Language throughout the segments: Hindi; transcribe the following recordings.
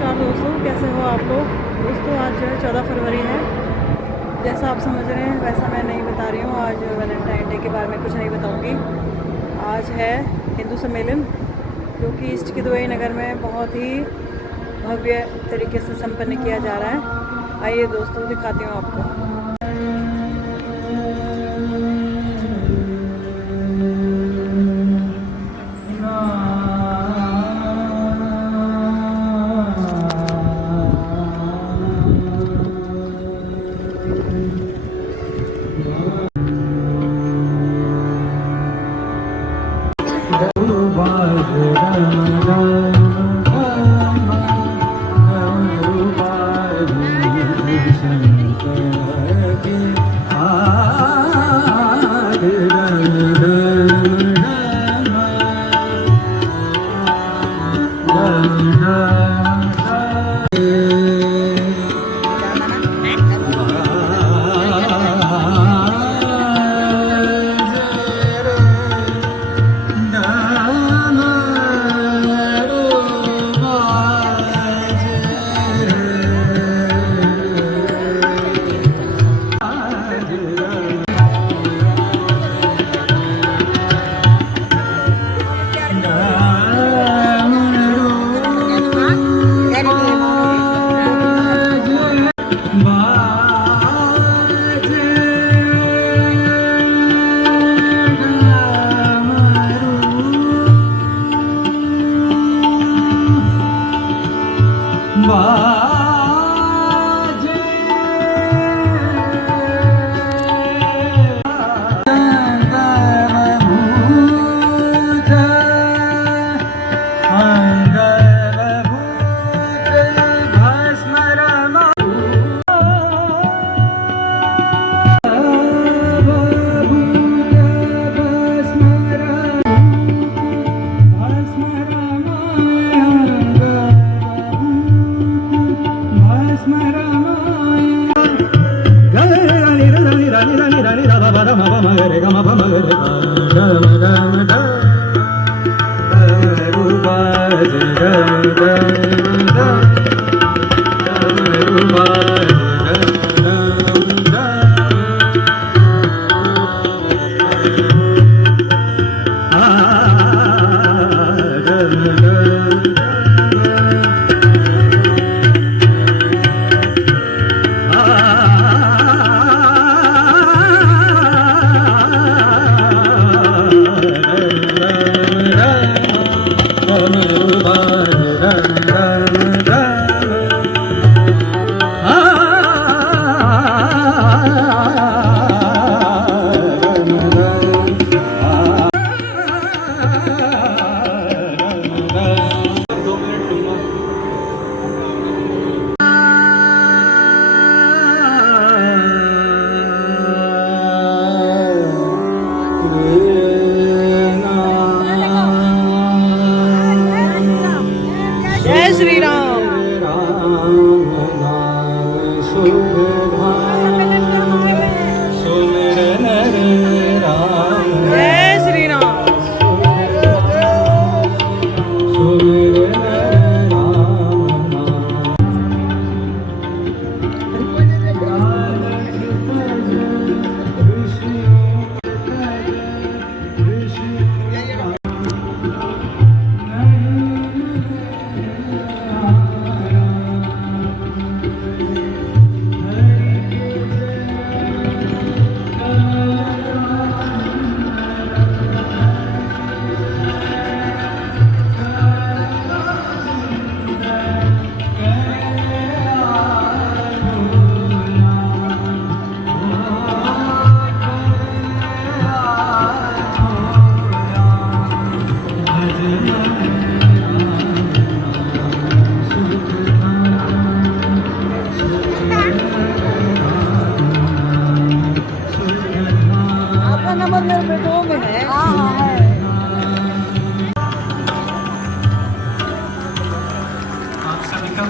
नमस्कार दोस्तों, कैसे हो आप लोग। दोस्तों आज जो है 14 फरवरी है। जैसा आप समझ रहे हैं वैसा मैं नहीं बता रही हूँ। आज वैलेंटाइन डे के बारे में कुछ नहीं बताऊँगी। आज है हिंदू सम्मेलन जो कि ईस्ट की दुबई नगर में बहुत ही भव्य तरीके से संपन्न किया जा रहा है। आइए दोस्तों दिखाती हूँ आपको।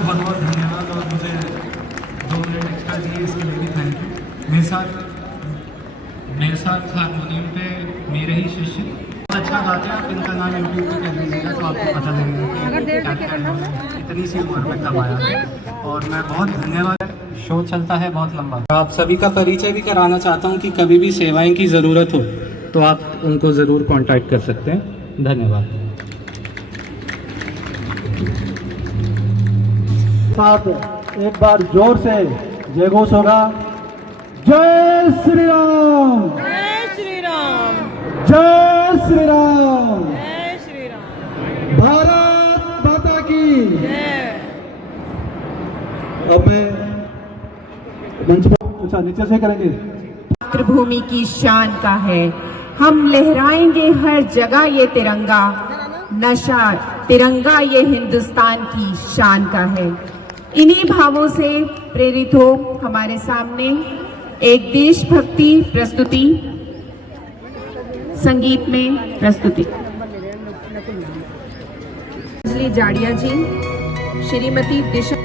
बहुत बहुत धन्यवाद और मुझे 2 मिनट एक्स्ट्रा दिए इसके लिए भी थैंक यू। मेरे साथ हारमोनियम पे मेरे ही शिष्य अच्छा गाते हैं। आप इनका नाम यूट्यूब पे कर दीजिएगा तो आपको पता लगेगा कि क्या क्या इतनी सी उम्र में कब आया, और मैं बहुत धन्यवाद। शो चलता है बहुत लंबा। आप सभी का परिचय भी कराना चाहता हूँ कि कभी भी सेवाएं की ज़रूरत हो तो आप उनको ज़रूर कांटेक्ट कर सकते हैं। धन्यवाद। साथ एक बार जोर से जय घोष होगा। जय श्री राम, जय श्री राम, जय श्री राम, जय श्री राम, भारत माता की जय। अब मैं मंच पर, अच्छा नीचे से करेंगे। मातृभूमि की शान का है, हम लहराएंगे हर जगह ये तिरंगा। नशा तिरंगा ये हिंदुस्तान की शान का है। इन्हीं भावों से प्रेरित हो हमारे सामने एक देशभक्ति प्रस्तुति, संगीत में प्रस्तुति। अंजलि जाड़िया जी, श्रीमती दिशा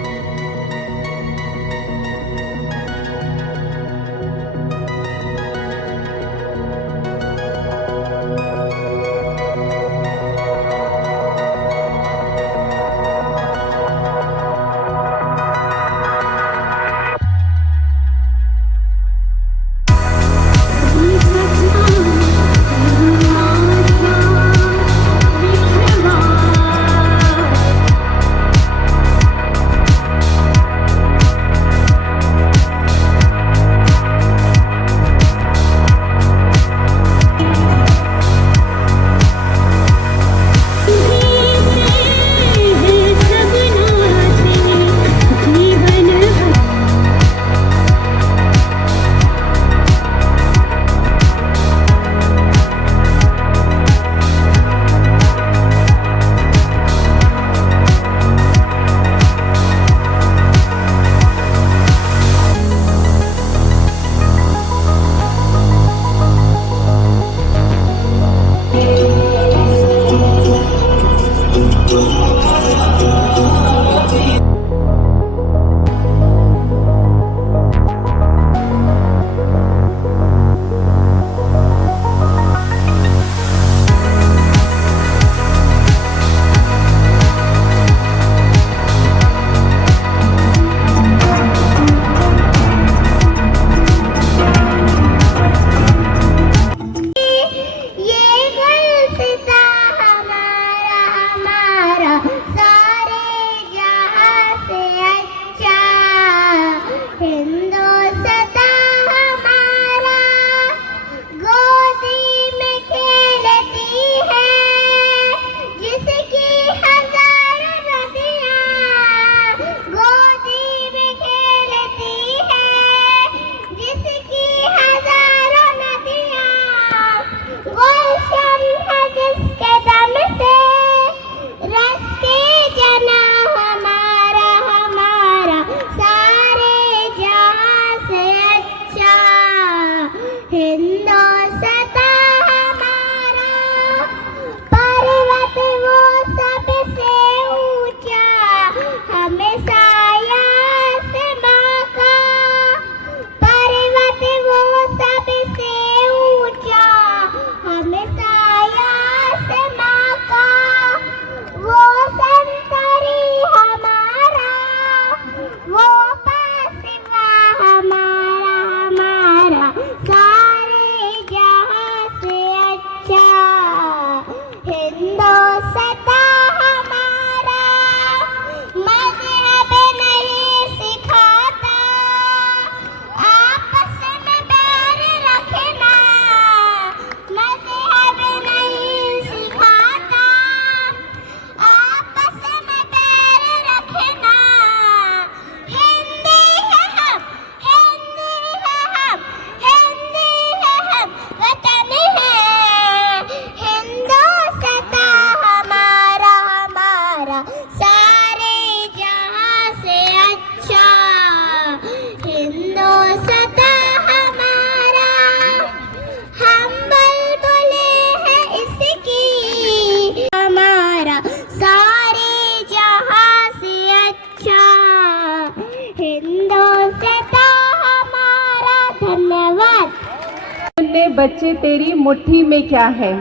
बच्चे तेरी मुट्ठी में क्या है।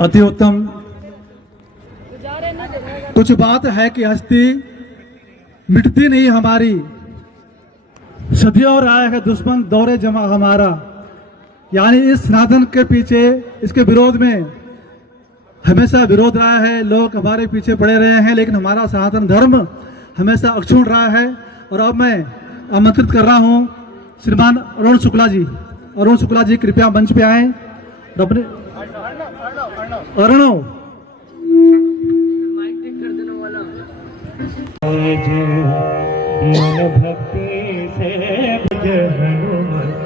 अति उत्तम। जा रहे हैं ना कुछ बात है कि हस्ती मिटती नहीं हमारी, सदियों रहा है दुश्मन दौरे जमा हमारा। यानी इस सनातन के पीछे, इसके विरोध में हमेशा विरोध रहा है, लोग हमारे पीछे पड़े रहे हैं, लेकिन हमारा सनातन धर्म हमेशा अक्षुण रहा है। और अब मैं आमंत्रित कर रहा हूं श्रीमान अरुण शुक्ला जी। अरुण शुक्ला जी कृपया मंच पे आए और अपने अरुणो मन भक्ति से भज हनुमत,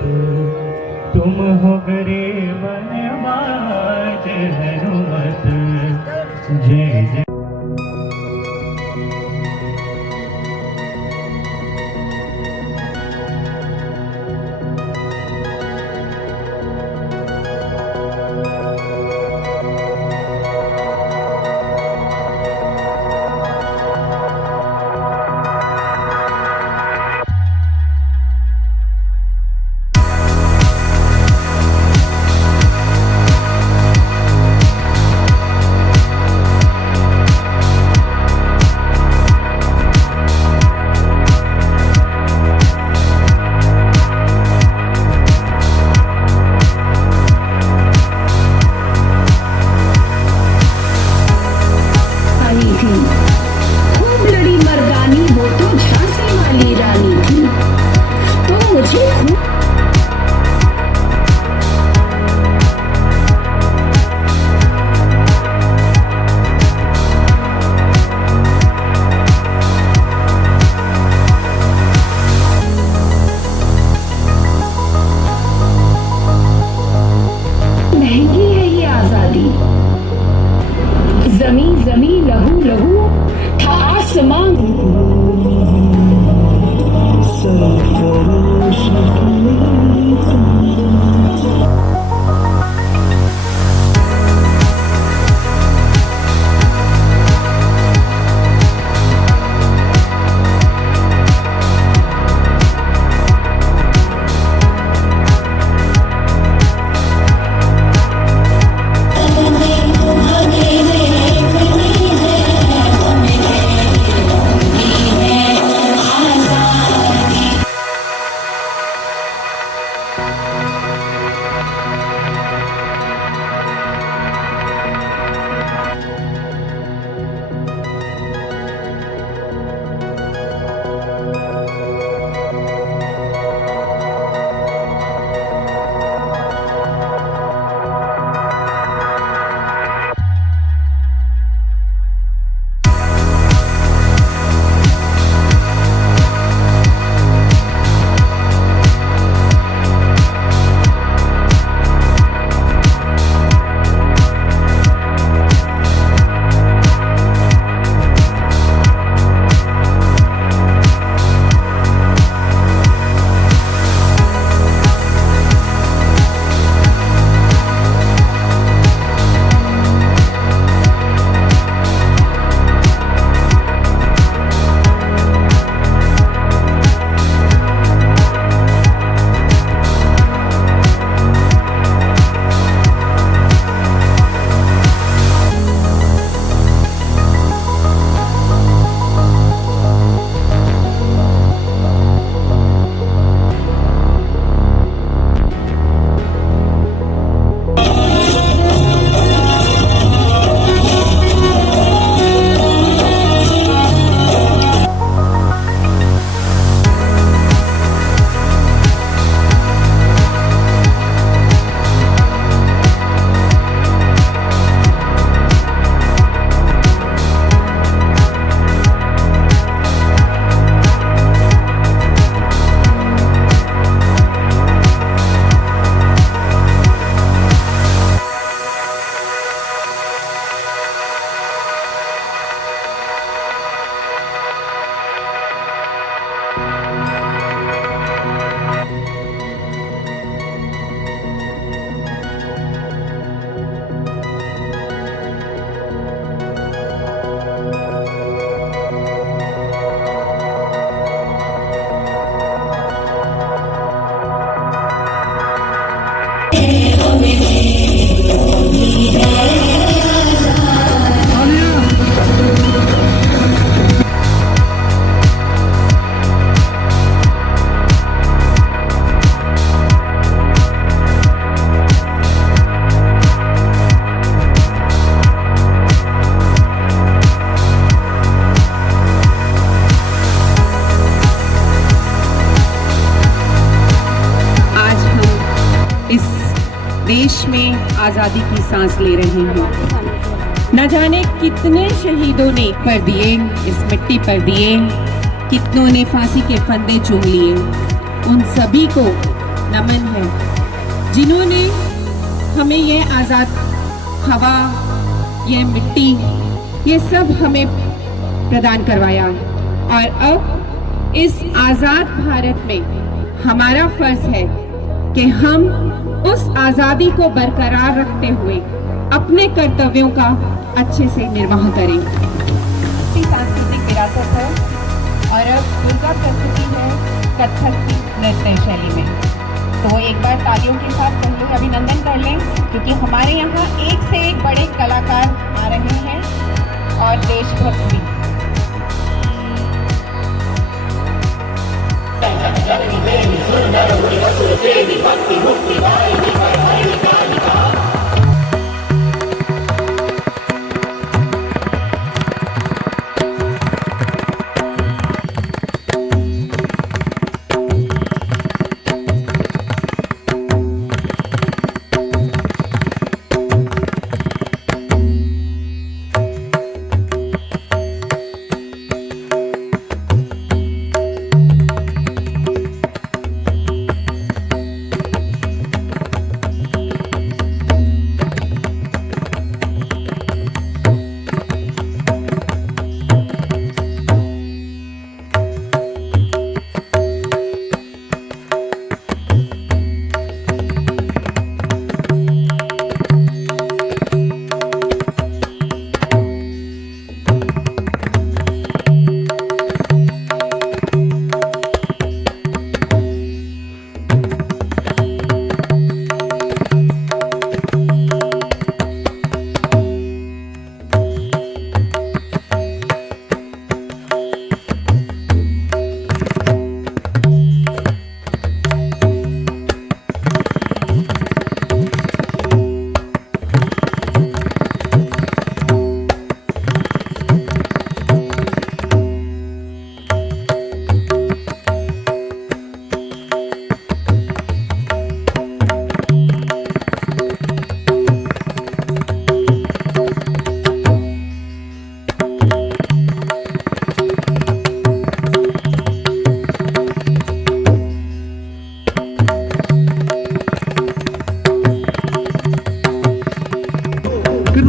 तुम हो गरीब नवाज हनुमत। जय जय। खूब लड़ी मर्दानी, वो तो झांसी वाली रानी थी, तो मुझे महंगी है ये आजादी। जमी जमी लहू लहू था आसमान। देश में आज़ादी की सांस ले रहे हैं। न जाने कितने शहीदों ने कर दिए, इस मिट्टी पर दिए, कितनों ने फांसी के फंदे चूम लिए। उन सभी को नमन है जिन्होंने हमें ये आज़ाद हवा, ये मिट्टी, ये सब हमें प्रदान करवाया। और अब इस आज़ाद भारत में हमारा फर्ज है कि हम उस आज़ादी को बरकरार रखते हुए अपने कर्तव्यों का अच्छे से निर्वाह करें। सांस्कृतिक विरासत है और अब दुर्गा प्रस्तुति है कथक की नृत्य शैली में। तो एक बार तालियों के साथ पहले अभिनंदन कर लें, क्योंकि हमारे यहाँ एक से एक बड़े कलाकार आ रहे हैं और देशभक्त भी।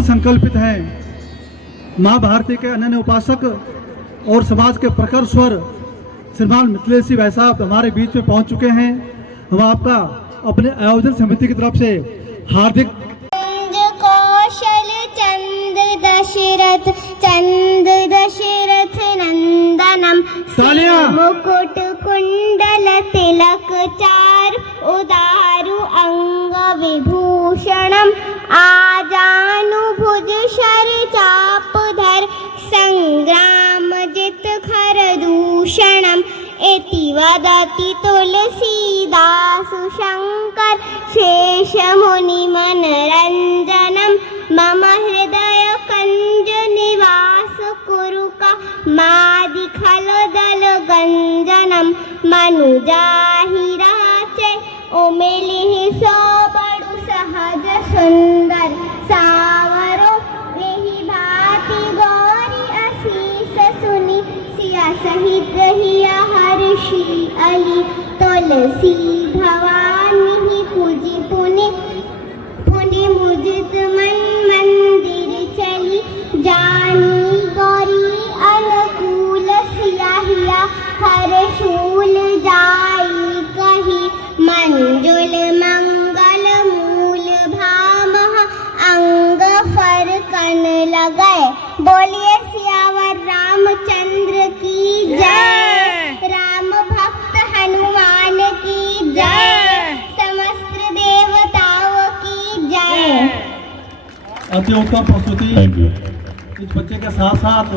संकल्पित हैं। माँ भारती के अनन्य उपासक और समाज के प्रखर स्वर श्रीमान मिथिलेश सिंह भाई साहब हमारे बीच में पहुंच चुके हैं। हम आपका अपने आयोजन समिति की तरफ से हार्दिक कौशल चंद दशरथ नंदनम मुकुट कुंडल तिलक चार उदारु अंग विभूषणम आजानुभुज शर चापधर संग्राम जित खर दूषणम इति वदति तुलसीदास शंकर शेष मुनि मनरंजनम मम हृदय कंज निवास कुरुका मादि खल दल गंजनम मनुजाहिरा चे ओमेलिहि सो बड़ु सहज सुंदर सावरो वेहि भांति गौरी असीस सुनि सिया सहित हिया हर्षि अली तुलसी भवानी पूजी पुनि पुनि मुजित मन मंदिर चली जानी गौरी अनुकूल सिया हिया हर्षूल जाई कही मंजुल मंगल मूल भामह अंग फर कन लगाए। बोलिए सियावर रामचंद्र की जय, राम भक्त हनुमान की जय, समस्त देवताओं की जय। अति उत्तम प्रस्तुति। इस बच्चे के साथ साथ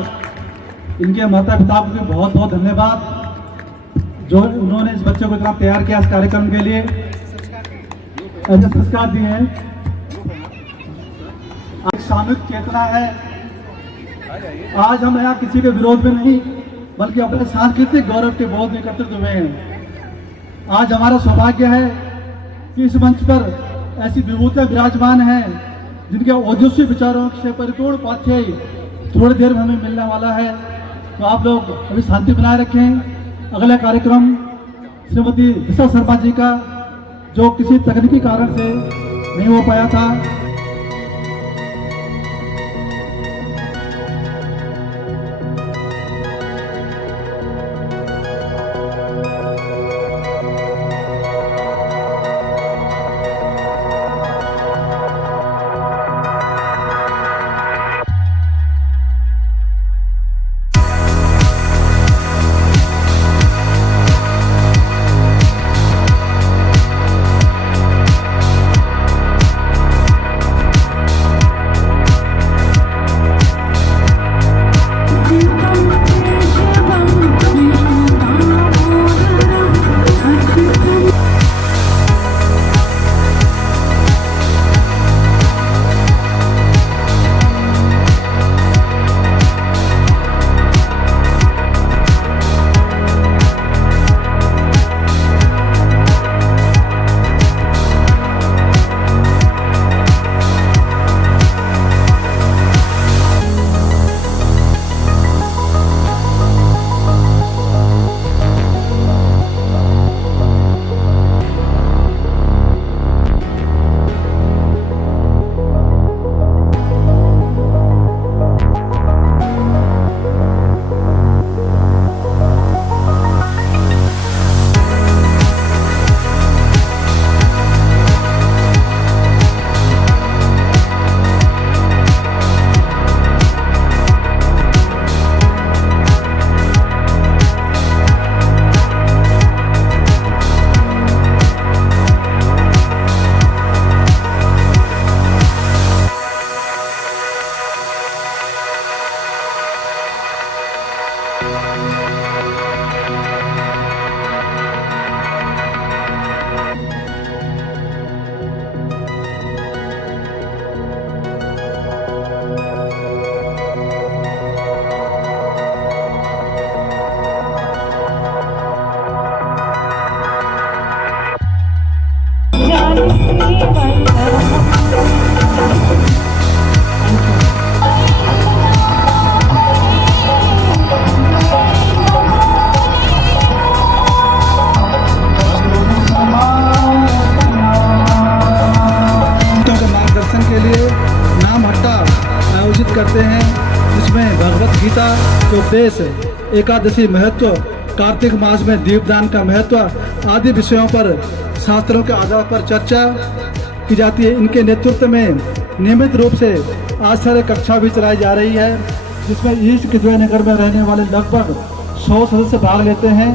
इनके माता पिता को भी बहुत बहुत धन्यवाद जो उन्होंने इस बच्चे को इतना तैयार किया इस कार्यक्रम के लिए, ऐसे संस्कार दिए हैं। एक सामूहिक चेतना है। आज हम यहाँ किसी के विरोध में नहीं बल्कि अपने सांस्कृतिक गौरव के बोध में एकत्रित हुए हैं। आज हमारा सौभाग्य है कि इस मंच पर ऐसी विभूतियाँ विराजमान हैं जिनके ओजस्वी विचारों से परिपूर्ण पाठ्य थोड़ी देर में हमें मिलने वाला है। तो आप लोग अभी शांति बनाए रखें। अगला कार्यक्रम श्रीमती दिशा शर्मा जी का, जो किसी तकनीकी कारण से नहीं हो पाया था। करते हैं, जिसमें भगवत गीता के उपदेश, एकादशी महत्व, कार्तिक मास में दीपदान का महत्व आदि विषयों पर शास्त्रों के आधार पर चर्चा की जाती है। इनके नेतृत्व में नियमित रूप से आश्चर्य कक्षा भी चलाई जा रही है, जिसमें ईस्ट किद्वय नगर में रहने वाले लगभग 100 सदस्य भाग लेते हैं।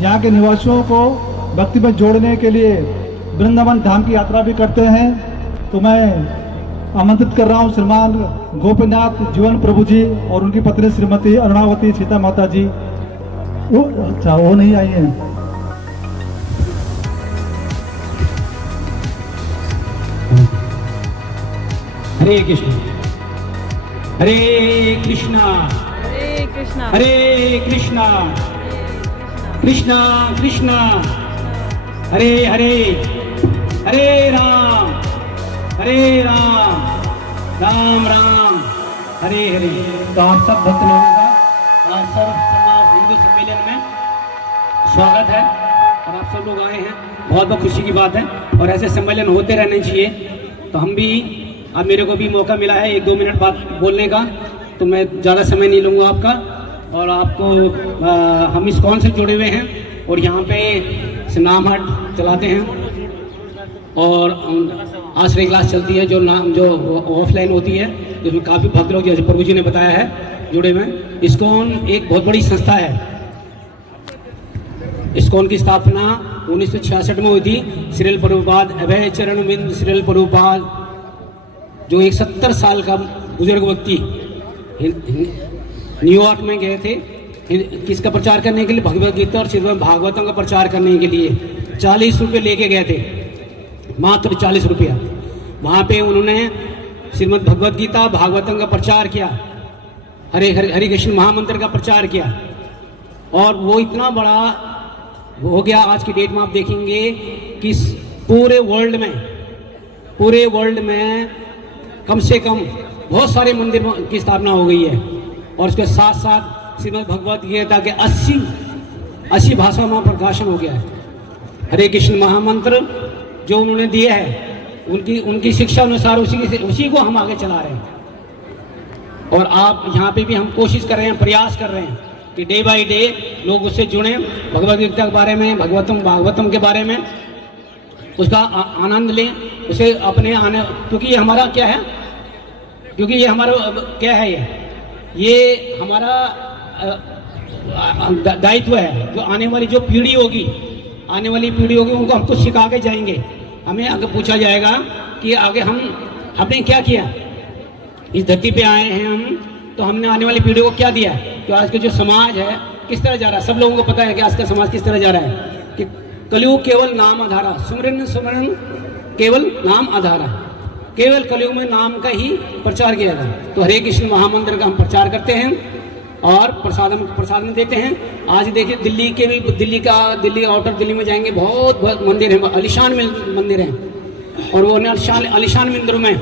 यहाँ के निवासियों को भक्ति में जोड़ने के लिए वृंदावन धाम की यात्रा भी करते हैं। तो मैं आमंत्रित कर रहा हूँ श्रीमान गोपीनाथ जीवन प्रभु जी और उनकी पत्नी श्रीमती अरुणावती सीता माता जी। वो नहीं आई हैं। हरे कृष्ण हरे कृष्णा हरे कृष्णा हरे कृष्णा कृष्णा कृष्णा हरे हरे हरे राम राम राम हरे हरे। तो आप सब भक्त लोगों का सर्व समाज हिंदू सम्मेलन में स्वागत है और आप सब लोग आए हैं, बहुत बहुत खुशी की बात है और ऐसे सम्मेलन होते रहने चाहिए। तो हम भी, अब मेरे को भी मौका मिला है 1-2 मिनट बात बोलने का, तो मैं ज़्यादा समय नहीं लूँगा आपका। और आपको हम इस्कॉन से जुड़े हुए हैं और यहाँ पे नाम हट चलाते हैं और आश्रय क्लास चलती है जो ऑफलाइन होती है, जिसमें काफ़ी भक्त लोग, जैसे प्रभु जी ने बताया है, जुड़े हुए हैं। इस्कॉन एक बहुत बड़ी संस्था है। इस्कॉन की स्थापना 1966 में हुई थी। श्रील प्रभुपाद अभय चरण बिंद श्रील प्रभुपाद, जो एक 70 साल का बुजुर्ग व्यक्ति न्यूयॉर्क में गए थे किसका प्रचार करने के लिए, भगवत गीता और श्रीमद् भागवतम का प्रचार करने के लिए 40 रुपये लेके गए थे, मात्र 40 रुपया। वहाँ पे उन्होंने श्रीमद् भगवत गीता भागवतम का प्रचार किया, हरे कृष्ण महामंत्र का प्रचार किया और वो इतना बड़ा हो गया। आज की डेट में आप देखेंगे कि पूरे वर्ल्ड में पूरे वर्ल्ड में कम से कम बहुत सारे मंदिर की स्थापना हो गई है। और उसके साथ साथ श्रीमद् भगवद गीता के 80 भाषाओं में प्रकाशन हो गया है। हरे कृष्ण महामंत्र जो उन्होंने दिया है, उनकी शिक्षा अनुसार उसी को हम आगे चला रहे हैं। और आप यहाँ पे भी हम कोशिश कर रहे हैं, प्रयास कर रहे हैं कि डे बाय डे लोग उससे जुड़ें, भगवद गीता के बारे में, भागवतम के बारे में उसका आनंद लें, उसे अपने आने, क्योंकि ये हमारा क्या है, ये हमारा दायित्व है। जो आने वाली पीढ़ी होगी उनको हम कुछ सिखा के जाएंगे। हमें आगे पूछा जाएगा कि आगे हमने क्या किया, इस धरती पे आए हैं हम, तो हमने आने वाली पीढ़ी को क्या दिया। तो आज का जो समाज है किस तरह जा रहा है, सब लोगों को पता है कि आज का समाज किस तरह जा रहा है कि कलयुग केवल नाम आधारा, सुमरन केवल नाम आधारा, केवल कलयुग में नाम का ही प्रचार किया जाता। तो हरे कृष्ण महामंत्र का हम प्रचार करते हैं और प्रसादन देते हैं। आज देखिए दिल्ली आउटर दिल्ली में जाएंगे, बहुत मंदिर हैं, आलीशान मंदिर हैं। और वो आलीशान मंदिरों में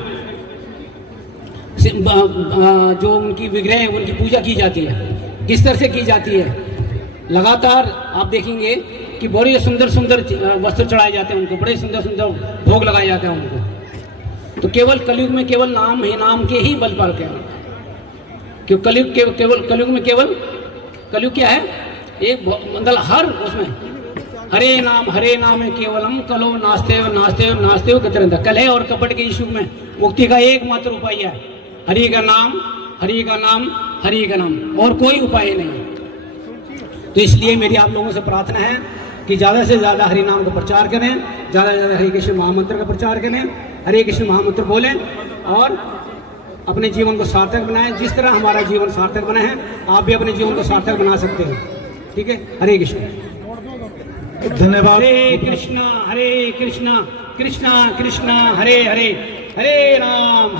जो उनकी विग्रह है उनकी पूजा की जाती है। किस तरह से की जाती है, लगातार आप देखेंगे कि बड़े सुंदर वस्त्र चढ़ाए जाते हैं उनको, बड़े सुंदर भोग लगाए जाते हैं उनको। तो केवल कलयुग में केवल नाम है, नाम के ही बल पर क्या, क्यों कलयुग में कलयुग क्या है, एक मतलब हर उसमें हरे नाम है केवलम कलो नास्ते गतिरंत। कलह और कपट के इस युग में मुक्ति का एकमात्र उपाय है हरि का नाम, और कोई उपाय नहीं। तो इसलिए मेरी आप लोगों से प्रार्थना है कि ज़्यादा से ज़्यादा हरि नाम का प्रचार करें, ज़्यादा से ज़्यादा हरे कृष्ण महामंत्र का प्रचार करें, हरे कृष्ण महामंत्र बोलें और अपने जीवन को सार्थक बनाएं। जिस तरह हमारा जीवन सार्थक बना है, आप भी अपने जीवन को सार्थक बना सकते हैं। ठीक है, हरे कृष्ण। धन्यवाद। हरे कृष्ण कृष्ण कृष्ण हरे हरे, हरे राम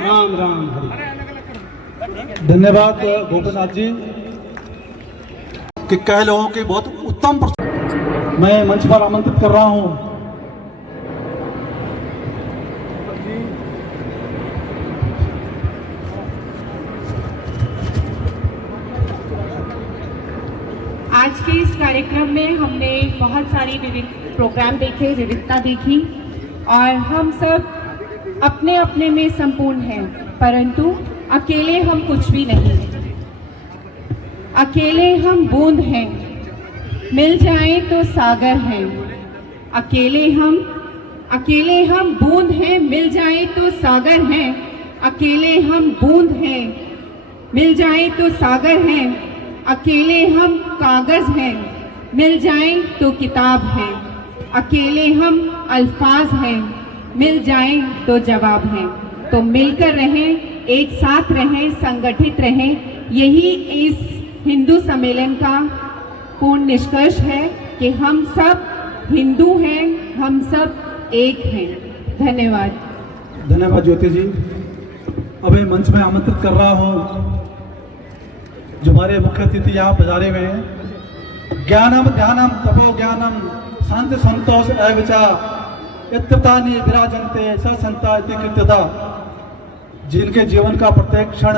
राम राम हरे। धन्यवाद गोपीनाथ जी कि कई लोगों की बहुत उत्तम मैं मंच पर आमंत्रित कर रहा हूं। आज के इस कार्यक्रम में हमने बहुत सारी प्रोग्राम देखे, विविधता देखी और हम सब अपने अपने में संपूर्ण हैं, परंतु अकेले हम कुछ भी नहीं। अकेले हम बूंद हैं, मिल जाएं तो सागर हैं। अकेले हम बूंद हैं, मिल जाएं तो सागर हैं। अकेले हम बूंद हैं, मिल जाएं तो सागर हैं। अकेले हम कागज हैं, मिल जाएं तो किताब है। अकेले हम अल्फाज हैं, मिल जाएं तो जवाब हैं। तो मिलकर रहें, एक साथ रहें, संगठित रहें। यही इस हिंदू सम्मेलन का पूर्ण निष्कर्ष है कि हम सब हिंदू हैं, हम सब एक हैं। धन्यवाद ज्योति जी। अभी मंच में आमंत्रित कर रहा हूँ जो हमारे मुख्य अतिथि यहाँ पधारे हुए हैं। ज्ञानम ध्यानम तपो ज्ञानम शांति संतोष अविचार इत्यतानि विराजन्ते स संता इति कृत्यता। जिनके जीवन का प्रत्येक क्षण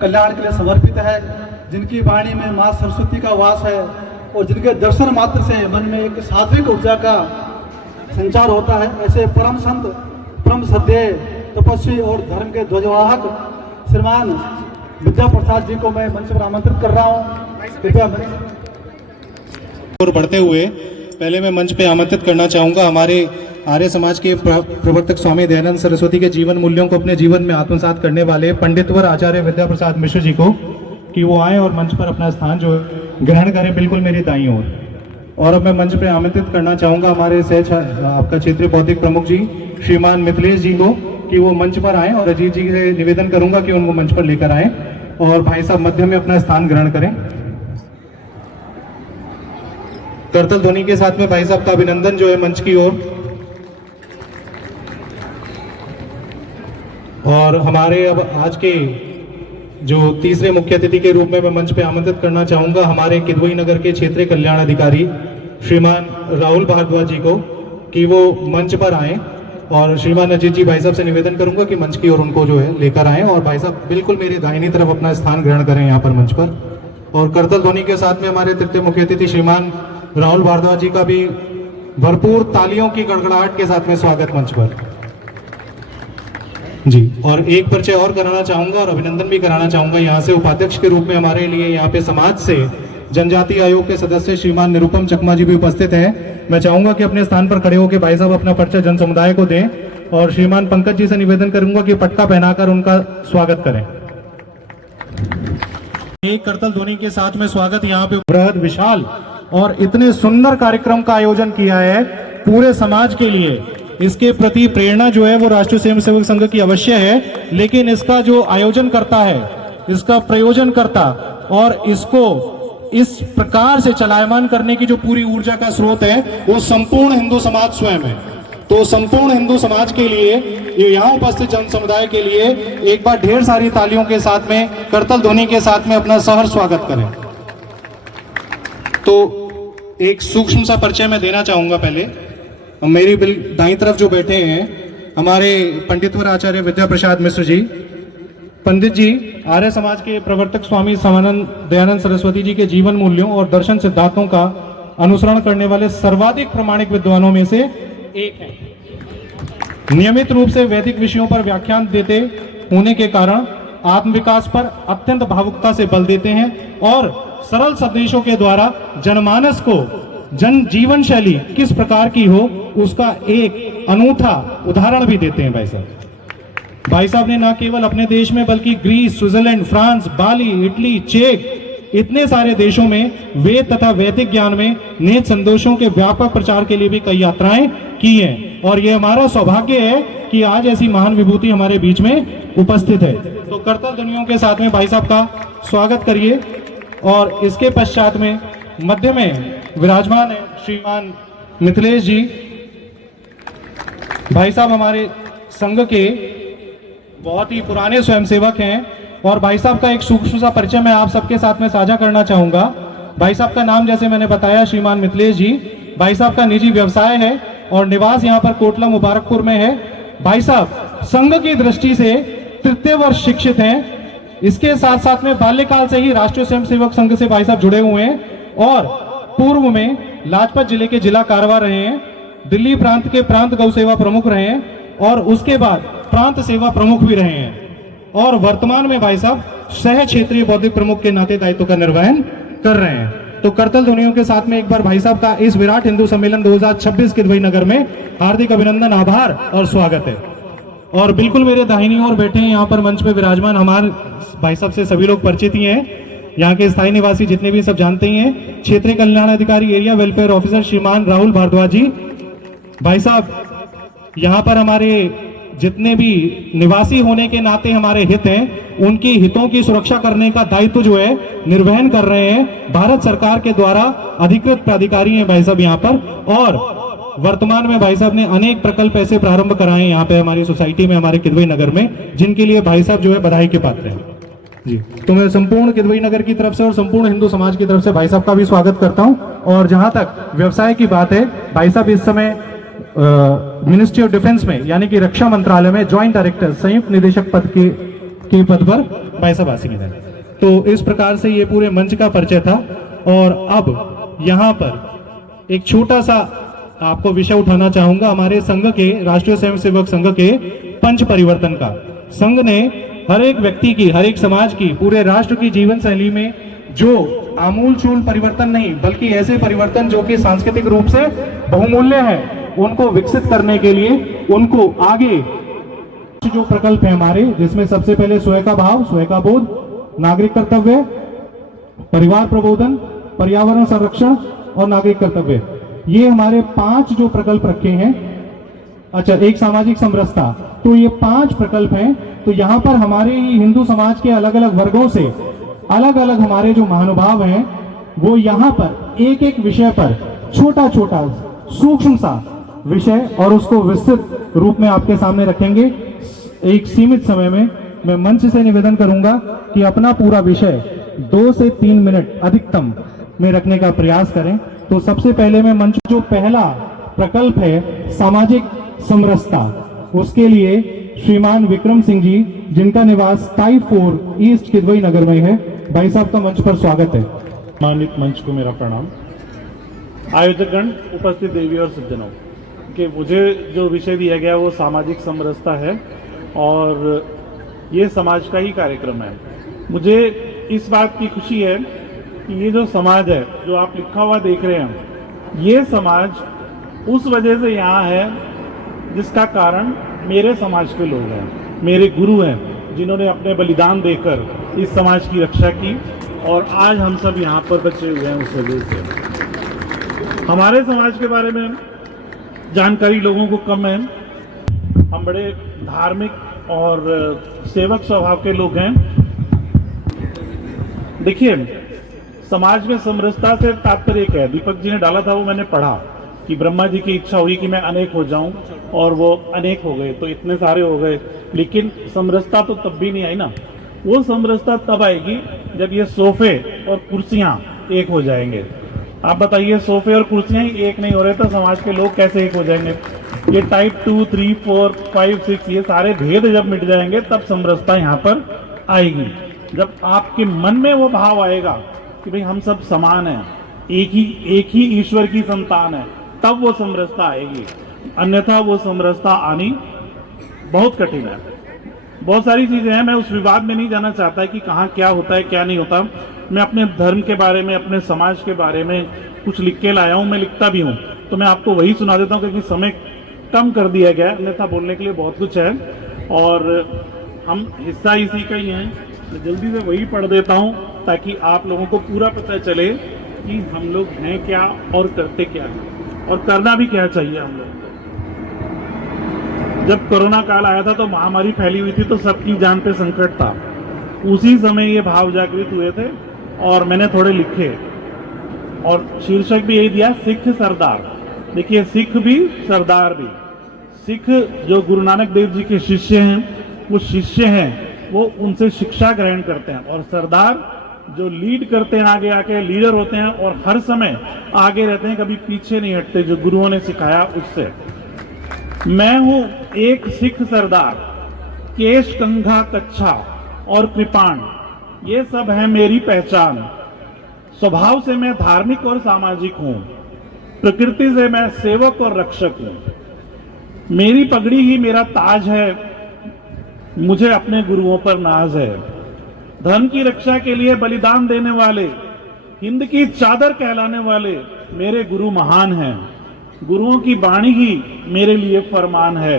कल्याण के लिए समर्पित है, जिनकी वाणी में माँ सरस्वती का वास है और जिनके दर्शन मात्र से मन में एक सात्विक ऊर्जा का संचार होता है, ऐसे परम संत, परम श्रद्धेय, तपस्वी और धर्म के ध्वजवाहक श्रीमान विद्या प्रसाद जी को मैं मंच पर आमंत्रित कर रहा हूँ। कृपया और बढ़ते हुए पहले मैं मंच पे आमंत्रित करना चाहूँगा हमारे आर्य समाज के प्रवर्तक स्वामी दयानंद सरस्वती के जीवन मूल्यों को अपने जीवन में आत्मसात करने वाले पंडितवर आचार्य विद्या प्रसाद मिश्र जी को कि वो आए और मंच पर अपना स्थान जो ग्रहण करें, बिल्कुल मेरी दाईं ओर। और अब मैं मंच पे आमंत्रित करना चाहूँगा हमारे आपका क्षेत्रीय बौद्धिक प्रमुख जी श्रीमान मिथिलेश जी को कि वो मंच पर आएँ, और अजीत जी से निवेदन करूँगा कि उनको मंच पर लेकर आएँ और भाई साहब मध्य में अपना स्थान ग्रहण करें। करतल ध्वनि के साथ में भाई साहब का अभिनंदन जो है मंच की ओर। और हमारे अब आज के जो तीसरे मुख्य अतिथि के रूप में मैं मंच पे आमंत्रित करना चाहूंगा हमारे किदवई नगर के क्षेत्रीय कल्याण अधिकारी श्रीमान राहुल भारद्वाज जी को कि वो मंच पर आए और श्रीमान अजीत जी भाई साहब से निवेदन करूंगा कि मंच की ओर उनको जो है लेकर आएं और भाई साहब बिल्कुल मेरी दाहिनी तरफ अपना स्थान ग्रहण करें यहाँ पर मंच पर। और करतल ध्वनि के साथ में हमारे तृतीय मुख्य अतिथि श्रीमान राहुल भारद्वाज जी का भी भरपूर तालियों की गड़गड़ाहट के साथ में स्वागत मंच पर जी। और एक परिचय और कराना चाहूंगा और अभिनंदन भी कराना चाहूंगा यहाँ से उपाध्यक्ष के रूप में हमारे लिए यहाँ पे समाज से जनजाति आयोग के सदस्य श्रीमान निरुपम चकमा जी भी उपस्थित हैं। मैं चाहूंगा कि अपने स्थान पर खड़े होकर भाई साहब अपना परिचय जन समुदाय को दें और श्रीमान पंकज जी से निवेदन करूंगा कि पटका पहनाकर उनका स्वागत करें। एक करतल ध्वनि के साथ में स्वागत यहाँ पे बृहद विशाल और इतने सुंदर कार्यक्रम का आयोजन किया है पूरे समाज के लिए। इसके प्रति प्रेरणा जो है वो राष्ट्रीय स्वयंसेवक संघ की अवश्य है, लेकिन इसका जो आयोजन करता है, इसका प्रयोजन करता और इसको इस प्रकार से चलायमान करने की जो पूरी ऊर्जा का स्रोत है वो संपूर्ण हिंदू समाज स्वयं है। तो संपूर्ण हिंदू समाज के लिए, यहाँ उपस्थित जन समुदाय के लिए एक बार ढेर सारी तालियों के साथ में करतल ध्वनि के साथ में अपना सहर स्वागत करें। तो एक सूक्ष्म सा परिचय मैं देना चाहूंगा। पहले मेरी दाईं तरफ जो बैठे हैं हमारे पंडितवर आचार्य विद्या प्रसाद मिश्र जी, पंडित जी आर्य समाज के प्रवर्तक स्वामी समानंद दयानंद सरस्वती जी के जीवन मूल्यों और दर्शन सिद्धांतों का अनुसरण करने वाले सर्वाधिक प्रामाणिक विद्वानों में से एक है। नियमित रूप से वैदिक विषयों पर व्याख्यान देते होने के कारण आत्मविकास पर अत्यंत भावुकता से बल देते हैं और सरल संदेशों के द्वारा जनमानस को जन जीवन शैली किस प्रकार की हो उसका एक अनूठा उदाहरण भी देते हैं। भाई साहब ने न केवल अपने देश में बल्कि ग्रीस, स्विट्जरलैंड, फ्रांस, बाली, इटली, चेक इतने सारे देशों में वेद तथा वैदिक ज्ञान में नेत संदेशों के व्यापक प्रचार के लिए भी कई यात्राएं की हैं। और ये हमारा सौभाग्य है कि आज ऐसी महान विभूति हमारे बीच में उपस्थित है। तो करतल ध्वनियों के साथ में भाई साहब का स्वागत करिए। और इसके पश्चात में मध्य में विराजमान है श्रीमान मिथिलेश जी। भाई साहब हमारे संघ के बहुत ही पुराने स्वयंसेवक हैं और भाई साहब का एक सूक्ष्म सा परिचय मैं आप सबके साथ में साझा करना चाहूंगा। भाई साहब का नाम जैसे मैंने बताया श्रीमान मिथिलेश जी। भाई साहब का निजी व्यवसाय है और निवास यहाँ पर कोटला मुबारकपुर में है। भाई साहब संघ की दृष्टि से तृतीय वर्ष शिक्षित हैं। इसके साथ साथ में बाल्यकाल से ही राष्ट्रीय स्वयंसेवक संघ से भाई साहब जुड़े हुए हैं और पूर्व में लाजपत जिले के जिला कारवार रहे हैं, दिल्ली प्रांत के प्रांत गौ सेवा प्रमुख रहे हैं और उसके बाद प्रांत सेवा प्रमुख भी रहे हैं और वर्तमान में भाई साहब सह क्षेत्रीय बौद्धिक प्रमुख के नाते दायित्व का निर्वहन कर रहे हैं। तो करतल ध्वनियों के साथ में एक बार भाई साहब का इस विराट हिंदू सम्मेलन 2026 के दुबई नगर में हार्दिक अभिनंदन, आभार और स्वागत है। और बिल्कुल मेरे दाहिनी ओर बैठे हैं यहाँ पर मंच पे विराजमान हमारे भाई साहब से सभी लोग परिचित ही हैं, यहाँ के स्थायी निवासी जितने भी सब जानते ही हैं, क्षेत्रीय कल्याण अधिकारी एरिया वेलफेयर ऑफिसर श्रीमान राहुल भारद्वाज जी। भाई साहब यहाँ पर हमारे जितने भी निवासी होने के नाते हमारे हित हैं, उनकी हितों की सुरक्षा करने का दायित्व जो है निर्वहन कर रहे हैं भारत सरकार के द्वारा अधिकृत प्राधिकारी हैं भाई साहब यहाँ पर। और वर्तमान में भाई साहब ने अनेक प्रकल्प ऐसे प्रारंभ कराए यहाँ पे हमारी सोसाइटी में, हमारे किदवई नगर में, जिनके लिए भाई साहब जो है बधाई के पात्र हैं जी। तो मैं संपूर्ण किदवई नगर की तरफ से और संपूर्ण हिंदू समाज की तरफ से भाई साहब का भी स्वागत करता हूं। और जहां तक व्यवसाय की बात है, भाई साहब इस समय मिनिस्ट्री ऑफ डिफेंस में यानी कि रक्षा मंत्रालय में ज्वाइंट डायरेक्टर संयुक्त निदेशक पद के पद पर भाई साहब आसीन हैं। तो इस प्रकार से ये पूरे मंच का परिचय था। और अब यहाँ पर एक छोटा सा आपको विषय उठाना चाहूंगा हमारे संघ के, राष्ट्रीय स्वयंसेवक संघ के पंच परिवर्तन का। संघ ने हर एक व्यक्ति की, हर एक समाज की, पूरे राष्ट्र की जीवन शैली में जो आमूलचूल परिवर्तन नहीं बल्कि ऐसे परिवर्तन जो कि सांस्कृतिक रूप से बहुमूल्य है, उनको विकसित करने के लिए उनको आगे जो प्रकल्प है हमारे, जिसमें सबसे पहले स्वयं का भाव, स्वयं का बोध, नागरिक कर्तव्य, परिवार प्रबोधन, पर्यावरण संरक्षण और नागरिक कर्तव्य, ये हमारे 5 जो प्रकल्प रखे हैं। अच्छा, एक सामाजिक समरसता, तो ये 5 प्रकल्प हैं। तो यहाँ पर हमारे हिंदू समाज के अलग अलग वर्गों से अलग अलग हमारे जो महानुभाव हैं वो यहाँ पर एक एक विषय पर छोटा छोटा सूक्ष्म सा विषय और उसको विस्तृत रूप में आपके सामने रखेंगे। एक सीमित समय में मैं मंच से निवेदन करूंगा कि अपना पूरा विषय 2 से 3 मिनट अधिकतम में रखने का प्रयास करें। तो सबसे पहले मैं मंच जो पहला प्रकल्प है सामाजिक समरसता। उसके लिए श्रीमान विक्रम सिंह जी, जिनका निवास टाइप 4 ईस्ट किदवई नगर में है, भाई साहब का मंच पर स्वागत है। सम्मानित मंच को मेरा प्रणाम। आयोजकगण, उपस्थित देवी और सज्जनों, कि मुझे जो विषय दिया गया वो सामाजिक समरसता है और ये समाज का ही कार्यक्रम है। मुझे इस बात की खुशी है कि ये जो समाज है, जो आप लिखा हुआ देख रहे हैं, ये समाज उस वजह से यहाँ है जिसका कारण मेरे समाज के लोग हैं, मेरे गुरु हैं, जिन्होंने अपने बलिदान देकर इस समाज की रक्षा की और आज हम सब यहाँ पर बचे हुए हैं उस वजह से। हमारे समाज के बारे में जानकारी लोगों को कम है। हम बड़े धार्मिक और सेवक स्वभाव के लोग हैं। देखिए, समाज में समरसता से तात्पर्य क्या है? दीपक जी ने डाला था, वो मैंने पढ़ा कि ब्रह्मा जी की इच्छा हुई कि मैं अनेक हो जाऊं और वो अनेक हो गए, तो इतने सारे हो गए। लेकिन समरसता तो तब भी नहीं आई ना। वो समरसता तब आएगी जब ये सोफे और कुर्सियां एक हो जाएंगे। आप बताइए, सोफे और कुर्सियां ही एक नहीं हो रहे तो समाज के लोग कैसे एक हो जाएंगे? ये टाइप 2, 3, 4, 5, 6 ये सारे भेद जब मिट जाएंगे तब समरसता यहाँ पर आएगी। जब आपके मन में वो भाव आएगा कि भाई हम सब समान हैं, एक ही ईश्वर की संतान है, तब वो समरसता आएगी। अन्यथा वो समरसता आनी बहुत कठिन है। बहुत सारी चीजें हैं, मैं उस विवाद में नहीं जाना चाहता कि कहाँ क्या होता है क्या नहीं होता। मैं अपने धर्म के बारे में, अपने समाज के बारे में कुछ लिख के लाया हूँ, मैं लिखता भी हूँ, तो मैं आपको वही सुना देता हूँ क्योंकि समय कम कर दिया गया है, अन्यथा बोलने के लिए बहुत कुछ है और हम हिस्सा इसी का ही हैं। मैं जल्दी से वही पढ़ देता हूँ ताकि आप लोगों को पूरा पता चले कि हम लोग हैं क्या और करते क्या हैं और करना भी क्या चाहिए हम लोग। जब कोरोना काल आया था तो महामारी फैली हुई थी तो सबकी जान पे संकट था। उसी समय ये भाव जागृत हुए थे और मैंने थोड़े लिखे और शीर्षक भी यही दिया, सिख सरदार। देखिए, सिख भी सरदार भी। सिख जो गुरु नानक देव जी के शिष्य हैं, वो शिष्य हैं, वो उनसे शिक्षा ग्रहण करते हैं, और सरदार जो लीड करते हैं, आगे आके लीडर होते हैं और हर समय आगे रहते हैं, कभी पीछे नहीं हटते, जो गुरुओं ने सिखाया उससे। मैं हूं एक सिख सरदार, केश कंघा कच्छा और कृपाण, ये सब है मेरी पहचान। स्वभाव से मैं धार्मिक और सामाजिक हूं, प्रकृति से मैं सेवक और रक्षक हूं। मेरी पगड़ी ही मेरा ताज है, मुझे अपने गुरुओं पर नाज है। धर्म की रक्षा के लिए बलिदान देने वाले, हिंद की चादर कहलाने वाले मेरे गुरु महान हैं। गुरुओं की वाणी ही मेरे लिए फरमान है।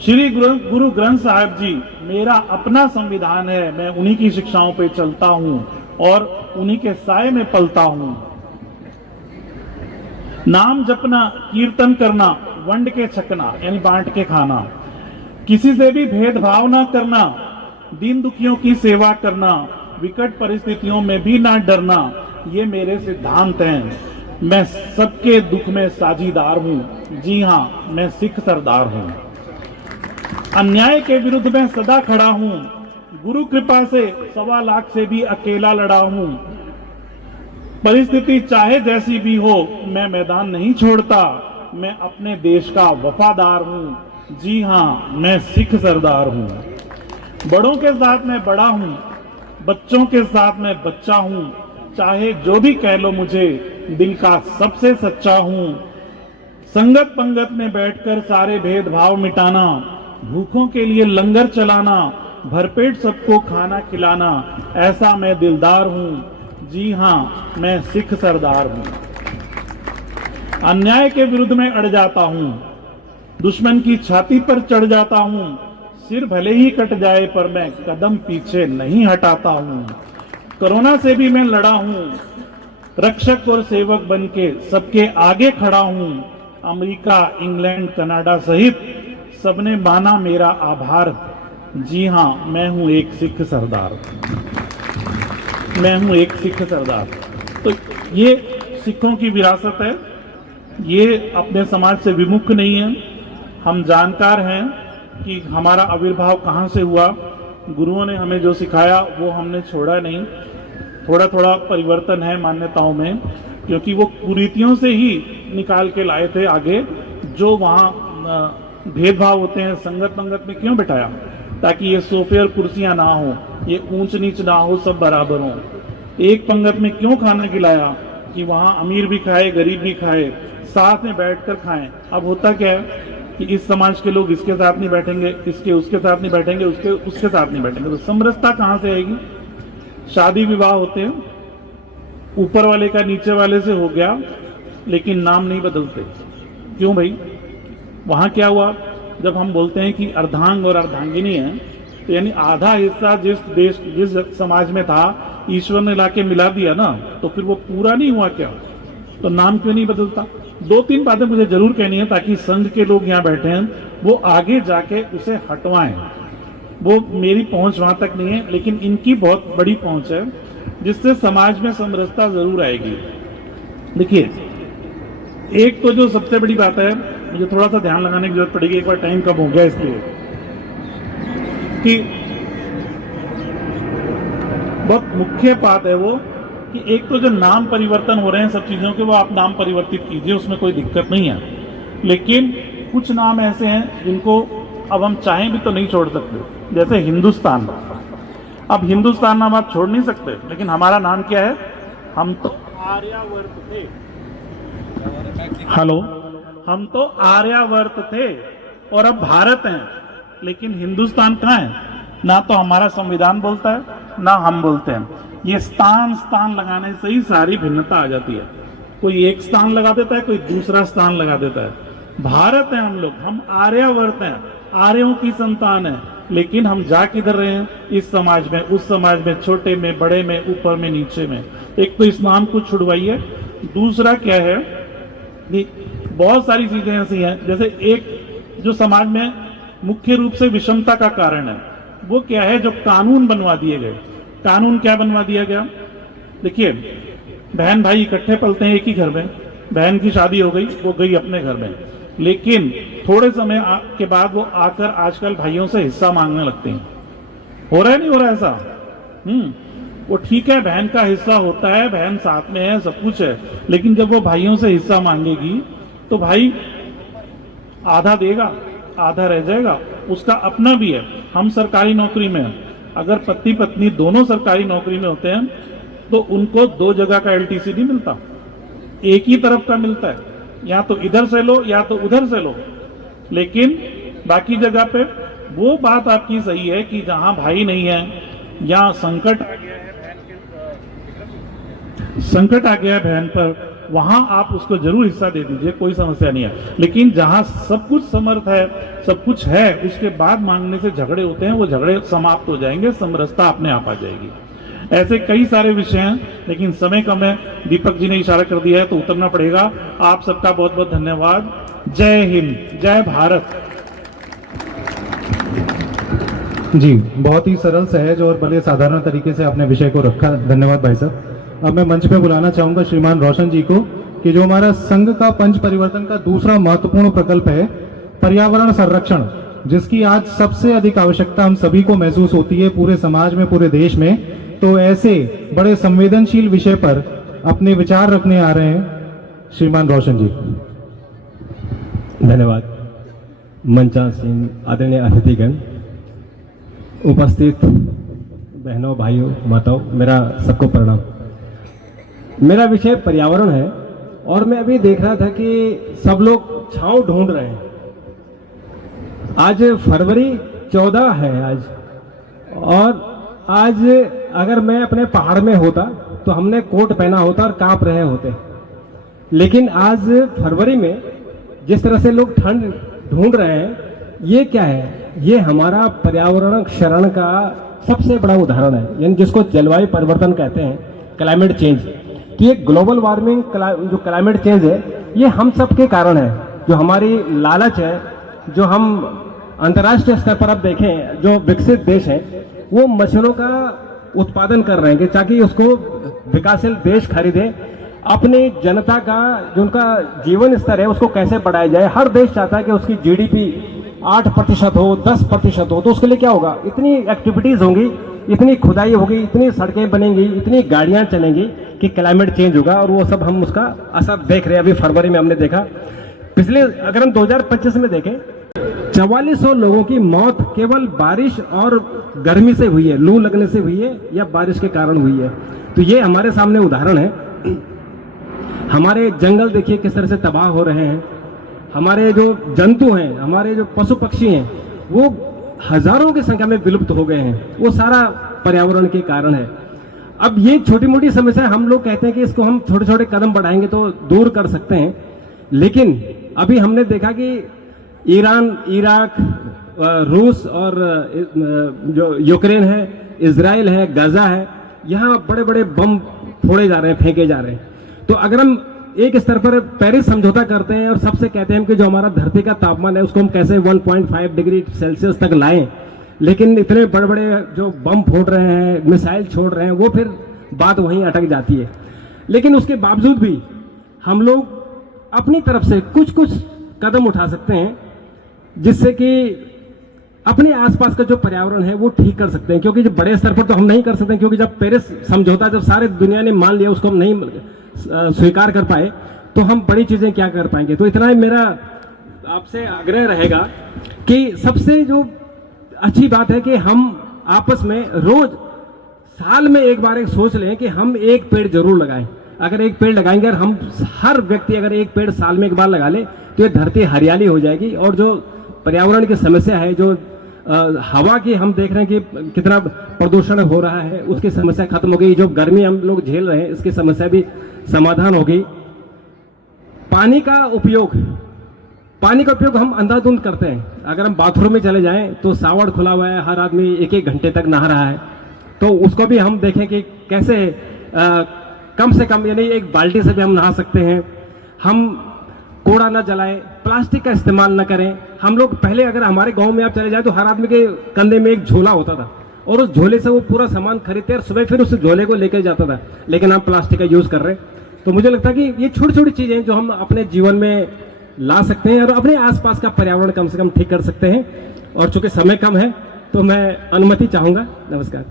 श्री गुरु ग्रंथ साहिब जी मेरा अपना संविधान है। मैं उन्हीं की शिक्षाओं पे चलता हूं और उन्हीं के साए में पलता हूं। नाम जपना, कीर्तन करना, वंड के छकना यानी बांट के खाना, किसी से भी भेदभाव ना करना, दीन दुखियों की सेवा करना, विकट परिस्थितियों में भी ना डरना, ये मेरे सिद्धांत हैं। मैं सबके दुख में साझीदार हूं। जी हाँ, मैं सिख सरदार हूं। अन्याय के विरुद्ध मैं सदा खड़ा हूं। गुरु कृपा से 1.25 लाख से भी अकेला लड़ा हूं। परिस्थिति चाहे जैसी भी हो, मैं मैदान नहीं छोड़ता। मैं अपने देश का वफादार हूं। जी हाँ, मैं सिख सरदार हूं। बड़ों के साथ मैं बड़ा हूं, बच्चों के साथ मैं बच्चा हूं। चाहे जो भी कह लो, मुझे दिल का सबसे सच्चा हूं। संगत पंगत में बैठकर सारे भेदभाव मिटाना, भूखों के लिए लंगर चलाना, भरपेट सबको खाना खिलाना, ऐसा मैं दिलदार हूं। जी हाँ, मैं सिख सरदार हूं। अन्याय के विरुद्ध में अड़ जाता हूं, दुश्मन की छाती पर चढ़ जाता हूं। सिर भले ही कट जाए पर मैं कदम पीछे नहीं हटाता हूं। कोरोना से भी मैं लड़ा हूं, रक्षक और सेवक बनके सबके आगे खड़ा हूं। अमेरिका, इंग्लैंड, कनाडा सहित सबने माना मेरा आभार। जी हाँ, मैं हूं एक सिख सरदार। मैं हूं एक सिख सरदार। तो ये सिखों की विरासत है, ये अपने समाज से विमुख नहीं है। हम जानकार हैं कि हमारा आविर्भाव कहाँ से हुआ। गुरुओं ने हमें जो सिखाया वो हमने छोड़ा नहीं। थोड़ा थोड़ा परिवर्तन है मान्यताओं में, क्योंकि वो कुरीतियों से ही निकाल के लाए थे आगे, जो वहाँ भेदभाव होते हैं संगत पंगत में क्यों बिठाया? ताकि ये सोफे और कुर्सियां ना हो, ये ऊंच नीच ना हो, सब बराबर हो। एक पंगत में क्यों खाना खिलाया कि वहां अमीर भी खाए गरीब भी खाए, साथ में बैठकर खाएं। अब होता क्या है कि इस समाज के लोग इसके साथ नहीं बैठेंगे, इसके उसके साथ नहीं बैठेंगे, उसके साथ नहीं बैठेंगे, तो समरसता कहां से आएगी? शादी विवाह होते हैं, ऊपर वाले का नीचे वाले से हो गया, लेकिन नाम नहीं बदलते। क्यों भाई? वहां क्या हुआ? जब हम बोलते हैं कि अर्धांग और अर्धांगिनी है, तो यानी आधा हिस्सा जिस समाज में था ईश्वर ने लाके मिला दिया ना, तो फिर वो पूरा नहीं हुआ क्या? तो नाम क्यों नहीं बदलता? 2-3 बातें मुझे जरूर कहनी है ताकि संघ के लोग यहाँ बैठे हैं वो आगे जाके उसे हटवाएं। वो मेरी पहुंच वहां तक नहीं है, लेकिन इनकी बहुत बड़ी पहुंच है जिससे समाज में समरसता जरूर आएगी। देखिए, एक तो जो सबसे बड़ी बात है, मुझे थोड़ा सा ध्यान लगाने की जरूरत पड़ेगी, एक बार टाइम कम हो गया इसलिए, कि बहुत मुख्य बात है वो कि एक तो जो नाम परिवर्तन हो रहे हैं सब चीजों के, वो आप नाम परिवर्तित कीजिए, उसमें कोई दिक्कत नहीं है। लेकिन कुछ नाम ऐसे हैं जिनको अब हम चाहें भी तो नहीं छोड़ सकते, जैसे हिंदुस्तान। अब हिंदुस्तान नाम आप छोड़ नहीं सकते, लेकिन हमारा नाम क्या है? हम तो आर्यावर्त थे। हेलो, हम तो आर्यावर्त थे और अब भारत हैं, लेकिन हिंदुस्तान कहाँ है? ना तो हमारा संविधान बोलता है, ना हम बोलते हैं। ये स्थान लगाने से ही सारी भिन्नता आ जाती है। कोई एक स्थान लगा देता है, कोई दूसरा स्थान लगा देता है। भारत है हम लोग, हम आर्यावर्त हैं, आर्यों की संतान है, लेकिन हम जा किधर रहे हैं? इस समाज में, उस समाज में, छोटे में, बड़े में, ऊपर में, नीचे में। एक तो इस नाम को छुड़वाइए। दूसरा क्या है कि बहुत सारी चीजें ऐसी हैं, जैसे एक जो समाज में मुख्य रूप से विषमता का कारण है वो क्या है? जो कानून बनवा दिए गए। कानून क्या बनवा दिया गया? देखिए, बहन भाई इकट्ठे पलते हैं एक ही घर में, बहन की शादी हो गई, वो गई अपने घर में, लेकिन थोड़े समय के बाद वो आकर आजकल भाइयों से हिस्सा मांगने लगते हैं। हो रहा है नहीं हो रहा ऐसा? वो ठीक है, बहन का हिस्सा होता है, बहन साथ में है, सब कुछ है, लेकिन जब वो भाइयों से हिस्सा मांगेगी तो भाई आधा देगा, आधा रह जाएगा, उसका अपना भी है। हम सरकारी नौकरी में हैं, अगर पति पत्नी दोनों सरकारी नौकरी में होते हैं तो उनको 2 जगह का LTC नहीं मिलता, एक ही तरफ का मिलता है, या तो इधर से लो या तो उधर से लो। लेकिन बाकी जगह पे वो बात आपकी सही है कि जहां भाई नहीं है या संकट आ गया है बहन पर, वहां आप उसको जरूर हिस्सा दे दीजिए, कोई समस्या नहीं है। लेकिन जहां सब कुछ समर्थ है, सब कुछ है, उसके बाद मांगने से झगड़े होते हैं, वो झगड़े समाप्त हो जाएंगे, समरसता अपने आप आ जाएगी। ऐसे कई सारे विषय हैं, लेकिन समय कम है। दीपक जी ने इशारा कर दिया है तो उतरना पड़ेगा। आप सबका बहुत बहुत धन्यवाद। जय हिंद, जय भारत। जी, बहुत ही सरल, सहज और बड़े साधारण तरीके से आपने विषय को रखा। धन्यवाद भाई साहब। अब मैं मंच पे बुलाना चाहूंगा श्रीमान रोशन जी को, कि जो हमारा संघ का पंच परिवर्तन का दूसरा महत्वपूर्ण प्रकल्प है पर्यावरण संरक्षण, जिसकी आज सबसे अधिक आवश्यकता हम सभी को महसूस होती है, पूरे समाज में, पूरे देश में। तो ऐसे बड़े संवेदनशील विषय पर अपने विचार रखने आ रहे हैं श्रीमान रोशन जी। धन्यवाद। मंचासीन आदरणीय अतिथिगण, उपस्थित बहनों, भाइयों, माताओं, मेरा सबको प्रणाम। मेरा विषय पर्यावरण है और मैं अभी देख रहा था कि सब लोग छांव ढूंढ रहे हैं। आज फरवरी 14 है आज, और आज अगर मैं अपने पहाड़ में होता तो हमने कोट पहना होता और कांप रहे होते, लेकिन आज फरवरी में जिस तरह से लोग ठंड ढूंढ रहे हैं, ये क्या है? ये हमारा पर्यावरण क्षरण का सबसे बड़ा उदाहरण है, यानी जिसको जलवायु परिवर्तन कहते हैं, क्लाइमेट चेंज। कि ये ग्लोबल वार्मिंग, जो क्लाइमेट चेंज है, ये हम सब के कारण है। जो हमारी लालच है, जो हम अंतर्राष्ट्रीय स्तर पर अब देखें, जो विकसित देश हैं वो मशीनों का उत्पादन कर रहे हैं कि ताकि उसको विकासशील देश खरीदे। अपनी जनता का जो उनका जीवन स्तर है उसको कैसे बढ़ाया जाए। हर देश चाहता है कि उसकी GDP 8% हो, 10% हो। तो उसके लिए क्या होगा? इतनी एक्टिविटीज होंगी, इतनी खुदाई होगी, इतनी सड़कें बनेंगी, इतनी गाड़ियां चलेंगी कि क्लाइमेट चेंज होगा। और वो सब हम उसका असर देख रहे हैं। अभी फरवरी में हमने देखा पिछले अगर हम 2025 में देखें 4400 लोगों की मौत केवल बारिश और गर्मी से हुई है, लू लगने से हुई है या बारिश के कारण हुई है। तो ये हमारे सामने उदाहरण है। हमारे जंगल देखिए किस तरह से तबाह हो रहे हैं, हमारे जो जंतु हैं, हमारे जो पशु पक्षी हैं, वो हजारों की संख्या में विलुप्त हो गए हैं। वो सारा पर्यावरण के कारण है। अब ये छोटी मोटी समस्या हम लोग कहते हैं कि इसको हम छोटे छोटे कदम बढ़ाएंगे तो दूर कर सकते हैं, लेकिन अभी हमने देखा कि ईरान, इराक, रूस और जो यूक्रेन है, इजराइल है, गाजा है, यहाँ बड़े बड़े बम फोड़े जा रहे हैं, फेंके जा रहे हैं। तो अगर हम एक स्तर पर पेरिस समझौता करते हैं और सबसे कहते हैं कि जो हमारा धरती का तापमान है उसको हम कैसे 1.5 डिग्री सेल्सियस तक लाएं, लेकिन इतने बड़े बड़े जो बम फोड़ रहे हैं, मिसाइल छोड़ रहे हैं, वो फिर बात वहीं अटक जाती है। लेकिन उसके बावजूद भी हम लोग अपनी तरफ से कुछ कुछ कदम उठा सकते हैं जिससे कि अपने आसपास का जो पर्यावरण है वो ठीक कर सकते हैं। क्योंकि जो बड़े स्तर पर तो हम नहीं कर सकते, क्योंकि जब पेरिस समझौता जब सारे दुनिया ने मान लिया, उसको हम नहीं स्वीकार कर पाए, तो हम बड़ी चीजें क्या कर पाएंगे। तो इतना ही मेरा आपसे आग्रह रहेगा कि सबसे जो अच्छी बात है कि हम आपस में रोज साल में एक बार एक सोच लें कि हम एक पेड़ जरूर लगाएं। अगर एक पेड़ लगाएंगे और हम हर व्यक्ति अगर एक पेड़ साल में एक बार लगा ले तो ये धरती हरियाली हो जाएगी और जो पर्यावरण की समस्या है, जो हवा की हम देख रहे हैं कि कितना प्रदूषण हो रहा है, उसकी समस्या खत्म हो गई। जो गर्मी हम लोग झेल रहे हैं इसकी समस्या भी समाधान होगी। पानी का उपयोग हम अंधाधुंध करते हैं। अगर हम बाथरूम में चले जाएं तो सावड़ खुला हुआ है, हर आदमी एक एक घंटे तक नहा रहा है, तो उसको भी हम देखें कि कैसे कम से कम यानी एक बाल्टी से भी हम नहा सकते हैं। हम कूड़ा ना जलाएं, प्लास्टिक का इस्तेमाल न करें। हम लोग पहले अगर हमारे गांव में आप चले जाए तो हर आदमी के कंधे में एक झोला होता था और उस झोले से वो पूरा सामान खरीदते और सुबह फिर उस झोले को लेकर जाता था, लेकिन हम प्लास्टिक का यूज कर रहे हैं। तो मुझे लगता है कि ये छोटी छोटी चीजें जो हम अपने जीवन में ला सकते हैं और अपने आसपास का पर्यावरण कम से कम ठीक कर सकते हैं। और चूंकि समय कम है तो मैं अनुमति चाहूंगा। नमस्कार।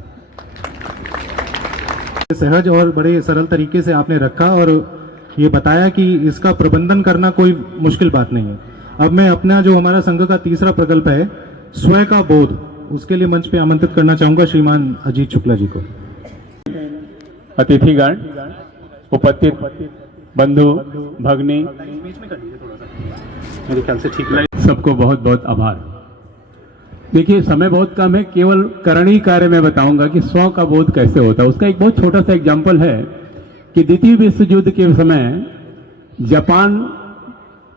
सहज और बड़े सरल तरीके से आपने रखा और ये बताया कि इसका प्रबंधन करना कोई मुश्किल बात नहीं है। अब मैं अपना जो हमारा संघ का तीसरा प्रकल्प है स्वयं का बोध, उसके लिए मंच पे आमंत्रित करना चाहूंगा श्रीमान अजीत शुक्ला जी को। अतिथिगण, उपस्थित बंधु भगनी, मेरे ख्याल से ठीक है। सबको बहुत बहुत आभार। देखिए समय बहुत कम है, केवल करणीय कार्य में बताऊंगा कि स्व का बोध कैसे होता है। उसका एक बहुत छोटा सा एग्जाम्पल है कि द्वितीय विश्व युद्ध के समय जापान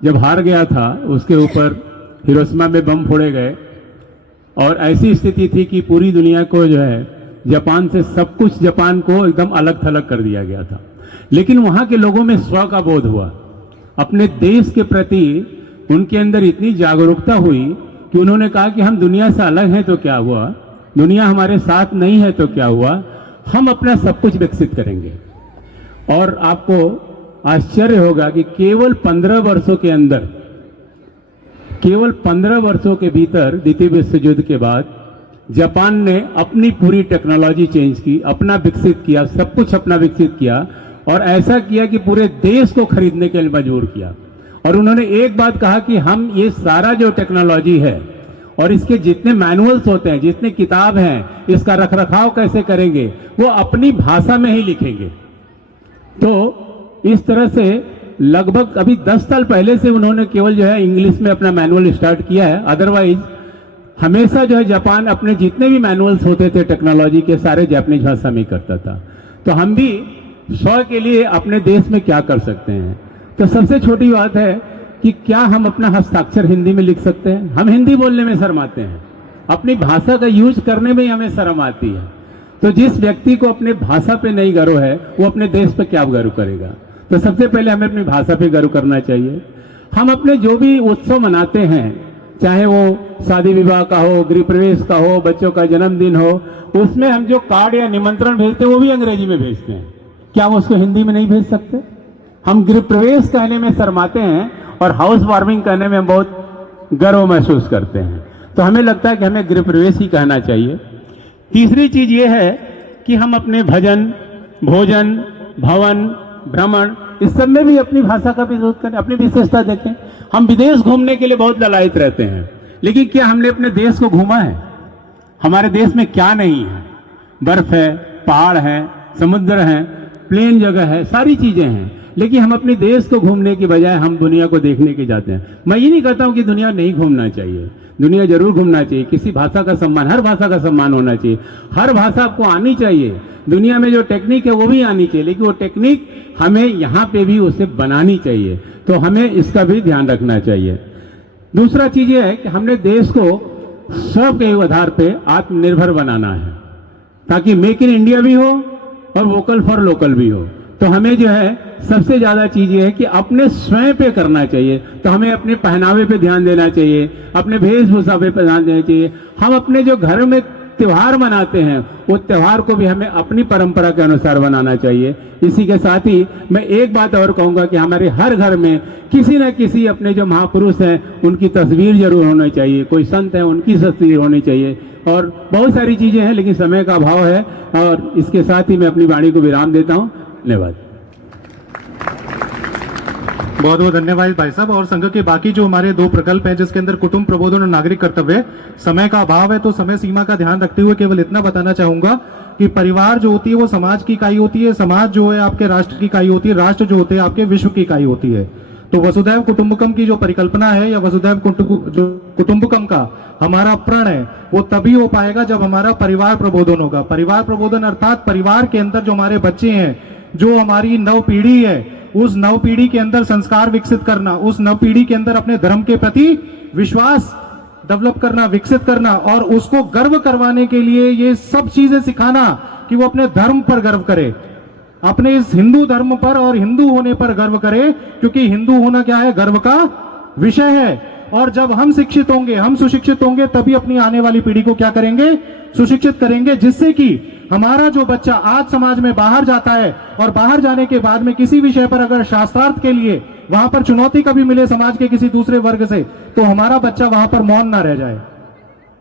जब हार गया था, उसके ऊपर हिरोशिमा में बम फोड़े गए और ऐसी स्थिति थी कि पूरी दुनिया को जो है जापान से सब कुछ, जापान को एकदम अलग थलग कर दिया गया था। लेकिन वहां के लोगों में स्व का बोध हुआ, अपने देश के प्रति उनके अंदर इतनी जागरूकता हुई कि उन्होंने कहा कि हम दुनिया से अलग हैं तो क्या हुआ, दुनिया हमारे साथ नहीं है तो क्या हुआ, हम अपना सब कुछ विकसित करेंगे। और आपको आश्चर्य होगा कि केवल 15 वर्षों के अंदर, केवल 15 वर्षों के भीतर द्वितीय विश्व युद्ध के बाद जापान ने अपनी पूरी टेक्नोलॉजी चेंज की, अपना विकसित किया, सब कुछ अपना विकसित किया और ऐसा किया कि पूरे देश को खरीदने के लिए मजबूर किया। और उन्होंने एक बात कहा कि हम ये सारा जो टेक्नोलॉजी है और इसके जितने मैनुअल्स होते हैं, जितने किताब हैं, इसका रखरखाव कैसे करेंगे, वो अपनी भाषा में ही लिखेंगे। तो इस तरह से लगभग अभी 10 साल पहले से उन्होंने केवल जो है इंग्लिश में अपना मैनुअल स्टार्ट किया है। अदरवाइज हमेशा जो है जापान अपने जितने भी मैनुअल्स होते थे टेक्नोलॉजी के, सारे जापानीज भाषा में करता था। तो हम भी 100 के लिए अपने देश में क्या कर सकते हैं। तो सबसे छोटी बात है कि क्या हम अपना हस्ताक्षर हिंदी में लिख सकते हैं। हम हिंदी बोलने में शर्माते हैं, अपनी भाषा का यूज करने में ही हमें शर्म आती है। तो जिस व्यक्ति को अपने भाषा पे नहीं गर्व है वो अपने देश पे क्या गर्व करेगा। तो सबसे पहले हमें अपनी भाषा पे गर्व करना चाहिए। हम अपने जो भी उत्सव मनाते हैं, चाहे वो शादी विवाह का हो, गृह प्रवेश का हो, बच्चों का जन्मदिन हो, उसमें हम जो कार्ड या निमंत्रण भेजते हैं वो भी अंग्रेजी में भेजते हैं। क्या हम उसको हिंदी में नहीं भेज सकते? हम गृह प्रवेश कहने में शर्माते हैं और हाउस वार्मिंग कहने में हम बहुत गर्व महसूस करते हैं। तो हमें लगता है कि हमें गृह प्रवेश ही कहना चाहिए। तीसरी चीज ये है कि हम अपने भजन, भोजन, भवन, भ्रमण इस सब में भी अपनी भाषा का विरोध करें, अपनी विशेषता देखें। हम विदेश घूमने के लिए बहुत ललायत रहते हैं, लेकिन क्या हमने अपने देश को घूमा है? हमारे देश में क्या नहीं है? बर्फ है, पहाड़ है, समुद्र है, प्लेन जगह है, सारी चीजें हैं, लेकिन हम अपने देश को घूमने की बजाय हम दुनिया को देखने के जाते हैं। मैं ये नहीं कहता हूं कि दुनिया नहीं घूमना चाहिए, दुनिया जरूर घूमना चाहिए। किसी भाषा का सम्मान, हर भाषा का सम्मान होना चाहिए, हर भाषा आपको आनी चाहिए। दुनिया में जो टेक्निक है वो भी आनी चाहिए, लेकिन वो टेक्निक हमें यहाँ पे भी उसे बनानी चाहिए, तो हमें इसका भी ध्यान रखना चाहिए। दूसरा चीज ये है कि हमने देश को स्व के आधार पे आत्मनिर्भर बनाना है, ताकि मेक इन इंडिया भी हो और वोकल फॉर लोकल भी हो। तो हमें जो है सबसे ज्यादा चीज ये है कि अपने स्वयं पे करना चाहिए। तो हमें अपने पहनावे पे ध्यान देना चाहिए, अपने वेशभूषा पे ध्यान देना चाहिए। हम अपने जो घर में त्योहार मनाते हैं वो त्योहार को भी हमें अपनी परंपरा के अनुसार बनाना चाहिए। इसी के साथ ही मैं एक बात और कहूंगा कि हमारे हर घर में किसी न किसी अपने जो महापुरुष हैं उनकी तस्वीर जरूर होनी चाहिए, कोई संत है उनकी तस्वीर होनी चाहिए, और बहुत सारी चीजें हैं, लेकिन समय का अभाव है। और इसके साथ ही मैं अपनी वाणी को विराम देता हूं। धन्यवाद। बहुत बहुत धन्यवाद भाई साहब। और संघ के बाकी जो हमारे 2 प्रकल्प हैं जिसके अंदर कुटुंब प्रबोधन और नागरिक कर्तव्य, समय का अभाव है तो समय सीमा का ध्यान रखते हुए केवल इतना बताना चाहूंगा कि परिवार जो होती है वो समाज की इकाई होती है, समाज जो है आपके राष्ट्र की इकाई होती है, राष्ट्र जो होते हैं आपके विश्व की इकाई होती है। तो वसुधैव कुटुंबकम की जो परिकल्पना है या वसुधैव कुटुंबकम का हमारा प्रण है वो तभी हो पाएगा जब हमारा परिवार प्रबोधन होगा। परिवार प्रबोधन अर्थात परिवार के अंदर जो हमारे बच्चे हैं, जो हमारी नव पीढ़ी है, उस नव पीढ़ी के अंदर संस्कार विकसित करना, उस नव पीढ़ी के अंदर अपने धर्म के प्रति विश्वास डेवलप करना, विकसित करना, और उसको गर्व करवाने के लिए ये सब चीजें सिखाना कि वो अपने धर्म पर गर्व करे, अपने इस हिंदू धर्म पर और हिंदू होने पर गर्व करे, क्योंकि हिंदू होना क्या है, गर्व का विषय है। और जब हम शिक्षित होंगे, हम सुशिक्षित होंगे, तभी अपनी आने वाली पीढ़ी को क्या करेंगे, सुशिक्षित करेंगे, जिससे कि हमारा जो बच्चा आज समाज में बाहर जाता है और बाहर जाने के बाद में किसी विषय पर अगर शास्त्रार्थ के लिए वहां पर चुनौती कभी मिले समाज के किसी दूसरे वर्ग से, तो हमारा बच्चा वहां पर मौन ना रह जाए,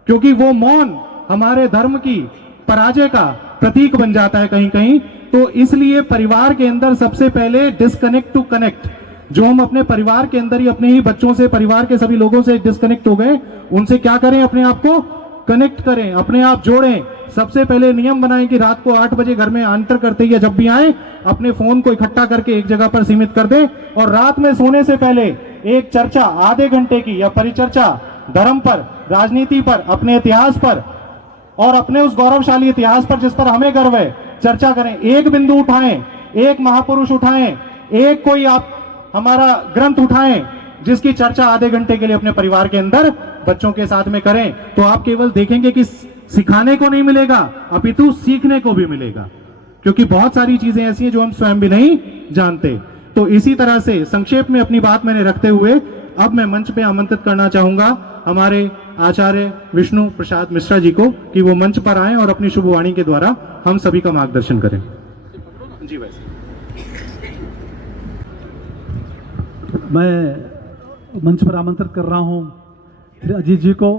क्योंकि वो मौन हमारे धर्म की पराजय का प्रतीक बन जाता है कहीं कहीं। तो इसलिए परिवार के अंदर सबसे पहले डिस्कनेक्ट टू कनेक्ट, जो हम अपने परिवार के अंदर ही अपने ही बच्चों से, परिवार के सभी लोगों से डिस्कनेक्ट हो गए, उनसे क्या करें, अपने आप को कनेक्ट करें, अपने आप जोड़ें। सबसे पहले नियम बनाएं कि रात को 8 बजे घर में एंटर करते ही या जब भी आए अपने फोन को इकट्ठा करके एक जगह पर सीमित कर दें, और रात में सोने से पहले एक चर्चा आधे घंटे की या परिचर्चा धर्म पर, राजनीति पर, अपने इतिहास पर और अपने उस गौरवशाली इतिहास पर जिस पर हमें गर्व है, चर्चा करें। एक बिंदु उठाएं, एक महापुरुष उठाएं, एक कोई आप हमारा ग्रंथ उठाएं जिसकी चर्चा आधे घंटे के लिए अपने परिवार के अंदर बच्चों के साथ में करें। तो आप केवल देखेंगे कि सिखाने को नहीं मिलेगा, अपितु सीखने को भी मिलेगा, क्योंकि बहुत सारी चीजें ऐसी हैं जो हम स्वयं भी नहीं जानते। तो इसी तरह से संक्षेप में अपनी बात मैंने रखते हुए अब मैं मंच पे आमंत्रित करना चाहूंगा हमारे आचार्य विष्णु प्रसाद मिश्रा जी को कि वो मंच पर आएं और अपनी शुभवाणी के द्वारा हम सभी का मार्गदर्शन करें। जी वैसे मैं मंच पर आमंत्रित कर रहा हूं श्री अजीत जी को।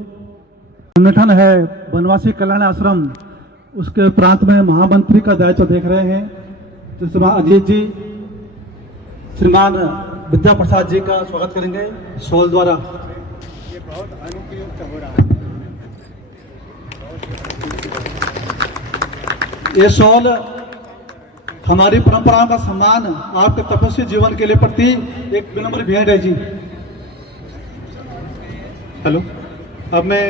संगठन है वनवासी कल्याण आश्रम, उसके प्रांत में महामंत्री का दायित्व देख रहे हैं तो श्रीमान अजीत जी श्रीमान विद्या प्रसाद जी का स्वागत करेंगे शॉल द्वारा। ये शॉल हमारी परंपराओं का सम्मान, आपके तपस्वी जीवन के लिए प्रति एक विनम्र भेंट है जी। हेलो, अब मैं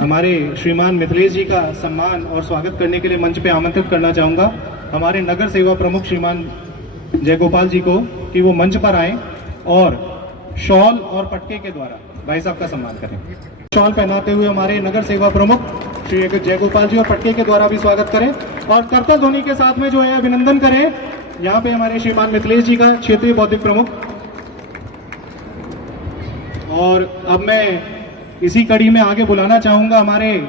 हमारे श्रीमान मिथिलेश जी का सम्मान और स्वागत करने के लिए मंच पे आमंत्रित करना चाहूँगा हमारे नगर सेवा प्रमुख श्रीमान जयगोपाल जी को कि वो मंच पर आएं और शॉल और पटके के द्वारा भाई साहब का सम्मान करें। शॉल पहनाते हुए हमारे नगर सेवा प्रमुख श्री जयगोपाल जी और पटके के द्वारा भी स्वागत करें और करतल ध्वनि के साथ में जो है अभिनंदन करें यहाँ पे हमारे श्रीमान मिथिलेश जी का, क्षेत्रीय बौद्धिक प्रमुख। और अब मैं इसी कड़ी में आगे बुलाना चाहूंगा हमारे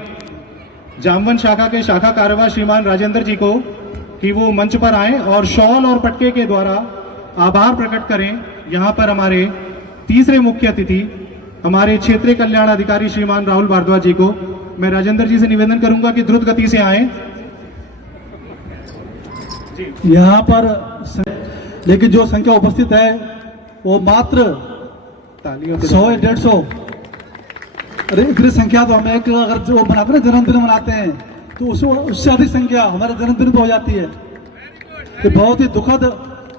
जामवन शाखा के शाखा कार्यवाह श्रीमान राजेंद्र जी को कि वो मंच पर आएं और शॉल और पटके के द्वारा आभार प्रकट करें। यहाँ पर हमारे तीसरे मुख्य अतिथि हमारे क्षेत्रीय कल्याण अधिकारी श्रीमान राहुल भारद्वाज जी को मैं राजेंद्र जी से निवेदन करूंगा कि द्रुत गति से आएं। यहाँ पर लेकिन जो संख्या उपस्थित है वो मात्र 100 या 150। अरे इतनी संख्या तो हमें एक अगर जो मनाते हैं जन्मदिन मनाते हैं तो उससे अधिक संख्या हमारे जन्मदिन पर हो जाती है। तो बहुत ही दुखद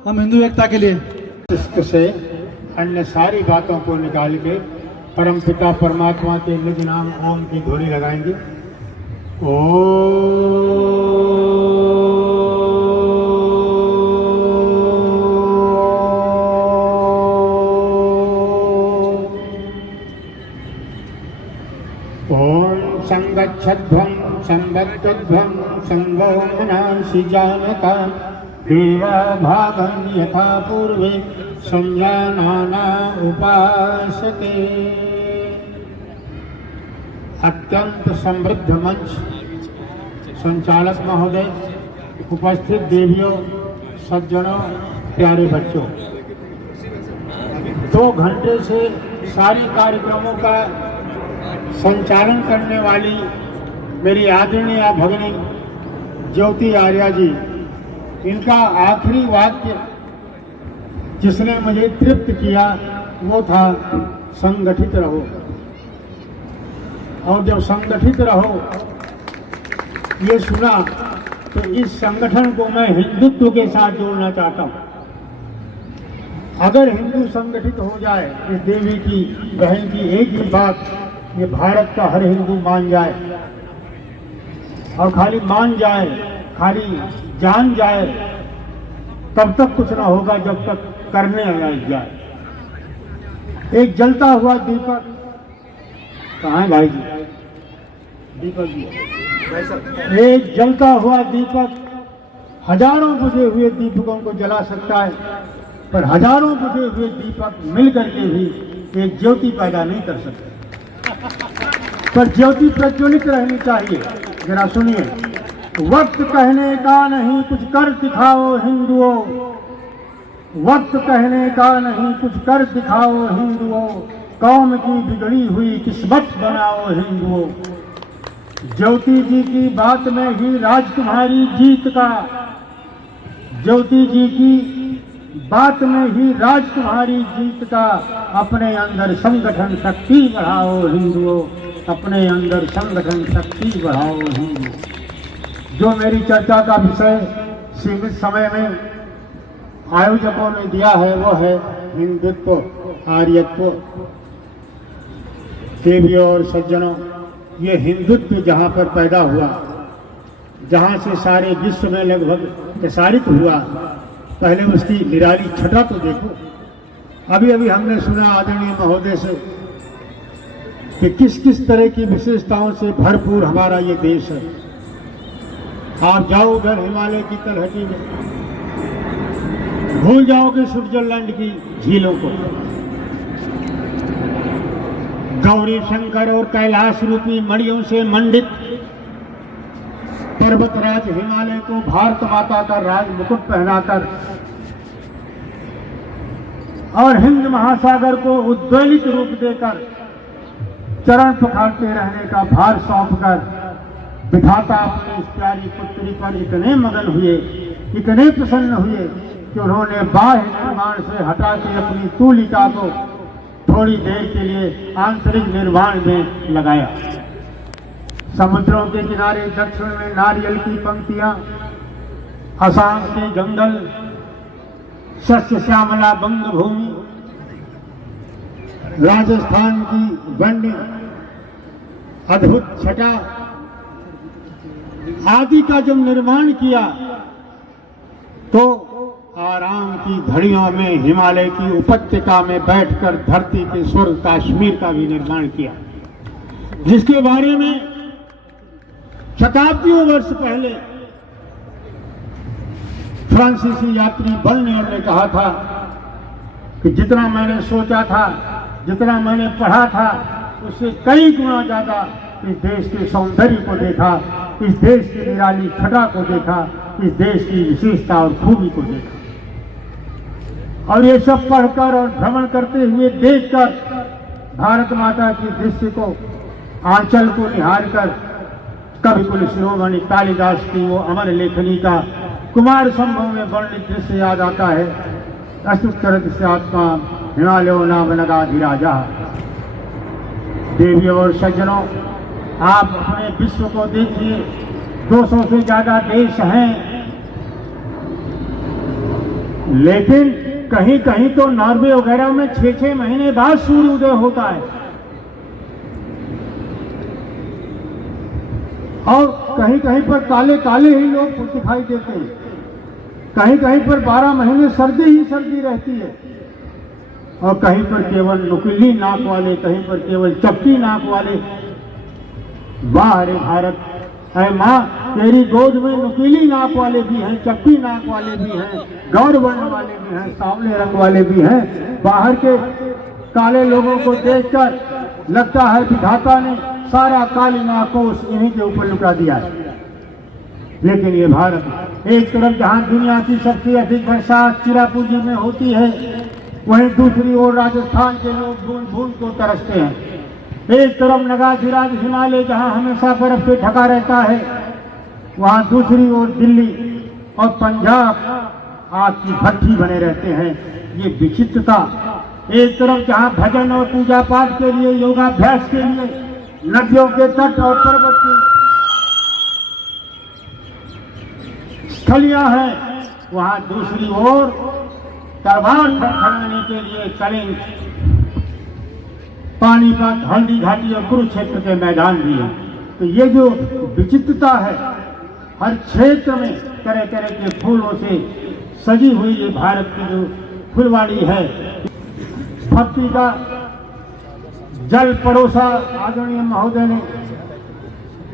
हम हिंदू एकता के लिए इश्क से अन्य सारी बातों को निकाल के परम पिता परमात्मा के निज नाम ओम की धूली लगाएंगे। ओम संगच्छध्वं संबद्धध्वं संगो मनांसि जानता देवा भागं यथा पूर्वे संज्ञानाना उपासते। अत्यंत समृद्ध मंच, संचालक महोदय, उपस्थित देवियों, सज्जनों, प्यारे बच्चों, 2 घंटे से सारे कार्यक्रमों का संचालन करने वाली मेरी आदरणीय भगिनी ज्योति आर्या जी, इनका आखिरी वाक्य जिसने मुझे तृप्त किया वो था संगठित रहो। और जब संगठित रहो ये सुना तो इस संगठन को मैं हिंदुत्व के साथ जोड़ना चाहता हूँ। अगर हिंदू संगठित हो जाए, इस देवी की बहन की एक ही बात ये भारत का हर हिंदू मान जाए, और खाली मान जाए, खाली जान जाए, तब तक कुछ ना होगा जब तक करने जाए। एक जलता हुआ दीपक, कहाँ है भाई जी? दीपक जी, एक जलता हुआ दीपक हजारों बुझे हुए दीपकों को जला सकता है, पर हजारों बुझे हुए दीपक मिलकर के भी एक ज्योति पैदा नहीं कर सकते। पर ज्योति प्रज्वलित रहनी चाहिए। जरा सुनिए, वक्त कहने का नहीं कुछ कर दिखाओ हिंदुओं, वक्त कहने का नहीं कुछ कर दिखाओ हिंदुओं, कौम की बिगड़ी हुई किस्मत बनाओ हिंदुओं। ज्योति जी की बात में ही राज तुम्हारी जीत का, ज्योति जी की बात में ही राज तुम्हारी जीत का। अपने अंदर संगठन शक्ति बढ़ाओ हिंदुओं, अपने अंदर संगठन शक्ति बढ़ाओ हिंदुओं। जो मेरी चर्चा का विषय सीमित समय में आयोजकों ने दिया है वो है हिंदुत्व, आर्यत्व। देवियों और सज्जनों, ये हिंदुत्व जहाँ पर पैदा हुआ, जहाँ से सारे विश्व में लगभग प्रसारित हुआ, पहले उसकी निराली छटा तो देखो। अभी अभी हमने सुना आदरणीय महोदय से कि किस किस तरह की विशेषताओं से भरपूर हमारा ये देश है। आप जाओ उधर हिमालय की तलहटी में, भूल जाओगे स्विट्जरलैंड की झीलों को। गौरी शंकर और कैलाश रूपी मणियों से मंडित पर्वतराज हिमालय को भारत माता का राज मुकुट पहनाकर और हिंद महासागर को उद्वेलित रूप देकर चरण पखारते रहने का भार सौंपकर विधाता अपनी इस प्यारी पुत्री पर इतने मगन हुए, इतने प्रसन्न हुए कि उन्होंने बाह्य निर्माण से हटा के अपनी तूलिका को थोड़ी देर के लिए आंतरिक निर्माण में लगाया। समुद्रों के किनारे दक्षिण में नारियल की पंक्तियां, असम के जंगल, सस्य श्यामला बंग भूमि, राजस्थान की वन्य अद्भुत छटा आदि का जब निर्माण किया तो आराम की घड़ियों में हिमालय की उपत्यका में बैठकर धरती के स्वर्ग कश्मीर का भी निर्माण किया, जिसके बारे में शताब्दियों वर्ष पहले फ्रांसीसी यात्री बर्नियर ने कहा था कि जितना मैंने सोचा था, जितना मैंने पढ़ा था, उससे कई गुना ज्यादा इस देश के सौंदर्य को देखा, इस देश की निराली छटा को देखा, इस देश की विशेषता और खूबी को देखा। और ये सब पढ़कर और भ्रमण करते हुए देखकर भारत माता की दृष्टि को, आंचल को निहार कर कवि कुल शिरोमणि कालिदास की वो अमर लेखनी का कुमार संभव में वर्णित दृश्य याद आता है अस्तुतरत स्यात्मा हिमालयो नाम नगाधिराजा। देवी और सज्जनों, आप अपने विश्व को देखिए, 200 से ज्यादा देश हैं, लेकिन कहीं कहीं तो नॉर्वे वगैरह में 6-6 महीने बाद सूर्योदय होता है, और कहीं कहीं पर काले काले ही लोग दिखाई देते हैं। कहीं कहीं पर 12 महीने सर्दी ही सर्दी रहती है, और कहीं पर केवल नुकीली नाक वाले, कहीं पर केवल चपटी नाक वाले। वाह रे भारत, है माँ, तेरी गोद में नुकीली नाक वाले भी हैं, चपटी नाक वाले भी हैं, गौर वर्ण वाले भी हैं, सांवले रंग वाले भी हैं। बाहर के काले लोगों को देखकर लगता है कि विधाता ने सारा कालिमा कोष इन्हीं के ऊपर लुटा दिया है। लेकिन ये भारत, एक तरफ जहाँ दुनिया की सबसे अधिक वर्षा चिरापुंजी में होती है, वहीं दूसरी ओर राजस्थान के लोग बूंद बूंद को तरसते हैं। एक तरफ नगाधिराज हिमालय जहाँ हमेशा बर्फ से ढका रहता है, वहाँ दूसरी ओर दिल्ली और पंजाब आग की भट्टी बने रहते हैं। ये विचित्रता, एक तरफ जहाँ भजन और पूजा पाठ के लिए, योगाभ्यास के लिए नदियों के तट और पर्वत की स्थलियां हैं, वहाँ दूसरी ओर तलवार फड़फड़ाने के लिए कलिंग, पानीपत, हल्दी घाटी और कुरुक्षेत्र के मैदान भी हैं। तो ये जो विचित्रता है, हर क्षेत्र में तरह तरह के फूलों से सजी हुई ये भारत की जो फुलवाड़ी है, भक्ति का जल परोसा आदरणीय महोदय ने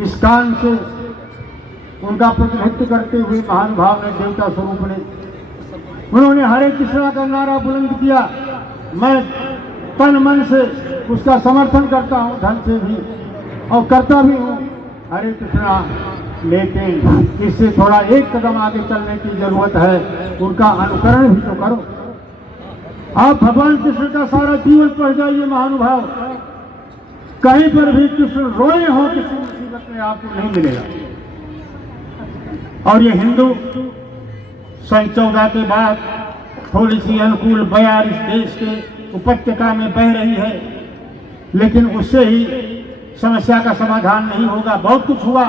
इस कान से उनका प्रतिनिधित्व करते हुए महानुभाव ने, देवता स्वरूप ने, उन्होंने हरे कृष्णा का नारा बुलंद किया। मैं तन मन से उसका समर्थन करता हूँ, धन से भी, और करता भी हूँ हरे कृष्णा। लेकिन इससे थोड़ा एक कदम आगे चलने की जरूरत है, उनका अनुकरण भी तो करो। आप भगवान कृष्ण का सारा जीवन पढ़ जाइए महानुभाव, कहीं पर भी कृष्ण रोए हो किसी मुसीबत में आपको नहीं मिलेगा। और ये हिंदू 14 के बाद थोड़ी सी अनुकूल बयार इस देश के उपत्यका में बह रही है, लेकिन उससे ही समस्या का समाधान नहीं होगा। बहुत कुछ हुआ,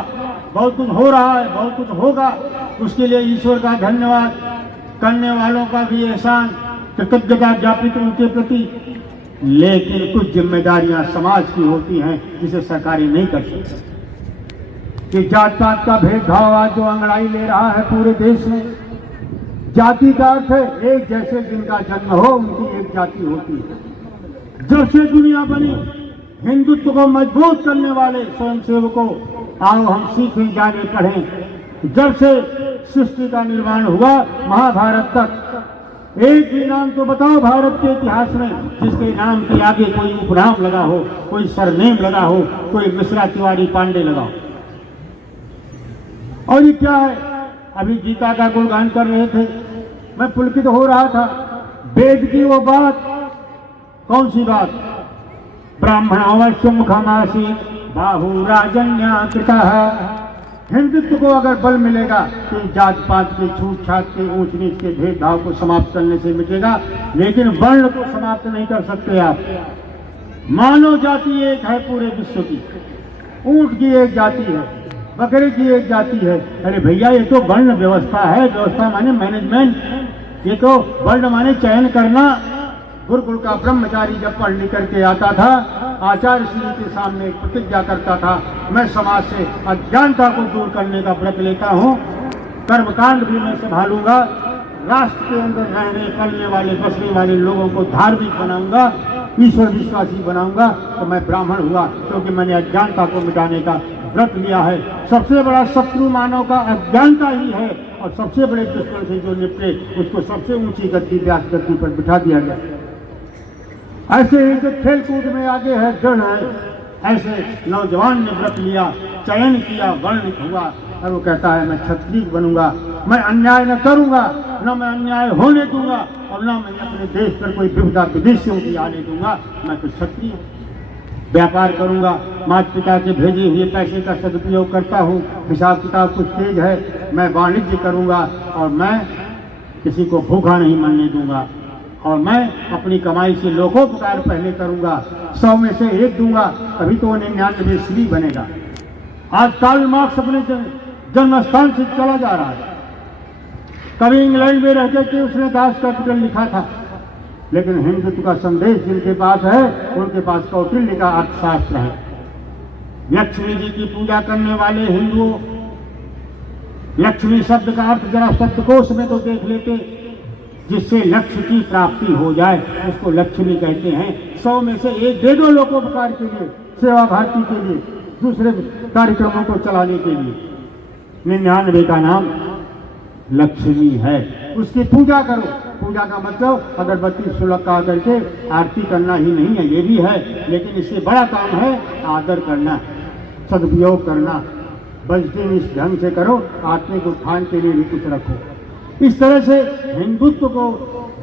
बहुत कुछ हो रहा है, बहुत कुछ होगा, उसके लिए ईश्वर का धन्यवाद, करने वालों का भी एहसान, कृतज्ञता ज्ञापित उनके प्रति। लेकिन कुछ जिम्मेदारियां समाज की होती हैं जिसे सरकारें नहीं कर सकती। कि जात पात का भेदभाव आज जो अंगड़ाई ले रहा है पूरे देश में, जाति का अर्थ है एक जैसे जिनका जन्म हो उनकी एक जाति होती है। जब से दुनिया बनी, हिंदुत्व को मजबूत करने वाले स्वयंसेवकों, आओ हम सीखें, जाने पढ़ें। जब से सृष्टि का निर्माण हुआ महाभारत तक, एक भी नाम तो बताओ भारत के इतिहास में जिसके नाम के आगे कोई उपनाम लगा हो, कोई सरनेम लगा हो, कोई मिश्रा तिवारी पांडे लगा हो। और ये क्या है, अभी गीता का गुणगान कर रहे थे, मैं पुलकित हो रहा था। वेद की वो बात, कौन सी बात? ब्राह्मणावश्य मुखमासी बाहु राजन्या कृता। हिंदुत्व को अगर बल मिलेगा तो जात पात के, छूट छाट के, ऊंच नीच के भेदभाव को समाप्त करने से मिटेगा, लेकिन वर्ण को समाप्त नहीं कर सकते आप। मानव जाति एक है पूरे विश्व की, ऊंट की एक जाति है, बकरे की एक जाति है। अरे भैया ये तो वर्ण व्यवस्था है, व्यवस्था माने मैनेजमेंट, ये तो वर्ण माने चयन करना। गुरुकुल का ब्रह्मचारी जब पढ़ लिख करके आता था, आचार्य श्री के सामने प्रतिज्ञा करता था, मैं समाज से अज्ञानता को दूर करने का व्रत लेता हूँ, कर्मकांड भी मैं संभालूंगा, राष्ट्र के अंदर रहने पलने वाले बसने वाले लोगों को धार्मिक बनाऊंगा, ईश्वर विश्वासी बनाऊंगा। तो मैं ब्राह्मण हुआ क्योंकि मैंने अज्ञानता को मिटाने का व्रत लिया है। सबसे बड़ा शत्रु मानव का अज्ञानता ही है, और सबसे बड़े दुश्मन से जो निपटे उसको सबसे ऊंची गद्दी, व्यास गद्दी पर बिठा दिया गया। ऐसे ही जो खेल कूद में आगे है, दृढ़ है, ऐसे नौजवान ने व्रत लिया, चयन किया, वर्णित हुआ, और वो कहता है मैं क्षत्रिय बनूंगा, मैं अन्याय न करूंगा, न मैं अन्याय होने दूंगा, और न मैं अपने देश पर कोई विविधा विदेशियों की आने दूंगा। मैं तो क्षत्रिय हूँ, व्यापार करूंगा, माता पिता के भेजे हुए पैसे का सदुपयोग करता हूँ, हिसाब किताब कुछ तेज है, मैं वाणिज्य करूंगा, और मैं किसी को भूखा नहीं मरने दूंगा। और मैं अपनी कमाई से लोकोपकार पहले करूंगा, 100 में से 1 दूंगा, तभी तो 99 श्री बनेगा। आज कार्ल मार्क्स अपने जन्म स्थान से चला जा रहा है। कभी इंग्लैंड में रहते थे, उसने दास कैपिटल लिखा था, लेकिन हिंदुत्व का संदेश जिनके पास है उनके पास कौटिल्य का अर्थशास्त्र है। लक्ष्मी जी की पूजा करने वाले हिंदुओं, लक्ष्मी शब्द का अर्थ जरा शब्दकोश में तो देख लेते, जिससे लक्ष्य की प्राप्ति हो जाए उसको लक्ष्मी कहते हैं। 100 में से 1 दे दो लोकोपकार के लिए, सेवा भारती के लिए, दूसरे कार्यक्रमों को चलाने के लिए। 99 का नाम लक्ष्मी है, उसकी पूजा करो। पूजा का मतलब अगरबत्ती सुलगा करके आरती करना ही नहीं है, ये भी है, लेकिन इससे बड़ा काम है आदर करना, सदुपयोग करना। बजटिंग इस ढंग से करो, आत्मिक उत्थान के लिए भी कुछ रखो। इस तरह से हिंदुत्व को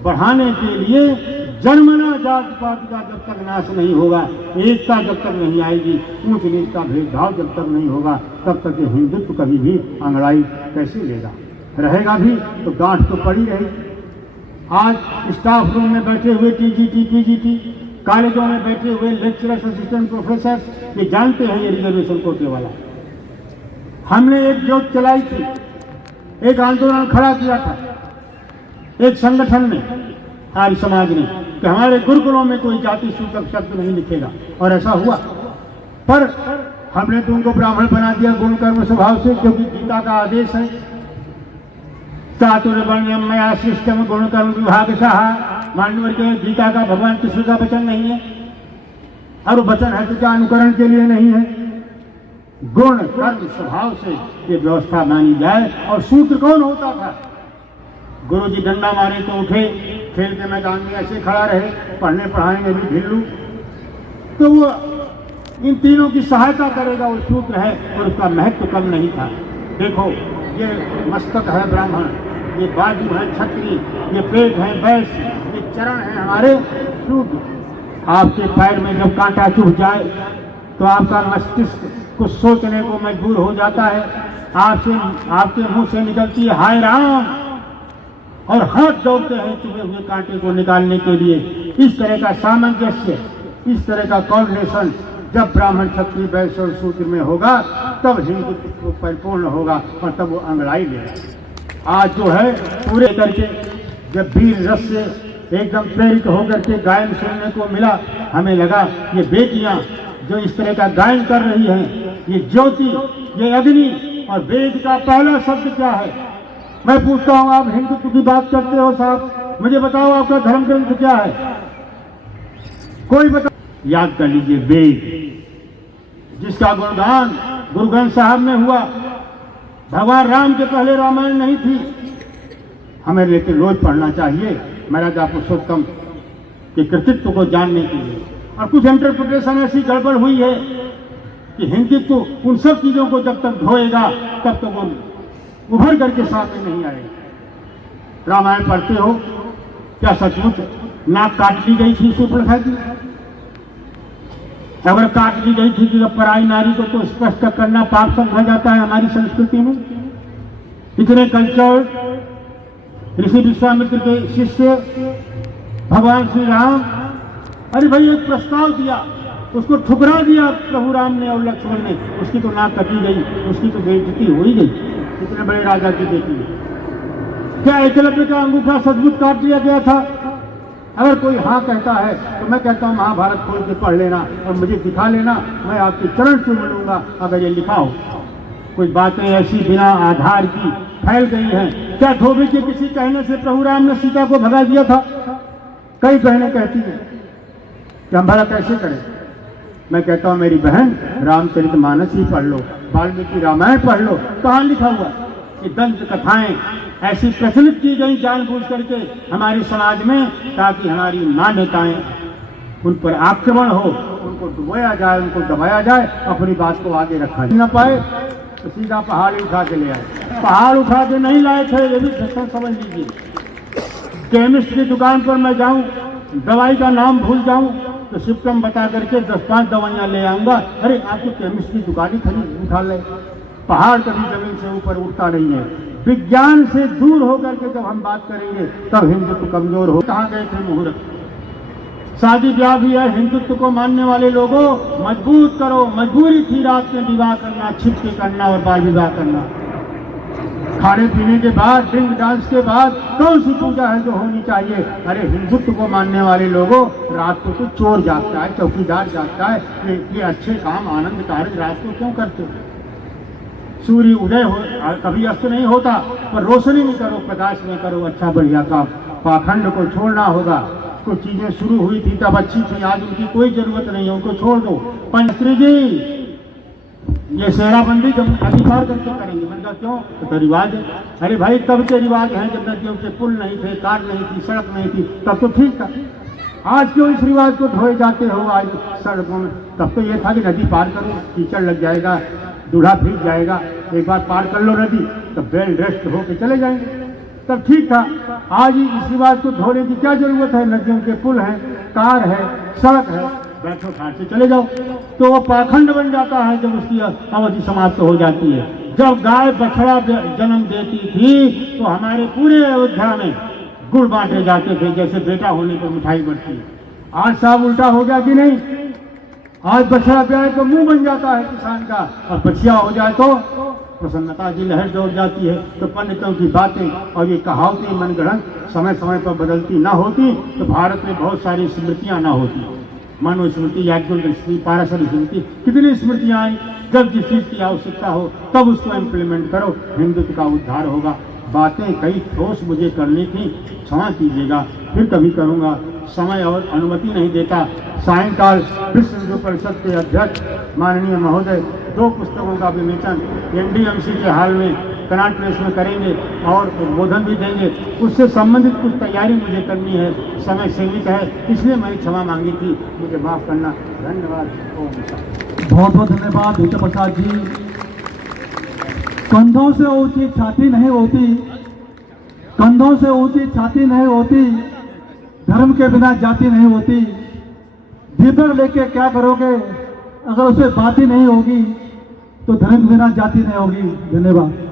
बढ़ाने के लिए जन्मना जात पात का जब तक नाश नहीं होगा, एकता जब तक नहीं आएगी, ऊंच नीच का भेदभाव जब तक नहीं होगा, तब तक ये हिंदुत्व कभी भी अंगड़ाई कैसे लेगा। रहेगा भी तो गांठ तो पड़ी रहेगी। आज स्टाफ रूम में बैठे हुए टीजीटी, पीजीटी, कॉलेजों में बैठे हुए लेक्चरर्स, असिस्टेंट प्रोफेसर, ये जानते हैं ये रिजर्वेशन कोटे वाला। हमने एक जोत चलाई थी, एक आंदोलन खड़ा किया था एक संगठन ने, आर्य समाज ने, कि हमारे गुरुकुलों में कोई जाति सूचक शब्द नहीं लिखेगा, और ऐसा हुआ। पर हमने तो उनको ब्राह्मण बना दिया गुण कर्म स्वभाव से, क्योंकि गीता का आदेश है, चातुर्वर्ण्यम मया सृष्टम गुण कर्म विभागशः। मांडवर के गीता का भगवान कृष्ण का वचन नहीं है, और वचन है तो क्या अनुकरण के लिए नहीं है। गुण कर्म स्वभाव से ये व्यवस्था मानी जाए। और सूत्र कौन होता था? गुरु जी डंडा मारे तो उठे, खेल के मैदान में ऐसे खड़ा रहे, पढ़ने पढ़ाने में भी ढिल्लू, तो वो इन तीनों की सहायता करेगा, वो सूत्र है, और उसका महत्व कम नहीं था। देखो, ये मस्तक है ब्राह्मण, ये बाजू है क्षत्रिय, ये पेट है वैश्य, ये चरण है हमारे शूद्र। आपके पैर में जब कांटा चुभ जाए तो आपका मस्तिष्क कुछ सोचने को मजबूर हो जाता है। आपके मुंह से निकलती है हाय राम, और हाथ दौड़ते हैं चुभे हुए कांटे को निकालने के लिए। इस तरह का सामंजस्य, इस तरह का कोऑर्डिनेशन जब ब्राह्मण क्षत्रिय वैश्य और शूद्र में होगा, तब हिंदुत्व परिपूर्ण होगा, और तब वो अंगड़ाई लेगा। आज जो है पूरे करके जब वीर रस से एकदम प्रेरित होकर के गायन सुनने को मिला, हमें लगा ये बेटियां जो इस तरह का गायन कर रही हैं, ये ज्योति, ये अग्नि, और वेद का पहला शब्द क्या है? मैं पूछता हूं, आप हिंदुत्व की बात करते हो साहब, मुझे बताओ आपका धर्म ग्रंथ क्या है? कोई बता, याद कर लीजिए, वेद जिसका गुणगान गुरु ग्रंथ साहब में हुआ। भगवान राम के पहले रामायण नहीं थी, हमें लेकिन रोज पढ़ना चाहिए महाराजा पुरुषोत्तम के कृतित्व को जानने के लिए। और कुछ इंटरप्रिटेशन ऐसी गड़बड़ हुई है कि हिंदुत्व उन सब चीजों को जब तक ढोएगा तब तक वो उभर करके सामने नहीं आएगा। रामायण पढ़ते हो, क्या सचमुच नाक काट ली गई थी सुपर्णखा की? अगर काट ली गई थी कि पराई नारी को तो स्पष्ट करना पाप समझा जाता है हमारी संस्कृति में। इतने कल्चर ऋषि विश्वामित्र के शिष्य भगवान श्री राम, अरे भाई एक प्रस्ताव दिया, उसको ठुकरा दिया प्रभु राम ने और लक्ष्मण ने, उसकी तो नाक कटी गई, उसकी तो बेइज्जती हो ही गई। इतने बड़े राजा की बेटी है। क्या एकलव्य का अंगूठा सचमुच काट दिया गया था? अगर कोई हाँ कहता है तो मैं कहता हूँ महाभारत खोल के पढ़ लेना और मुझे दिखा लेना, मैं आपके चरण चूम लूंगा अगर ये लिखा हो। कुछ बातें ऐसी बिना आधार की फैल गई हैं। क्या धोबी के किसी कहने से प्रभु राम ने सीता को भगा दिया था? कई बहनें कहती हैं कि हम भला कैसे करें। मैं कहता हूँ मेरी बहन, रामचरितमानस ही पढ़ लो, वाल्मीकि रामायण पढ़ लो, कहाँ लिखा हुआ? ये दंत कथाएं ऐसी प्रचलित की गई जानबूझ करके हमारे समाज में, ताकि हमारी मान्यताएं उन पर आक्रमण हो, उनको डुबोया जाए, उनको दबाया जाए, अपनी बात को आगे रखा न पाए तो सीधा पहाड़ उठा के ले आए। पहाड़ उठा के नहीं लाए थे, ये भी समझ लीजिए। केमिस्ट की दुकान पर मैं जाऊं, दवाई का नाम भूल जाऊं तो सिम्टम बता करके 10-5 दवाइयां ले आऊंगा। अरे आपको केमिस्ट की दुकान ही खरीद उठा ले। पहाड़ कभी जमीन से ऊपर उठता नहीं है, विज्ञान से दूर होकर के जब हम बात करेंगे तब हिंदुत्व कमजोर हो। कहाँ गए थे मुहूर्त? शादी ब्याह भी है, हिंदुत्व को मानने वाले लोगों मजबूत करो। मजबूरी थी रात में विवाह करना, छिप के करना और बाल विवाह करना। खाने पीने के बाद, ड्रिंक डांस के बाद कौन सी पूजा है जो होनी चाहिए? अरे हिंदुत्व को मानने वाले लोगों, रात को तो चोर जागता है, चौकीदार जागता है। ये अच्छे काम, आनंद कार्य रात को क्यों करते हो? सूर्य उदय हो, कभी अस्त नहीं होता, पर रोशनी में करो, प्रकाश में करो अच्छा बढ़िया काम। पाखंड को छोड़ना होगा। कुछ चीजें शुरू हुई थी तब अच्छी थी, आज उनकी कोई जरूरत नहीं है, उनको छोड़ दो। पंचश्री जी, ये सेराबंदी जब नदी पार करके करेंगे। मैंने कहा क्यों? तो रिवाज है। अरे भाई तब के रिवाज हैं जब नदियों के पुल नहीं थे, कार नहीं थी, सड़क नहीं थी, तब तो ठीक था। आज क्यों इस रिवाज को ढोए जाते हो आज सड़कों में? तब तो ये था कि नदी पार करो, कीचड़ लग जाएगा, दूल्हा भीग जाएगा, एक बार पार कर लो नदी तब वेल रेस्ट होके चले जाएंगे, तब ठीक था। आज इस रिवाज को धोने की क्या जरूरत है? नदियों के पुल हैं, कार है, सड़क है, बैठो ठाट से चले जाओ। तो वो पाखंड बन जाता है जब उसकी अवधि समाप्त हो जाती है। जब गाय बछड़ा जन्म देती थी तो हमारे पूरे अयोध्या में गुड़ बांटे जाते थे, जैसे बेटा होने पर मिठाई बढ़ती है। आज साहब उल्टा हो गया कि नहीं? आज बछड़ा ब्याह तो मुंह बन जाता है किसान का, और बछिया हो जाए तो प्रसन्नता की लहर दौड़ जाती है। तो पंडितों की बातें और ये कहावतें मनगढ़ंत समय समय पर बदलती ना होती तो भारत में बहुत सारी स्मृतियां ना होती। मनुस्मृति, याज्ञवल्क्य, पाराशर स्मृति, कितनी स्मृतियां आई। जब जिस चीज की आवश्यकता हो तब उसको इम्प्लीमेंट करो, हिंदुत्व का उद्धार होगा। बातें कई ठोस मुझे करनी थी, क्षमा कीजिएगा, फिर कभी करूंगा। समय और अनुमति नहीं देता। सायंकाल विश्व हिंदू परिषद के अध्यक्ष माननीय महोदय 2 पुस्तकों का विमोचन NDMC के हाल में कनाट प्लेस में करेंगे और उद्बोधन भी देंगे। उससे संबंधित कुछ तैयारी मुझे करनी है, समय सीमित है, इसलिए मैंने क्षमा मांगी थी, मुझे माफ करना। धन्यवाद। बहुत बहुत धन्यवाद विजय प्रसाद जी। कंधों से ऊंची छाती नहीं होती, कंधों से ऊंची छाती नहीं होती, धर्म के बिना जाति नहीं होती। दीपक लेके क्या करोगे अगर उसे बात ही नहीं होगी तो धर्म के बिना जाति नहीं होगी। धन्यवाद।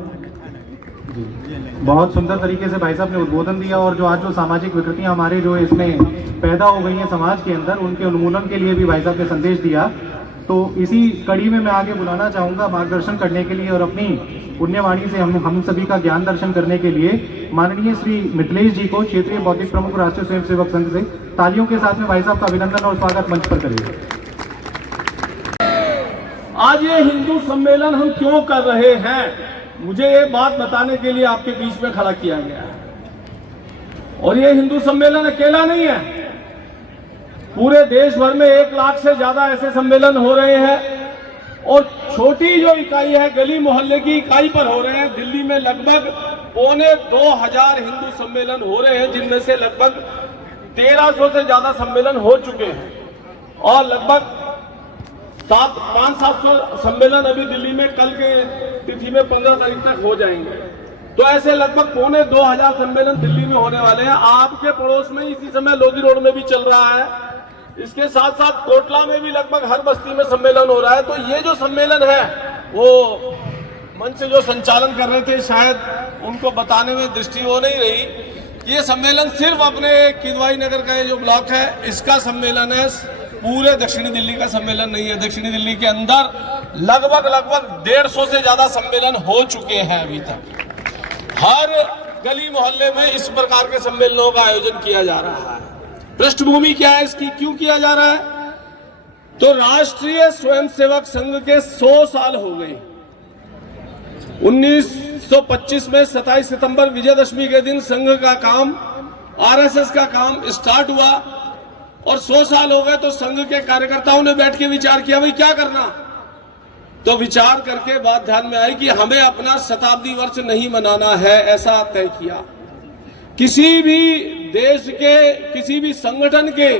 बहुत सुंदर तरीके से भाई साहब ने उद्बोधन दिया, और जो आज जो सामाजिक विकृतियां हमारे जो इसमें पैदा हो गई हैं समाज के अंदर, उनके उन्मूलन के लिए भी भाई साहब ने संदेश दिया। तो इसी कड़ी में मैं आगे बुलाना चाहूँगा मार्गदर्शन करने के लिए और अपनी पुण्यवाणी से हम सभी का ज्ञान दर्शन करने के लिए माननीय श्री मिथिलेश जी को, क्षेत्रीय बौद्धिक प्रमुख राष्ट्रीय स्वयंसेवक संघ से, तालियों के साथ में भाई साहब का अभिनंदन और स्वागत मंच पर करेंगे। आज ये हिंदू सम्मेलन हम क्यों कर रहे हैं, मुझे ये बात बताने के लिए आपके बीच में खड़ा किया गया है। और ये हिंदू सम्मेलन अकेला नहीं है, पूरे देश भर में 1 लाख से ज्यादा ऐसे सम्मेलन हो रहे हैं, और छोटी जो इकाई है गली मोहल्ले की इकाई पर हो रहे हैं। दिल्ली में लगभग 2500 हिंदू सम्मेलन हो रहे हैं, जिनमें से लगभग 1300 से ज्यादा सम्मेलन हो चुके हैं, और लगभग 500-700 सम्मेलन अभी दिल्ली में कल के तिथि में 15 तारीख तक हो जाएंगे। तो ऐसे लगभग 2500 सम्मेलन दिल्ली में होने वाले हैं। आपके पड़ोस में इसी समय लोधी रोड में भी चल रहा है, इसके साथ साथ कोटला में भी लगभग हर बस्ती में सम्मेलन हो रहा है। तो ये जो सम्मेलन है वो मंच से जो संचालन कर रहे थे, शायद उनको बताने में दृष्टि हो नहीं रही। ये सम्मेलन सिर्फ अपने किदवाई नगर का जो ब्लॉक है इसका सम्मेलन है, पूरे दक्षिणी दिल्ली का सम्मेलन नहीं है। दक्षिणी दिल्ली के अंदर लगभग 150 से ज्यादा सम्मेलन हो चुके हैं अभी तक। हर गली मोहल्ले में इस प्रकार के सम्मेलनों का आयोजन किया जा रहा है। पृष्ठभूमि क्या है इसकी, क्यों किया जा रहा है? तो राष्ट्रीय स्वयंसेवक संघ के 100 साल हो गए। 1925 में 27 सितंबर विजयदशमी के दिन संघ का काम, RSS का काम स्टार्ट हुआ, और 100 साल हो गए। तो संघ के कार्यकर्ताओं ने बैठ के विचार किया भाई क्या करना। तो विचार करके बात ध्यान में आई कि हमें अपना शताब्दी वर्ष नहीं मनाना है, ऐसा तय किया। किसी भी देश के, किसी भी संगठन के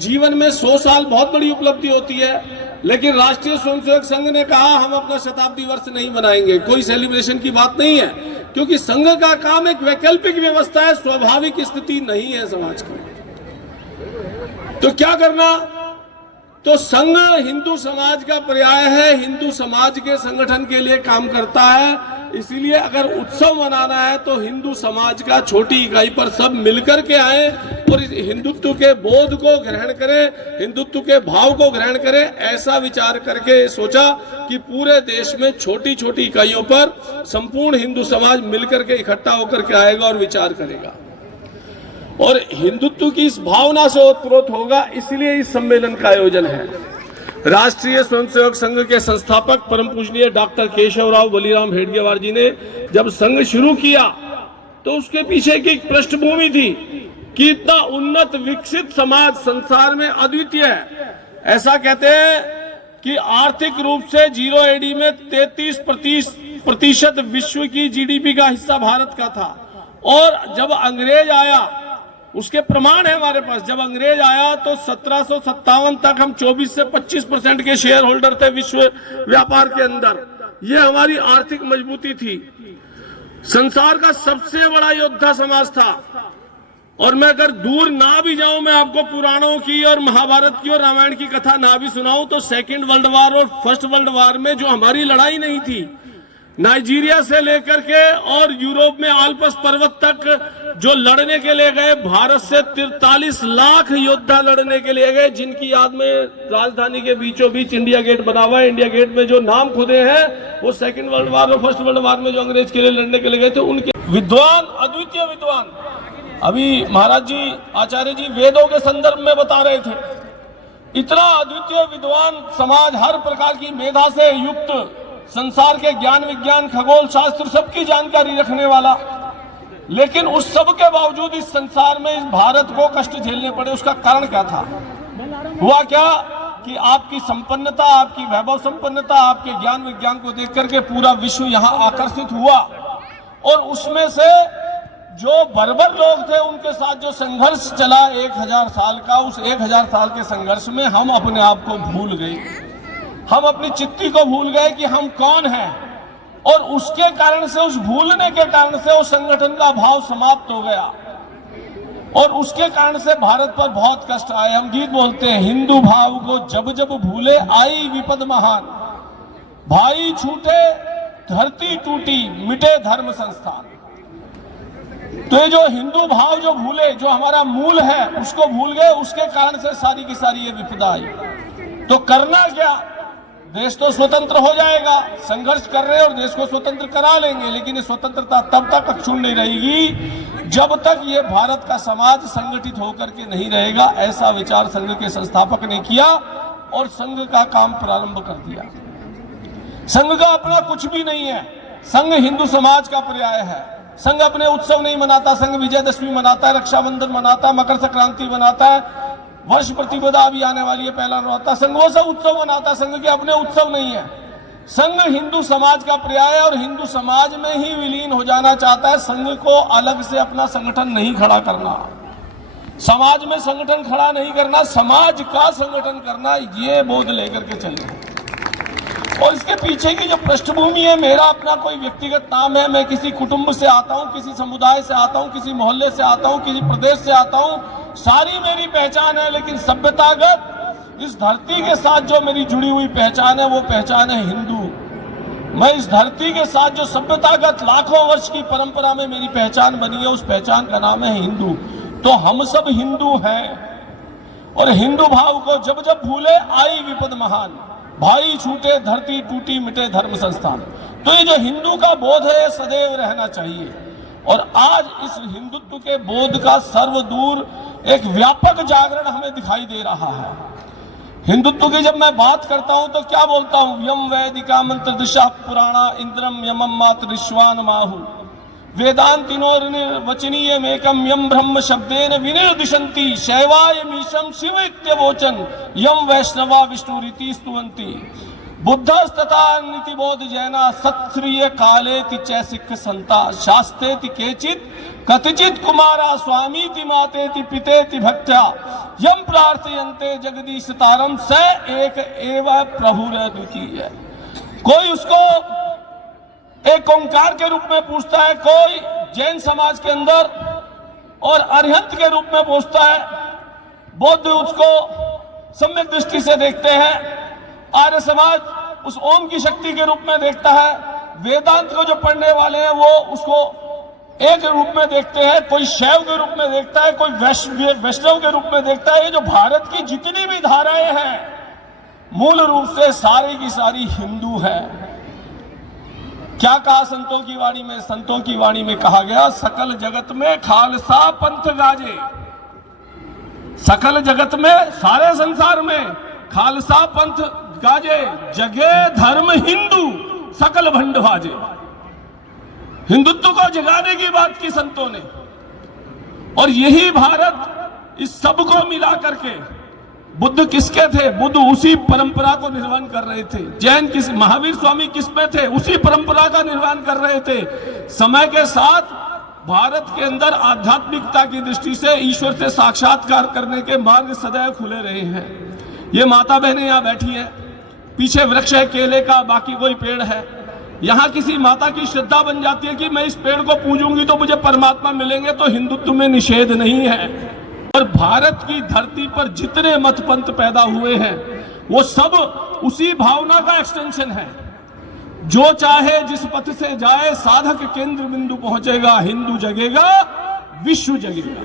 जीवन में 100 साल बहुत बड़ी उपलब्धि होती है, लेकिन राष्ट्रीय स्वयंसेवक संघ ने कहा हम अपना शताब्दी वर्ष नहीं मनाएंगे। कोई सेलिब्रेशन की बात नहीं है, क्योंकि संघ का काम एक वैकल्पिक व्यवस्था है, स्वाभाविक स्थिति नहीं है समाज की। तो क्या करना? तो संघ हिंदू समाज का पर्याय है, हिंदू समाज के संगठन के लिए काम करता है। इसीलिए अगर उत्सव मनाना है तो हिंदू समाज का छोटी इकाई पर सब मिलकर के आए और इस हिंदुत्व के बोध को ग्रहण करें, हिंदुत्व के भाव को ग्रहण करें। ऐसा विचार करके सोचा कि पूरे देश में छोटी छोटी इकाइयों पर संपूर्ण हिंदू समाज मिलकर के इकट्ठा होकर के आएगा और विचार करेगा और हिंदुत्व की इस भावना से ओतप्रोत होगा। इसलिए इस सम्मेलन का आयोजन है। राष्ट्रीय स्वयंसेवक संघ के संस्थापक परम पूजनीय डॉक्टर केशवराव बलिराम हेडगेवार जी ने जब संघ शुरू किया तो उसके पीछे की पृष्ठभूमि थी कि इतना उन्नत विकसित समाज संसार में अद्वितीय है। ऐसा कहते हैं कि आर्थिक रूप से जीरो एडी में 33% विश्व की जीडीपी का हिस्सा भारत का था और जब अंग्रेज आया उसके प्रमाण है हमारे पास। जब अंग्रेज आया तो 1757 तक हम 24 से 25% के शेयर होल्डर थे विश्व व्यापार के अंदर। ये हमारी आर्थिक मजबूती थी। संसार का सबसे बड़ा योद्धा समाज था। और मैं अगर दूर ना भी जाऊं, मैं आपको पुराणों की और महाभारत की और रामायण की कथा ना भी सुनाऊं तो सेकेंड वर्ल्ड वार और फर्स्ट वर्ल्ड वार में जो हमारी लड़ाई नहीं थी, नाइजीरिया से लेकर के और यूरोप में आल्प्स पर्वत तक जो लड़ने के लिए गए, भारत से 43 लाख योद्धा लड़ने के लिए गए, जिनकी याद में राजधानी के बीचों बीच इंडिया गेट बना हुआ है। इंडिया गेट में जो नाम खुदे हैं वो सेकंड वर्ल्ड वार और फर्स्ट वर्ल्ड वार में जो अंग्रेज के लिए लड़ने के लिए गए थे उनके विद्वान, अद्वितीय विद्वान। अभी महाराज जी, आचार्य जी वेदों के संदर्भ में बता रहे थे, इतना अद्वितीय विद्वान समाज, हर प्रकार की मेधा से युक्त, संसार के ज्ञान विज्ञान खगोल शास्त्र सबकी जानकारी रखने वाला। लेकिन उस सब के बावजूद इस संसार में इस भारत को कष्ट झेलने पड़े। उसका कारण क्या था? हुआ क्या कि आपकी संपन्नता, आपकी वैभव संपन्नता, आपके ज्ञान विज्ञान को देख करके पूरा विश्व यहाँ आकर्षित हुआ और उसमें से जो बर्बर लोग थे उनके साथ जो संघर्ष चला 1000 साल का, उस 1000 साल के संघर्ष में हम अपने आप को भूल गए। हम अपनी चित्ती को भूल गए कि हम कौन हैं और उसके कारण से, उस भूलने के कारण से वो संगठन का भाव समाप्त हो गया और उसके कारण से भारत पर बहुत कष्ट आए। हम गीत बोलते हैं, हिंदू भाव को जब जब भूले आई विपद महान, भाई छूटे धरती टूटी मिटे धर्म संस्थान। तो ये जो हिंदू भाव जो भूले, जो हमारा मूल है उसको भूल गए, उसके कारण से सारी की सारी ये विपदा आई। तो करना क्या? देश तो स्वतंत्र हो जाएगा, संघर्ष कर रहे हैं और देश को स्वतंत्र करा लेंगे, लेकिन ये स्वतंत्रता तब तक अक्षुण्ण नहीं रहेगी जब तक ये भारत का समाज संगठित होकर के नहीं रहेगा। ऐसा विचार संघ के संस्थापक ने किया और संघ का काम प्रारंभ कर दिया। संघ का अपना कुछ भी नहीं है, संघ हिंदू समाज का पर्याय है। संघ अपने उत्सव नहीं मनाता, संघ विजयदशमी मनाता है, रक्षाबंधन मनाता है, मकर संक्रांति मनाता है, वर्ष प्रतिपदा अभी आने वाली है, पहला नवरात्र। संघ वो सब उत्सव मनाता है, संघ के अपने उत्सव नहीं है। संघ हिंदू समाज का पर्याय है और हिंदू समाज में ही विलीन हो जाना चाहता है। संघ को अलग से अपना संगठन नहीं खड़ा करना, समाज में संगठन खड़ा नहीं करना, समाज का संगठन करना, ये बोध लेकर के चलना। और इसके पीछे की जो पृष्ठभूमि है, मेरा अपना कोई व्यक्तिगत नाम है, मैं किसी कुटुंब से आता हूँ, किसी समुदाय से आता हूँ, किसी मोहल्ले से आता हूँ, किसी प्रदेश से आता हूँ, सारी मेरी पहचान है। लेकिन सभ्यतागत इस धरती के साथ जो मेरी जुड़ी हुई पहचान है वो पहचान है हिंदू। मैं इस धरती के साथ जो सभ्यतागत लाखों वर्ष की परंपरा में मेरी पहचान बनी है, उस पहचान का नाम है हिंदू। तो हम सब हिंदू हैं और हिंदू भाव को जब जब भूले आई विपद महान, भाई छूटे धरती टूटी मिटे धर्म संस्थान। तो ये जो हिंदू का बोध है सदैव रहना चाहिए। और आज इस हिंदुत्व के बोध का सर्वदूर एक व्यापक जागरण हमें दिखाई दे रहा है। हिंदुत्व की जब मैं बात करता हूं तो क्या बोलता हूं? यम वैदिका मंत्र दिशा पुराणा इंद्रम यमम मातृश्वान माहु वेदांतिनोर्निर्वचनीय मेकम यम ब्रह्म शब्देन विनिर्दिशन्ति शैवाय मीशम शिव इत्यवोचन यम वैष्णवा विष्णुरीति स्तुवन्ति बुद्धस्तथा नीतिबोध जैना सत्श्रिय कालेति चैसिक संता शास्तेति केचित कथिचित कुमारा स्वामीति मातेति पितेति भक्त्या यम प्रार्थयन्ते जगदीश तारम स एक एव प्रभुरद्वितीय। कोई उसको एक ओंकार के रूप में पूछता है, कोई जैन समाज के अंदर और अरिहंत के रूप में पूछता है, बौद्ध उसको सम्यक दृष्टि से देखते हैं, आर्य समाज उस ओम की शक्ति के रूप में देखता है, वेदांत को जो पढ़ने वाले हैं वो उसको एक रूप में देखते हैं, कोई शैव के रूप में देखता है, कोई वैष्णव के रूप में देखता है। ये जो भारत की जितनी भी धाराएं हैं मूल रूप से सारी की सारी हिंदू है। क्या कहा संतों की वाणी में? संतों की वाणी में कहा गया, सकल जगत में खालसा पंथ गाजे। सकल जगत में, सारे संसार में खालसा पंथ गाजे, जगे धर्म हिंदू सकल भंड भाजे। हिंदुत्व को जगाने की बात की संतों ने, और यही भारत इस सब को मिला करके, बुद्ध किसके थे? बुद्ध उसी परंपरा को निर्वहन कर रहे थे। जैन किस, महावीर स्वामी किस में थे? उसी परंपरा का निर्वहन कर रहे थे। समय के साथ भारत के अंदर आध्यात्मिकता की दृष्टि से ईश्वर से साक्षात्कार करने के मार्ग सदैव खुले रहे हैं। ये माता बहनें यहाँ बैठी हैं, पीछे वृक्ष है केले का, बाकी कोई पेड़ है। यहाँ किसी माता की श्रद्धा बन जाती है कि मैं इस पेड़ को पूजूंगी तो मुझे परमात्मा मिलेंगे, तो हिंदुत्व में निषेध नहीं है। और भारत की धरती पर जितने मत पंथ पैदा हुए हैं वो सब उसी भावना का एक्सटेंशन है। जो चाहे जिस पथ से जाए, साधक केंद्र बिंदु पहुंचेगा, हिंदू जगेगा, विश्व जगेगा।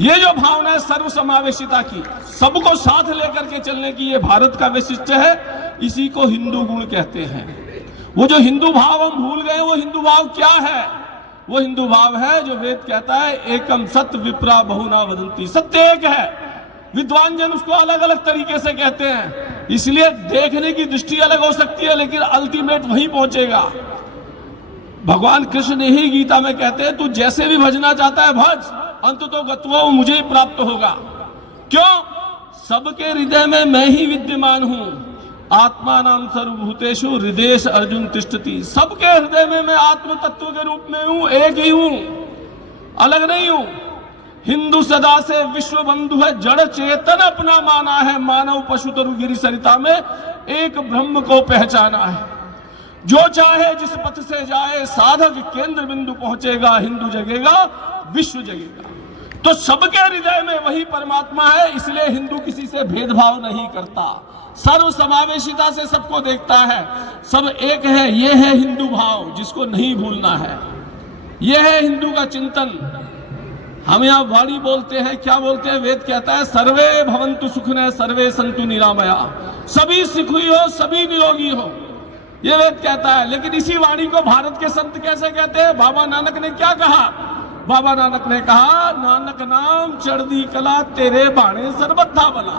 ये जो भावना है सर्व समावेशिता की, सबको साथ लेकर के चलने की, ये भारत का वैशिष्ट्य है। इसी को हिंदू गुण कहते हैं। वो जो हिंदू भाव हम भूल गए, वो हिंदू भाव क्या है? वो हिंदू भाव है जो वेद कहता है, एकम सत्य विप्रा बहुना वदंती। सत्य एक है, विद्वान जन उसको अलग अलग तरीके से कहते हैं। इसलिए देखने की दृष्टि अलग हो सकती है, लेकिन अल्टीमेट वहीं पहुंचेगा। भगवान कृष्ण ही गीता में कहते हैं, तू जैसे भी भजना चाहता है भज, अंत तो गत्वा मुझे ही प्राप्त होगा। क्यों? सबके हृदय में मैं ही विद्यमान हूं। आत्मा नाम सर्वभूतेषु हृदयेश अर्जुन तिष्ठति। सबके हृदय में मैं आत्म तत्व के रूप में हूं, एक ही हूं, अलग नहीं हूं। हिंदू सदा से विश्व बंधु है, जड़ चेतन अपना माना है। मानव पशु तरु गिरि सरिता में एक ब्रह्म को पहचाना है। जो चाहे जिस पथ से जाए, साधक केंद्र बिंदु पहुंचेगा, हिंदू जगेगा, विश्व जगेगा। तो सबके हृदय में वही परमात्मा है। इसलिए हिंदू किसी से भेदभाव नहीं करता, सर्व समावेशिता से सबको देखता है। सब एक है, ये है हिंदू भाव, जिसको नहीं भूलना है। ये है हिंदू का चिंतन। हम यहाँ वाणी बोलते हैं, क्या बोलते हैं? वेद कहता है, सर्वे भवन्तु सुखिनः सर्वे सन्तु निरामया। सभी सुखी हो, सभी निरोगी हो, ये वेद कहता है। लेकिन इसी वाणी को भारत के संत कैसे कहते हैं? बाबा नानक ने क्या कहा? बाबा नानक ने कहा, नानक नाम चढ़दी कला तेरे बाणे सर्वथा भला।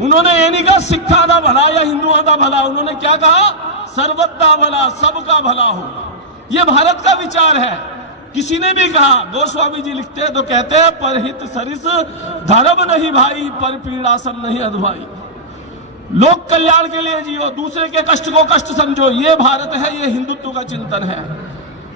उन्होंने ये नहीं कहा सिखा दा भला या हिंदुओं का भला, उन्होंने क्या कहा? सर्वथा भला, सबका भला हो। ये भारत का विचार है। किसी ने भी कहा, गोस्वामी जी लिखते हैं तो कहते हैं, परहित सरिस धर्म नहीं भाई, पर पीड़ा सब नहीं अधभाई। लोक कल्याण के लिए जियो, दूसरे के कष्ट को कष्ट समझो। ये भारत है, ये हिंदुत्व का चिंतन है।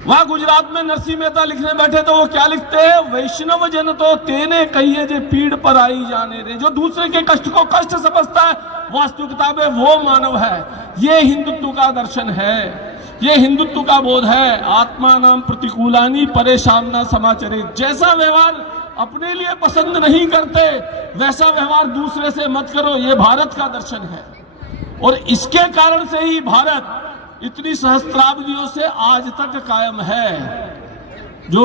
वहां गुजरात में नरसिंह मेहता लिखने बैठे तो वो क्या लिखते हैं? वैष्णव जन तो तेने कहिए जे पीड़ पर आई जाने रे। जो दूसरे के कष्ट को कष्ट समझता है, वास्तविकता में वो मानव है। ये हिंदुत्व का दर्शन है, ये हिंदुत्व का बोध है। आत्मा नाम प्रतिकूलानी परेशान ना समाचरे। जैसा व्यवहार अपने लिए पसंद नहीं करते, वैसा व्यवहार दूसरे से मत करो। ये भारत का दर्शन है। और इसके कारण से ही भारत इतनी सहस्त्राब्दियों से आज तक कायम है। जो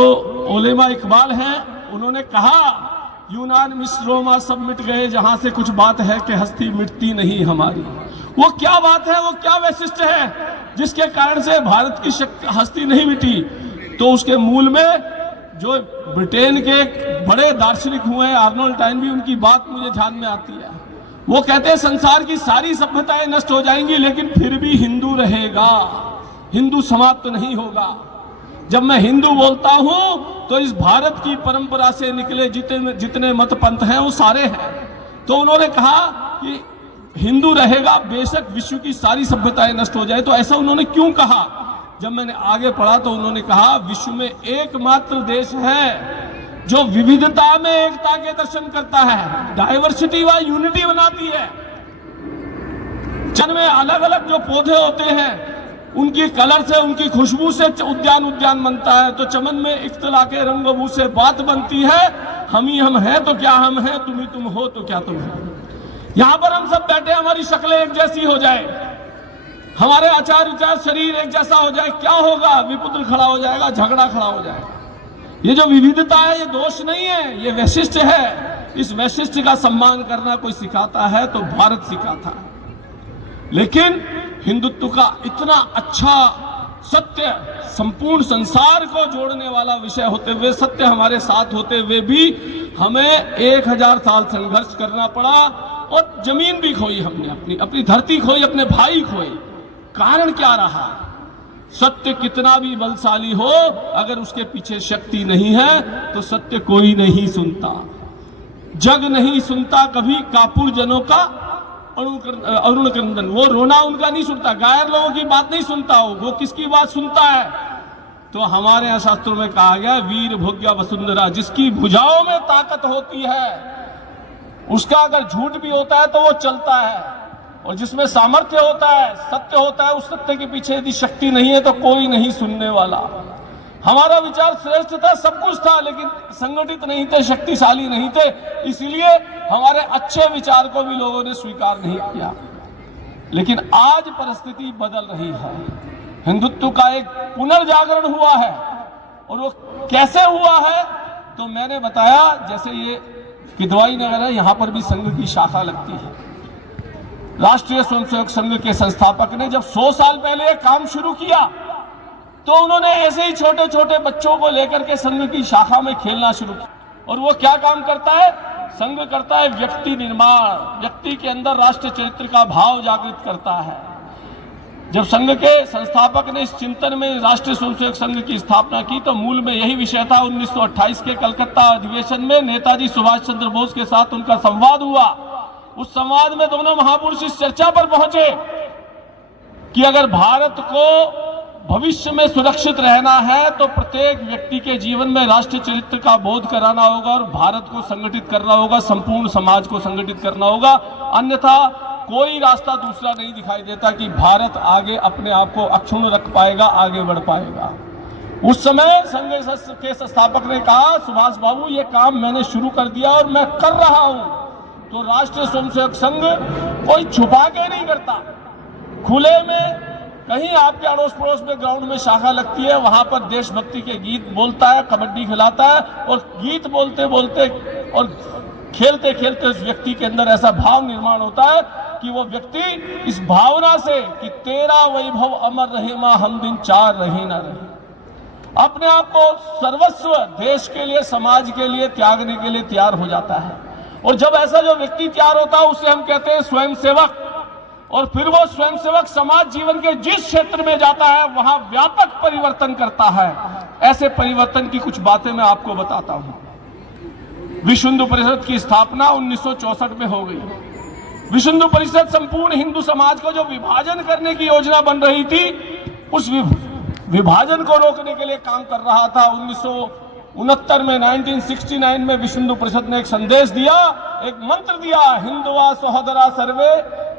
ओलेमा इकबाल है, उन्होंने कहा, यूनान मिस्र रोमा सब मिट गए, जहां से कुछ बात है कि हस्ती मिटती नहीं हमारी। वो क्या बात है, वो क्या वैशिष्ट्य है जिसके कारण से भारत की हस्ती नहीं मिटी? तो उसके मूल में जो ब्रिटेन के बड़े दार्शनिक हुए हैं, आर्नोल्ड टाइनबी, उनकी बात मुझे ध्यान में आती है। वो कहते हैं संसार की सारी सभ्यताएं नष्ट हो जाएंगी, लेकिन फिर भी हिंदू रहेगा, हिंदू समाप्त नहीं होगा। जब मैं हिंदू बोलता हूं तो इस भारत की परंपरा से निकले जितने मत पंथ हैं वो सारे हैं। तो उन्होंने कहा कि हिंदू रहेगा, बेशक विश्व की सारी सभ्यताएं नष्ट हो जाए। तो ऐसा उन्होंने क्यों कहा? जब मैंने आगे पढ़ा तो उन्होंने कहा, विश्व में एकमात्र देश है जो विविधता में एकता के दर्शन करता है। डाइवर्सिटी व यूनिटी बनाती है। चन में अलग अलग जो पौधे होते हैं, उनकी कलर से, उनकी खुशबू से उद्यान बनता है। तो चमन में इख्तला के रंगबू से बात बनती है। हम ही हम हैं तो क्या हम हैं, तुम ही तुम हो तो क्या तुम हो। यहां पर हम सब बैठे, हमारी शक्लें एक जैसी हो जाए, हमारे आचार विचार शरीर एक जैसा हो जाए, क्या होगा? विपुत्र खड़ा हो जाएगा, झगड़ा खड़ा हो जाएगा। ये जो विविधता है ये दोष नहीं है, ये वैशिष्ट है। इस वैशिष्ट का सम्मान करना कोई सिखाता है तो भारत सिखाता है। लेकिन हिंदुत्व का इतना अच्छा सत्य, संपूर्ण संसार को जोड़ने वाला विषय होते हुए, सत्य हमारे साथ होते हुए भी हमें 1000 साल संघर्ष करना पड़ा और जमीन भी खोई हमने, अपनी धरती खोई, अपने भाई खोए। कारण क्या रहा? सत्य कितना भी बलशाली हो, अगर उसके पीछे शक्ति नहीं है तो सत्य कोई नहीं सुनता। जग नहीं सुनता कभी कापुर जनों का अरुण क्रंदन, वो रोना उनका नहीं सुनता, गायर लोगों की बात नहीं सुनता, वो किसकी बात सुनता है? तो हमारे यहाँ शास्त्रों में कहा गया, वीर भोग्या वसुंधरा, जिसकी भुजाओं में ताकत होती है उसका अगर झूठ भी होता है तो वो चलता है, और जिसमें सामर्थ्य होता है, सत्य होता है, उस सत्य के पीछे यदि शक्ति नहीं है तो कोई नहीं सुनने वाला। हमारा विचार श्रेष्ठ था, सब कुछ था, लेकिन संगठित नहीं थे, शक्तिशाली नहीं थे, इसलिए हमारे अच्छे विचार को भी लोगों ने स्वीकार नहीं किया। लेकिन आज परिस्थिति बदल रही है, हिंदुत्व का एक पुनर्जागरण हुआ है। और वो कैसे हुआ है? तो मैंने बताया, जैसे ये किदवाई नगर है, यहां पर भी संघ की शाखा लगती है। राष्ट्रीय स्वयंसेवक संघ के संस्थापक ने जब 100 साल पहले काम शुरू किया तो उन्होंने ऐसे ही छोटे छोटे बच्चों को लेकर के संघ की शाखा में खेलना शुरू किया। और वो क्या काम करता है? संघ करता है व्यक्ति निर्माण, व्यक्ति के अंदर राष्ट्र चरित्र का भाव जागृत करता है। जब संघ के संस्थापक ने इस चिंतन में राष्ट्रीय स्वयंसेवक संघ की स्थापना की तो मूल में यही विषय था। 1928 के कलकत्ता अधिवेशन में नेताजी सुभाष चंद्र बोस के साथ उनका संवाद हुआ। उस संवाद में दोनों महापुरुष इस चर्चा पर पहुंचे कि अगर भारत को भविष्य में सुरक्षित रहना है तो प्रत्येक व्यक्ति के जीवन में राष्ट्र चरित्र का बोध कराना होगा और भारत को संगठित करना होगा, संपूर्ण समाज को संगठित करना होगा। अन्यथा कोई रास्ता दूसरा नहीं दिखाई देता कि भारत आगे अपने आप को अक्षुण्ण रख पाएगा, आगे बढ़ पाएगा। उस समय संघ के संस्थापक ने कहा, सुभाष बाबू ये काम मैंने शुरू कर दिया और मैं कर रहा हूं। तो राष्ट्रीय स्वयंसेवक संघ कोई छुपा के नहीं करता, खुले में कहीं आपके अड़ोस पड़ोस में ग्राउंड में शाखा लगती है, वहां पर देशभक्ति के गीत बोलता है, कबड्डी खिलाता है, और गीत बोलते बोलते और खेलते खेलते उस व्यक्ति के अंदर ऐसा भाव निर्माण होता है कि वो व्यक्ति इस भावना से कि तेरा वैभव अमर रहे मां हम दिन चार रहे ना रहे, अपने आप को सर्वस्व देश के लिए, समाज के लिए त्यागने के लिए तैयार हो जाता है। और जब ऐसा जो व्यक्ति तैयार होता है उसे हम कहते हैं स्वयंसेवक। और फिर वो स्वयंसेवक समाज जीवन के जिस क्षेत्र में जाता है वहां व्यापक परिवर्तन करता है। ऐसे परिवर्तन की कुछ बातें मैं आपको बताता हूं। विश्व हिंदू परिषद की स्थापना 1964 में हो गई। विश्व हिंदू परिषद संपूर्ण हिंदू समाज को जो विभाजन करने की योजना बन रही थी, उस विभाजन को रोकने के लिए काम कर रहा था। 1969 में 1969 में विश्व हिंदू परिषद ने एक संदेश दिया, एक मंत्र दिया, हिंदुआ सहोदरा सर्वे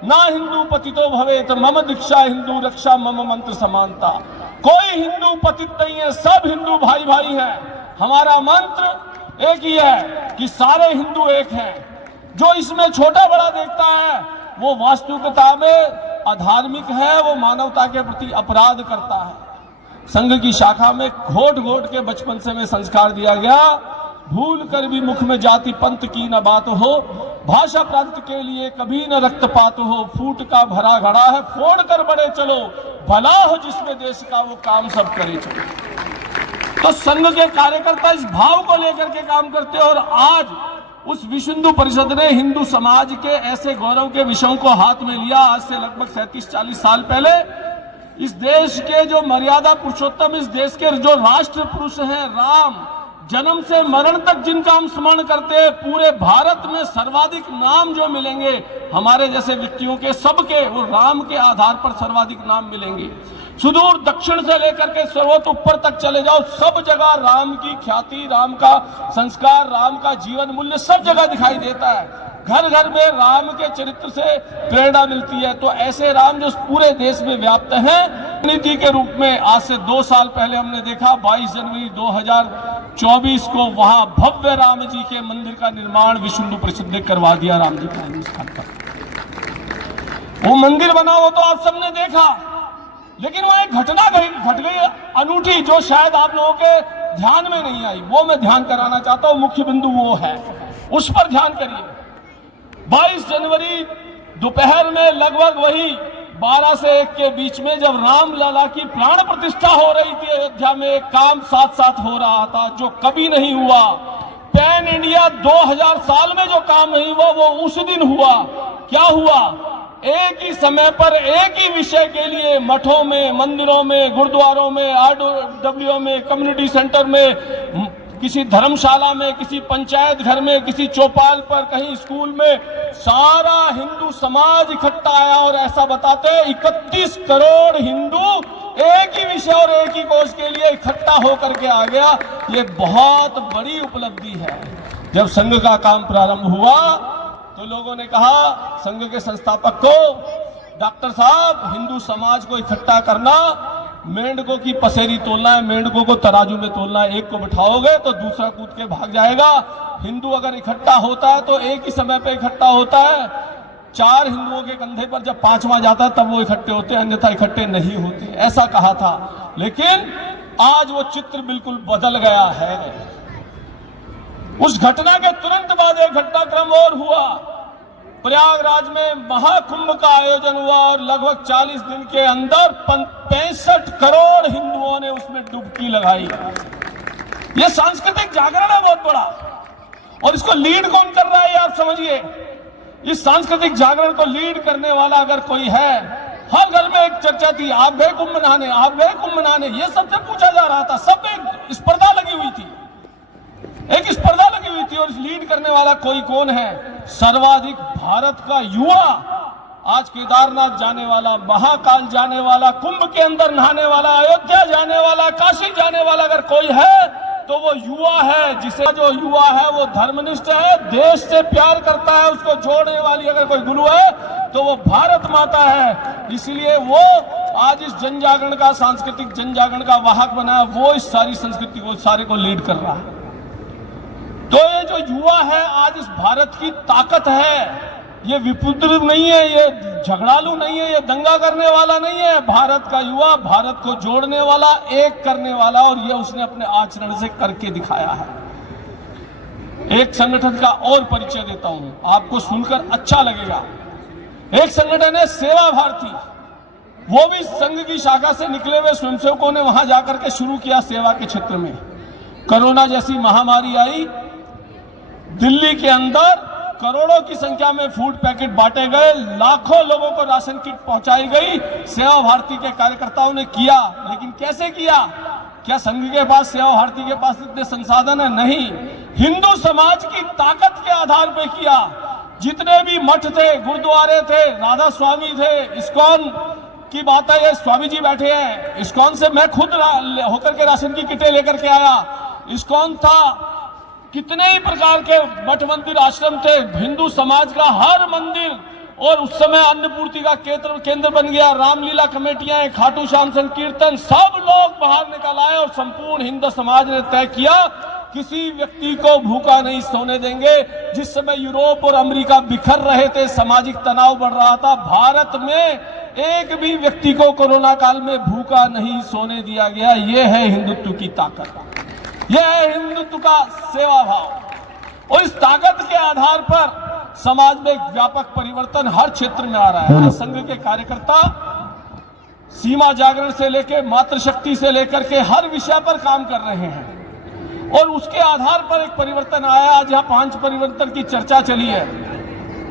ना हिंदू पतितो भवेत मम दीक्षा हिंदू रक्षा मम मंत्र समानता। कोई हिंदू पतित नहीं है, सब हिंदू भाई भाई हैं। हमारा मंत्र एक ही है कि सारे हिंदू एक हैं। जो इसमें छोटा बड़ा देखता है वो वास्तविकता में अधार्मिक है, वो मानवता के प्रति अपराध करता है। संघ की शाखा में घोट घोट के बचपन से में संस्कार दिया गया, भूल कर भी मुख में जाति पंथ की न बात हो, भाषा प्रांत के लिए कभी न रक्तपात हो, फूट का भरा घड़ा है फोड़ कर बड़े चलो, भला हो जिसमें देश का वो काम सब करे चलो। तो संघ के कार्यकर्ता इस भाव को लेकर के काम करते हैं। और आज उस विश्व हिंदू परिषद ने हिंदू समाज के ऐसे गौरव के विषयों को हाथ में लिया। आज से लगभग 37-40 साल पहले इस देश के जो मर्यादा पुरुषोत्तम, इस देश के जो राष्ट्र पुरुष हैं, राम, जन्म से मरण तक जिनका हम स्मरण करते हैं, पूरे भारत में सर्वाधिक नाम जो मिलेंगे हमारे जैसे व्यक्तियों के, सबके वो राम के आधार पर सर्वाधिक नाम मिलेंगे। सुदूर दक्षिण से लेकर के सर्वोत्त ऊपर तक चले जाओ, सब जगह राम की ख्याति, राम का संस्कार, राम का जीवन मूल्य सब जगह दिखाई देता है। घर घर में राम के चरित्र से प्रेरणा मिलती है। तो ऐसे राम जो पूरे देश में व्याप्त हैं, नीति के रूप में आज से 2 साल पहले हमने देखा 22 जनवरी 2024 को वहां भव्य राम जी के मंदिर का निर्माण विश्व हिंदू परिषद ने करवा दिया। राम जी का स्थान पर वो मंदिर बना वो तो आप सबने देखा, लेकिन वो एक घटना घट गई अनूठी जो शायद आप लोगों के ध्यान में नहीं आई, वो मैं ध्यान कराना चाहता हूं। मुख्य बिंदु वो है, उस पर ध्यान करिए। 22 जनवरी दोपहर में लगभग वही 12 से 1 के बीच में जब राम लला की प्राण प्रतिष्ठा हो रही थी अयोध्या में, एक काम साथ साथ हो रहा था जो कभी नहीं हुआ। पैन इंडिया 2000 साल में जो काम नहीं हुआ वो उस दिन हुआ। क्या हुआ? एक ही समय पर एक ही विषय के लिए मठों में, मंदिरों में, गुरुद्वारों में, RWA में, कम्युनिटी सेंटर में, किसी धर्मशाला में, किसी पंचायत घर में, किसी चौपाल पर, कहीं स्कूल में, सारा हिंदू समाज इकट्ठा आया और ऐसा बताते 31 करोड़ हिंदू एक ही विषय और एक ही कोष के लिए इकट्ठा होकर के आ गया। ये बहुत बड़ी उपलब्धि है। जब संघ का काम प्रारंभ हुआ तो लोगों ने कहा, संघ के संस्थापक को, डॉक्टर साहब हिंदू समाज को इकट्ठा करना, मेंढकों की पसेरी तोलना है, मेंढकों को तराजू में तोलना है, एक को बिठाओगे तो दूसरा कूद के भाग जाएगा। हिंदू अगर इकट्ठा होता है तो एक ही समय पे इकट्ठा होता है। 4 हिंदुओं के कंधे पर जब 5वां जाता है तब वो इकट्ठे होते हैं, अन्यथा इकट्ठे नहीं होते, ऐसा कहा था। लेकिन आज वो चित्र बिल्कुल बदल गया है। उस घटना के तुरंत बाद एक घटनाक्रम और हुआ। प्रयागराज में महाकुंभ का आयोजन हुआ और लगभग 40 दिन के अंदर 65 करोड़ हिंदुओं ने उसमें डुबकी लगाई। यह सांस्कृतिक जागरण है बहुत बड़ा, और इसको लीड कौन कर रहा है ये आप समझिए। इस सांस्कृतिक जागरण को लीड करने वाला अगर कोई है, हर घर में एक चर्चा थी, आप गए कुंभ नहाने, आप गए कुंभ नहाने, ये सबसे पूछा जा रहा था। सब एक स्पर्धा लगी हुई थी, एक स्पर्धा लगी हुई थी। और लीड करने वाला कोई कौन है? सर्वाधिक भारत का युवा, आज केदारनाथ जाने वाला, महाकाल जाने वाला, कुंभ के अंदर नहाने वाला, अयोध्या जाने वाला, काशी जाने वाला अगर कोई है तो वो युवा है। जिसे जो युवा है वो धर्मनिष्ठ है, देश से प्यार करता है, उसको जोड़ने वाली अगर कोई गुरु है तो वो भारत माता है। इसलिए वो आज इस जन जागरण का, सांस्कृतिक जन जागरण का वाहक बना है। वो इस सारी संस्कृति को, सारे को लीड कर रहा है। तो ये जो युवा है आज इस भारत की ताकत है। ये विपुद्र नहीं है, ये झगड़ालू नहीं है, ये दंगा करने वाला नहीं है। भारत का युवा भारत को जोड़ने वाला, एक करने वाला, और ये उसने अपने आचरण से करके दिखाया है। एक संगठन का और परिचय देता हूं, आपको सुनकर अच्छा लगेगा। एक संगठन है सेवा भारती। वो भी संघ की शाखा से निकले हुए स्वयंसेवकों ने वहां जाकर के शुरू किया सेवा के क्षेत्र में। कोरोना जैसी महामारी आई, दिल्ली के अंदर करोड़ों की संख्या में फूड पैकेट बांटे गए, लाखों लोगों को राशन किट पहुंचाई गई। सेवा भारती के कार्यकर्ताओं ने किया, लेकिन कैसे किया? क्या संघ के पास, सेवा भारती के पास इतने संसाधन है? नहीं। हिंदू समाज की ताकत के आधार पर किया। जितने भी मठ थे, गुरुद्वारे थे, राधा स्वामी थे, इस्कॉन की बात है, ये स्वामी जी बैठे हैं। इस्कॉन से मैं खुद होकर के राशन की किटें लेकर के आया। इस्कॉन था, कितने ही प्रकार के मठ मंदिर आश्रम थे, हिंदू समाज का हर मंदिर। और उस समय अन्नपूर्ति का केंद्र बन गया। रामलीला कमेटियां, खाटू श्याम संकीर्तन, सब लोग बाहर निकल आए और संपूर्ण हिंदू समाज ने तय किया किसी व्यक्ति को भूखा नहीं सोने देंगे। जिस समय यूरोप और अमेरिका बिखर रहे थे, सामाजिक तनाव बढ़ रहा था, भारत में एक भी व्यक्ति को कोरोना काल में भूखा नहीं सोने दिया गया। ये है हिंदुत्व की ताकत, यह है हिंदुत्व का सेवा भाव। और इस ताकत के आधार पर समाज में एक व्यापक परिवर्तन हर क्षेत्र में आ रहा है। संघ के कार्यकर्ता सीमा जागरण से लेकर मातृशक्ति से लेकर के हर विषय पर काम कर रहे हैं, और उसके आधार पर एक परिवर्तन आया। आज यहाँ 5 परिवर्तन की चर्चा चली है।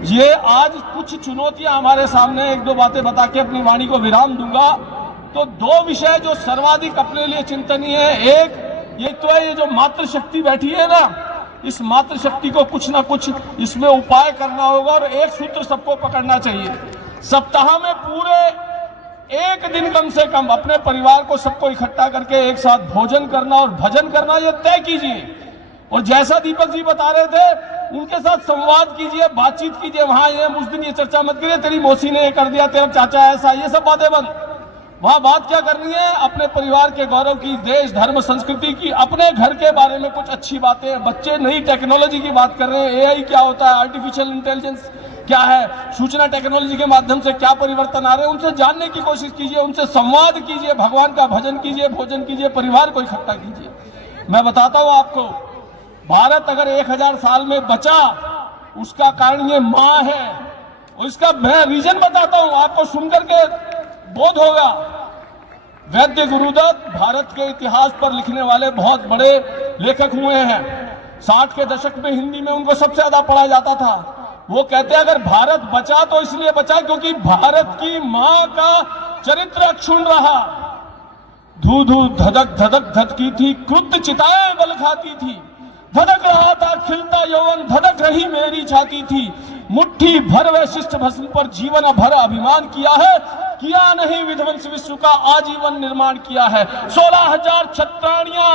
ये आज कुछ चुनौतियां हमारे सामने, 1-2 बातें बता के अपनी वाणी को विराम दूंगा। तो 2 विषय जो सर्वाधिक अपने लिए चिंतनीय है, एक ये तो है, ये जो मातृशक्ति बैठी है ना, इस मातृशक्ति को कुछ ना कुछ इसमें उपाय करना होगा। और एक सूत्र सबको पकड़ना चाहिए, सप्ताह में पूरे 1 दिन कम से कम अपने परिवार को सबको इकट्ठा करके एक साथ भोजन करना और भजन करना, ये तय कीजिए। और जैसा दीपक जी बता रहे थे, उनके साथ संवाद कीजिए, बातचीत कीजिए। वहां ये उस दिन ये चर्चा मत करिए तेरी मौसी ने ये कर दिया, तेरा चाचा ऐसा, ये सब बातें बंद। वहां बात क्या करनी है? अपने परिवार के गौरव की, देश धर्म संस्कृति की, अपने घर के बारे में कुछ अच्छी बातें। बच्चे नई टेक्नोलॉजी की बात कर रहे हैं, AI क्या होता है, आर्टिफिशियल इंटेलिजेंस क्या है, सूचना टेक्नोलॉजी के माध्यम से क्या परिवर्तन आ रहे हैं, उनसे जानने की कोशिश कीजिए, उनसे संवाद कीजिए, भगवान का भजन कीजिए, भोजन कीजिए, परिवार को इकट्ठा कीजिए। मैं बताता हूं आपको, भारत अगर 1000 साल में बचा उसका कारण ये माँ है। और इसका मैं रीजन बताता हूं, आपको सुनकर के बोध होगा। वैद्य गुरुदत्त भारत के इतिहास पर लिखने वाले बहुत बड़े लेखक हुए हैं। 60 के दशक में हिंदी में उनको सबसे ज्यादा पढ़ा जाता था। वो कहते हैं अगर भारत बचा तो इसलिए बचा क्योंकि भारत की मां का चरित्र अक्षुण्ण रहा। धू धू धधक धधक धधकी थी, क्रुद्ध चिताएं बल खाती थी, धधक रहा था खिलता यौवन, धधक रही मेरी छाती थी, मुट्ठी भर वैशिष्ट भस्म पर जीवन भर अभिमान किया है, किया नहीं विध्वंस विश्व का आजीवन निर्माण किया है। 16,000 छत्राणियां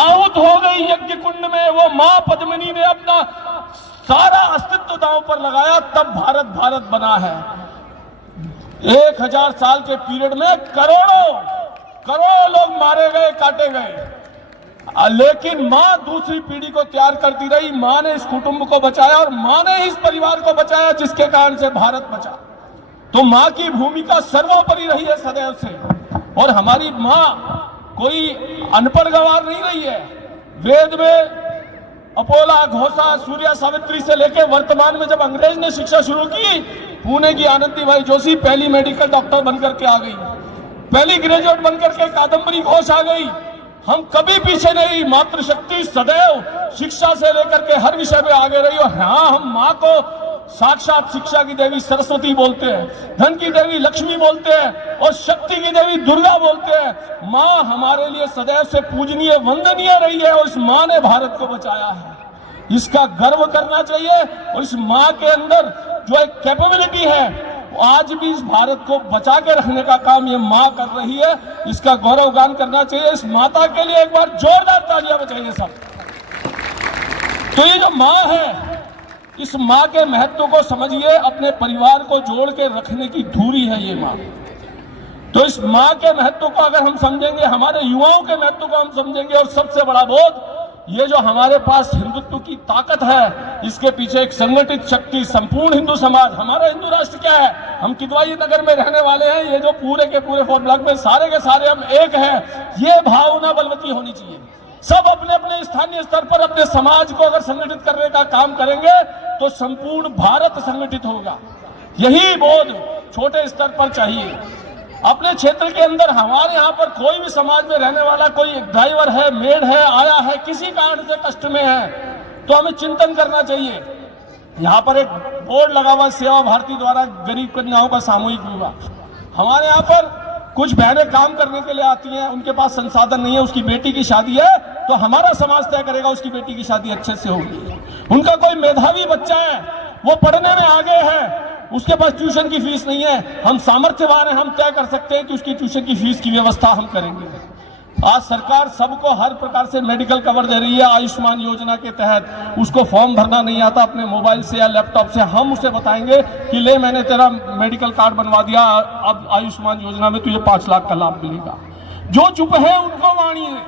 आहुत हो गई यज्ञ कुंड में, वो मां पद्मिनी ने अपना सारा अस्तित्व दांव पर लगाया, तब भारत भारत बना है। 1000 साल के पीरियड में करोड़ों लोग मारे गए, काटे गए, लेकिन मां दूसरी पीढ़ी को तैयार करती रही। मां ने इस कुटुंब को बचाया और मां ने इस परिवार को बचाया जिसके कारण से भारत बचा। तो मां की भूमिका सर्वोपरि रही है सदैव से। और हमारी मां कोई अनपढ़ गवार नहीं रही है। वेद में अपोला, घोषा, सूर्या, सावित्री से लेकर वर्तमान में जब अंग्रेज ने शिक्षा शुरू की, पुणे की आनंदीबाई जोशी पहली मेडिकल डॉक्टर बनकर के आ गई, पहली ग्रेजुएट बनकर के कादम्बरी घोष आ गई। हम कभी पीछे नहीं, मातृशक्ति सदैव शिक्षा से लेकर के हर विषय में आगे रही। और हाँ, हम माँ को साक्षात शिक्षा की देवी सरस्वती बोलते हैं, धन की देवी लक्ष्मी बोलते हैं और शक्ति की देवी दुर्गा बोलते हैं। माँ हमारे लिए सदैव से पूजनीय, वंदनीय रही है और इस माँ ने भारत को बचाया है। इसका गर्व करना चाहिए। और इस माँ के अंदर जो एक कैपेबिलिटी है, आज भी इस भारत को बचा के रखने का काम ये माँ कर रही है। इसका गौरवगान करना चाहिए। इस माता के लिए एक बार जोरदार तालियां बजाइए सब। तो ये जो माँ है, इस माँ के महत्व को समझिए। अपने परिवार को जोड़ के रखने की धुरी है ये माँ। तो इस माँ के महत्व को अगर हम समझेंगे, हमारे युवाओं के महत्व को हम समझेंगे, और सबसे बड़ा बोध, ये जो हमारे पास हिंदुत्व की ताकत है, इसके पीछे एक संगठित शक्ति, संपूर्ण हिंदू समाज। हमारा हिंदू राष्ट्र क्या है? हम किदवाई नगर में रहने वाले हैं। ये जो पूरे के पूरे 4 ब्लॉक में सारे के सारे हम एक हैं। ये भावना बलवती होनी चाहिए। सब अपने अपने स्थानीय स्तर पर अपने समाज को अगर संगठित करने का काम करेंगे तो संपूर्ण भारत संगठित होगा। यही बोध छोटे स्तर पर चाहिए। अपने क्षेत्र के अंदर हमारे यहाँ पर कोई भी समाज में रहने वाला कोई ड्राइवर है, मेड है, आया है, किसी कारण से कष्ट में है, तो हमें चिंतन करना चाहिए। यहाँ पर एक बोर्ड लगा हुआ, सेवा भारती द्वारा गरीब कन्याओं का सामूहिक विवाह। हमारे यहाँ पर कुछ बहनें काम करने के लिए आती हैं, उनके पास संसाधन नहीं है, उसकी बेटी की शादी है, तो हमारा समाज तय करेगा उसकी बेटी की शादी अच्छे से होगी। उनका कोई मेधावी बच्चा है, वो पढ़ने में आगे है, उसके पास ट्यूशन की फीस नहीं है, हम सामर्थ्यवान हैं, हम तय कर सकते हैं कि उसकी ट्यूशन की फीस की व्यवस्था हम करेंगे। आज सरकार सबको हर प्रकार से मेडिकल कवर दे रही है। आयुष्मान योजना के तहत उसको फॉर्म भरना नहीं आता, अपने मोबाइल से या लैपटॉप से हम उसे बताएंगे कि ले मैंने तेरा मेडिकल कार्ड बनवा दिया, अब आयुष्मान योजना में तुझे 5 लाख का लाभ मिलेगा। जो चुप है उनको वाणी है,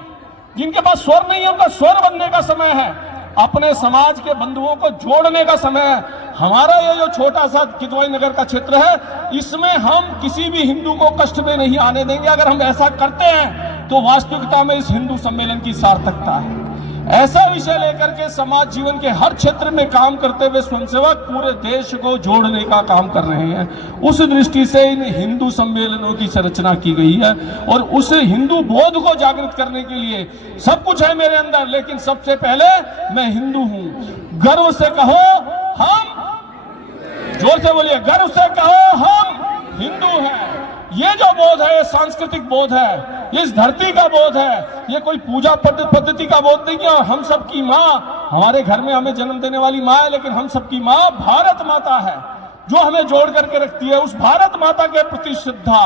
जिनके पास स्वर नहीं है उनका स्वर बनने का समय है। अपने समाज के बंधुओं को जोड़ने का समय है। हमारा ये जो छोटा सा किदवाई नगर का क्षेत्र है, इसमें हम किसी भी हिंदू को कष्ट में नहीं आने देंगे। अगर हम ऐसा करते हैं तो वास्तविकता में इस हिंदू सम्मेलन की सार्थकता है। ऐसा विषय लेकर के समाज जीवन के हर क्षेत्र में काम करते हुए स्वयंसेवक पूरे देश को जोड़ने का काम कर रहे हैं। उस दृष्टि से इन हिंदू सम्मेलनों की संरचना की गई है और उस हिंदू बोध को जागृत करने के लिए सब कुछ है मेरे अंदर, लेकिन सबसे पहले मैं हिंदू हूं। गर्व से कहो हम, जोर से बोलिए, गर्व से कहो हम हिंदू हैं। ये जो बोध है, ये सांस्कृतिक बोध है, इस धरती का बोध है। ये कोई पूजा पद्धति का बोध नहीं है। हम सबकी माँ, हमारे घर में हमें जन्म देने वाली माँ है, लेकिन हम सबकी माँ भारत माता है, जो हमें जोड़ करके रखती है। उस भारत माता के प्रति श्रद्धा,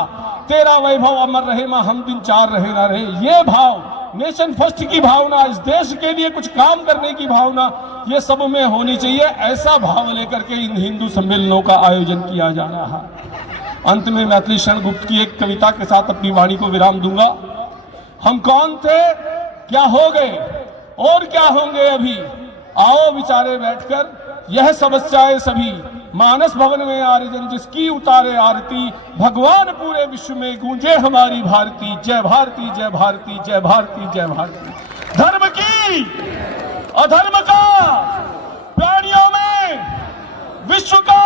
तेरा वैभव अमर रहे माँ, हम दिन 4 रहे ना रहे, ये भाव, नेशन फर्स्ट की भावना, इस देश के लिए कुछ काम करने की भावना, ये सब में होनी चाहिए। ऐसा भाव लेकर के इन हिंदू सम्मेलनों का आयोजन किया जा रहा है। अंत में मैथिली शरण गुप्त की एक कविता के साथ अपनी वाणी को विराम दूंगा। हम कौन थे, क्या हो गए और क्या होंगे अभी, आओ विचारे बैठकर, यह समस्याएं सभी मानस भवन में आर्यजन जिसकी उतारे आरती, भगवान पूरे विश्व में गूंजे हमारी भारती। जय भारती, जय भारती, जय भारती, जय भारती। धर्म की, अधर्म का, प्राणियों में विश्व का,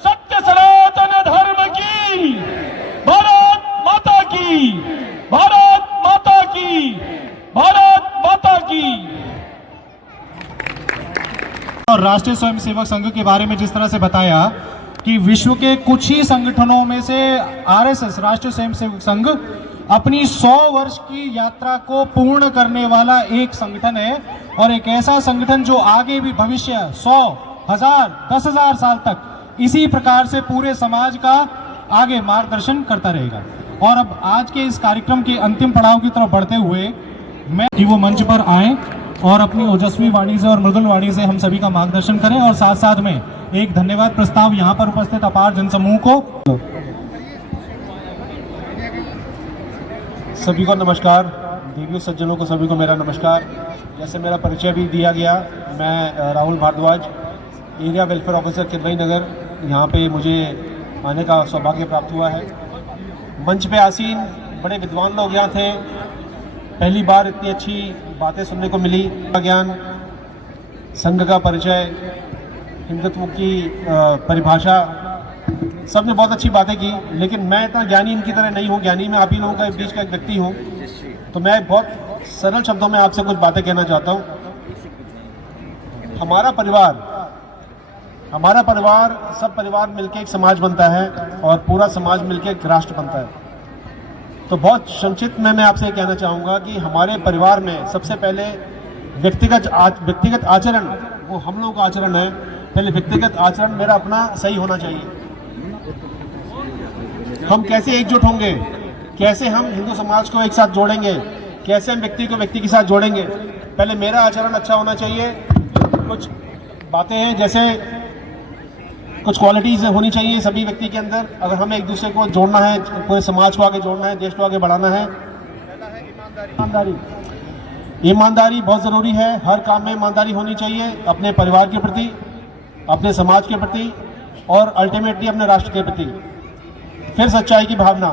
सत्य सनातन धर्म की, भारत माता की, भारत माता की, भारत माता की। और राष्ट्रीय स्वयंसेवक संघ के बारे में जिस तरह से बताया कि विश्व के कुछ ही संगठनों में से आरएसएस राष्ट्रीय स्वयंसेवक संघ अपनी 100 वर्ष की यात्रा को पूर्ण करने वाला एक संगठन है, और एक ऐसा संगठन जो आगे भी भविष्य 100, 1000, 10,000 साल तक इसी प्रकार से पूरे समाज का आगे मार्गदर्शन करता रहेगा। और अब आज के इस कार्यक्रम के अंतिम पड़ाव की तरफ बढ़ते हुए मैं कि वो मंच पर आए और अपनी ओजस्वी वाणी से और मृदुल वाणी से हम सभी का मार्गदर्शन करें, और साथ साथ में एक धन्यवाद प्रस्ताव यहाँ पर उपस्थित अपार जनसमूह को। सभी को नमस्कार, देवी सज्जनों को सभी को मेरा नमस्कार। जैसे मेरा परिचय भी दिया गया, मैं Rahul Bhardwaj, area welfare officer Kidwai Nagar, यहाँ पे मुझे आने का सौभाग्य प्राप्त हुआ है। मंच पे आसीन बड़े विद्वान लोग यहाँ थे, पहली बार इतनी अच्छी बातें सुनने को मिली। ज्ञान, संघ का परिचय, हिंदुत्व की परिभाषा, सबने बहुत अच्छी बातें की, लेकिन मैं इतना ज्ञानी इनकी तरह नहीं हूँ। ज्ञानी मैं आप ही लोगों का बीच का एक व्यक्ति हूँ, तो मैं बहुत सरल शब्दों में आपसे कुछ बातें कहना चाहता हूँ। हमारा परिवार सब परिवार मिलकर एक समाज बनता है, और पूरा समाज मिलकर एक राष्ट्र बनता है। तो बहुत संक्षिप्त में मैं आपसे कहना चाहूँगा कि हमारे परिवार में सबसे पहले व्यक्तिगत आचरण, वो हम लोगों का आचरण है। पहले व्यक्तिगत आचरण मेरा अपना सही होना चाहिए। हम कैसे एकजुट होंगे, कैसे हम हिंदू समाज को एक साथ जोड़ेंगे, कैसे हम व्यक्ति को व्यक्ति के साथ जोड़ेंगे, पहले मेरा आचरण अच्छा होना चाहिए। कुछ बातें हैं, जैसे कुछ क्वालिटीज़ होनी चाहिए सभी व्यक्ति के अंदर। अगर हमें एक दूसरे को जोड़ना है, पूरे समाज को आगे जोड़ना है, देश को आगे बढ़ाना है। ईमानदारी बहुत ज़रूरी है। हर काम में ईमानदारी होनी चाहिए, अपने परिवार के प्रति, अपने समाज के प्रति, और अल्टीमेटली अपने राष्ट्र के प्रति। फिर सच्चाई की भावना,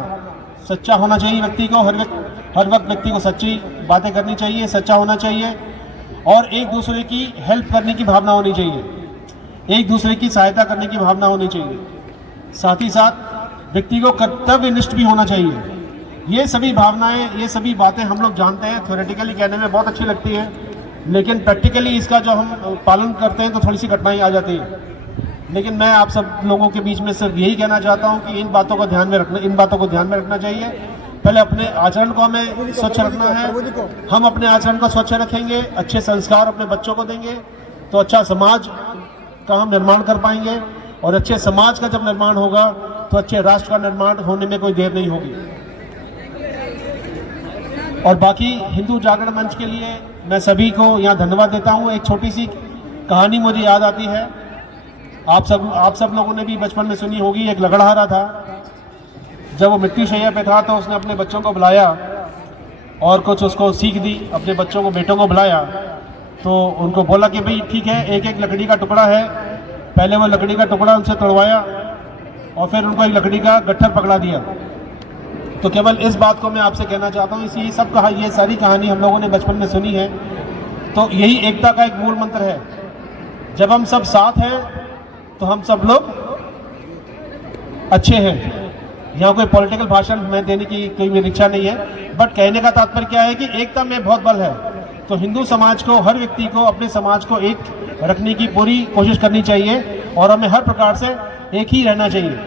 सच्चा होना चाहिए व्यक्ति को, हर वक्त व्यक्ति को सच्ची बातें करनी चाहिए, सच्चा होना चाहिए, और एक दूसरे की हेल्प करने की भावना होनी चाहिए, एक दूसरे की सहायता करने की भावना होनी चाहिए। साथ ही साथ व्यक्ति को कर्तव्यनिष्ठ भी होना चाहिए। ये सभी भावनाएं, ये सभी बातें हम लोग जानते हैं, थ्योरेटिकली कहने में बहुत अच्छी लगती है, लेकिन प्रैक्टिकली इसका जो हम पालन करते हैं तो थोड़ी सी कठिनाई आ जाती है। लेकिन मैं आप सब लोगों के बीच में सिर्फ यही कहना चाहता हूं कि इन बातों को ध्यान में रखना चाहिए। पहले अपने आचरण को हमें स्वच्छ रखना है। हम अपने आचरण को स्वच्छ रखेंगे, अच्छे संस्कार अपने बच्चों को देंगे, तो अच्छा समाज का हम निर्माण कर पाएंगे, और अच्छे समाज का जब निर्माण होगा तो अच्छे राष्ट्र का निर्माण होने में कोई देर नहीं होगी। और बाकी हिंदू जागरण मंच के लिए मैं सभी को यहाँ धन्यवाद देता हूँ। एक छोटी सी कहानी मुझे याद आती है, आप सब लोगों ने भी बचपन में सुनी होगी। एक लकड़हारा था, जब वो मिट्टी शैया पे था तो उसने अपने बच्चों को बुलाया और कुछ उसको सीख दी। अपने बच्चों को, बेटों को बुलाया तो उनको बोला कि भाई ठीक है, एक एक लकड़ी का टुकड़ा है। पहले वो लकड़ी का टुकड़ा उनसे तोड़वाया और फिर उनको एक लकड़ी का गट्ठर पकड़ा दिया। तो केवल इस बात को मैं आपसे कहना चाहता हूँ, ये सारी कहानी हम लोगों ने बचपन में सुनी है। तो यही एकता का एक मूल मंत्र है। जब हम सब साथ हैं तो हम सब लोग अच्छे हैं। यहाँ कोई पॉलिटिकल भाषण में देने की कोई मेरी इच्छा नहीं है, बट कहने का तात्पर्य क्या है कि एकता में बहुत बल है। तो हिंदू समाज को, हर व्यक्ति को अपने समाज को एक रखने की पूरी कोशिश करनी चाहिए, और हमें हर प्रकार से एक ही रहना चाहिए।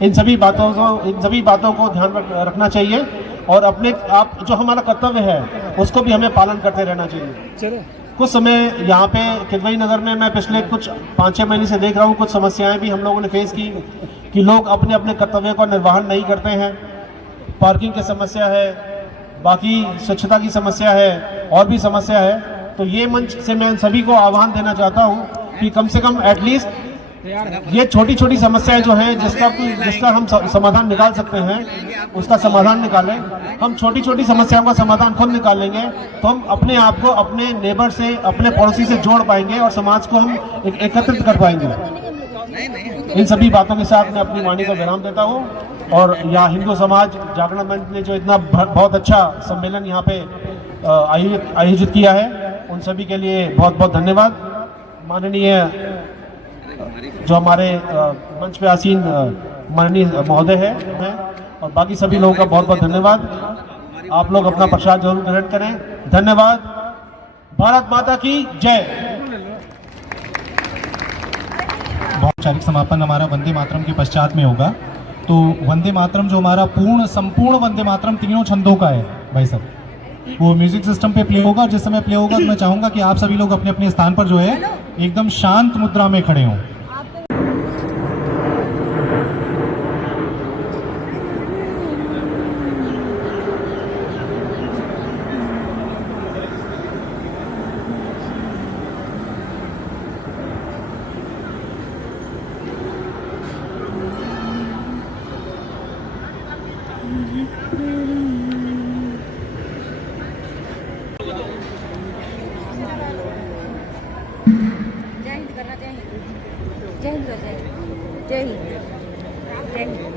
इन सभी बातों को ध्यान रखना चाहिए, और अपने आप जो हमारा कर्तव्य है उसको भी हमें पालन करते रहना चाहिए। कुछ समय यहाँ पे किदवई नगर में मैं पिछले कुछ 5-6 महीने से देख रहा हूँ, कुछ समस्याएं भी हम लोगों ने फेस की कि लोग अपने अपने कर्तव्यों का निर्वहन नहीं करते हैं। पार्किंग की समस्या है, बाकी स्वच्छता की समस्या है, और भी समस्या है। तो ये मंच से मैं सभी को आह्वान देना चाहता हूँ कि कम से कम एटलीस्ट ये छोटी छोटी समस्याएं जो हैं, जिसका हम समाधान निकाल सकते हैं, उसका समाधान निकालें। हम छोटी छोटी समस्याओं का समाधान खुद निकालेंगे तो हम अपने आप को अपने नेबर से, अपने पड़ोसी से जोड़ पाएंगे, और समाज को हम एकत्रित कर पाएंगे। इन सभी बातों के साथ मैं अपनी वाणी को विराम देता हूँ और यहाँ हिंदू समाज जागरण मंच ने जो इतना बहुत अच्छा सम्मेलन यहाँ पे आयोजित किया है, उन सभी के लिए बहुत बहुत धन्यवाद। माननीय जो हमारे मंच पे आसीन माननीय महोदय है और बाकी सभी लोगों का बहुत बहुत धन्यवाद। आप लोग अपना प्रसाद जरूर ग्रहण करें। धन्यवाद। भारत माता की जय। औपचारिक समापन हमारा वंदे मातरम के पश्चात में होगा। तो वंदे मातरम जो हमारा संपूर्ण वंदे मातरम तीनों छंदों का है भाई साहब, वो म्यूजिक सिस्टम पे प्ले होगा। जिस समय प्ले होगा तो मैं चाहूंगा कि आप सभी लोग अपने अपने स्थान पर जो है एकदम शांत मुद्रा में खड़े हों। जय हिंद, जय हिंद, जय हिंद।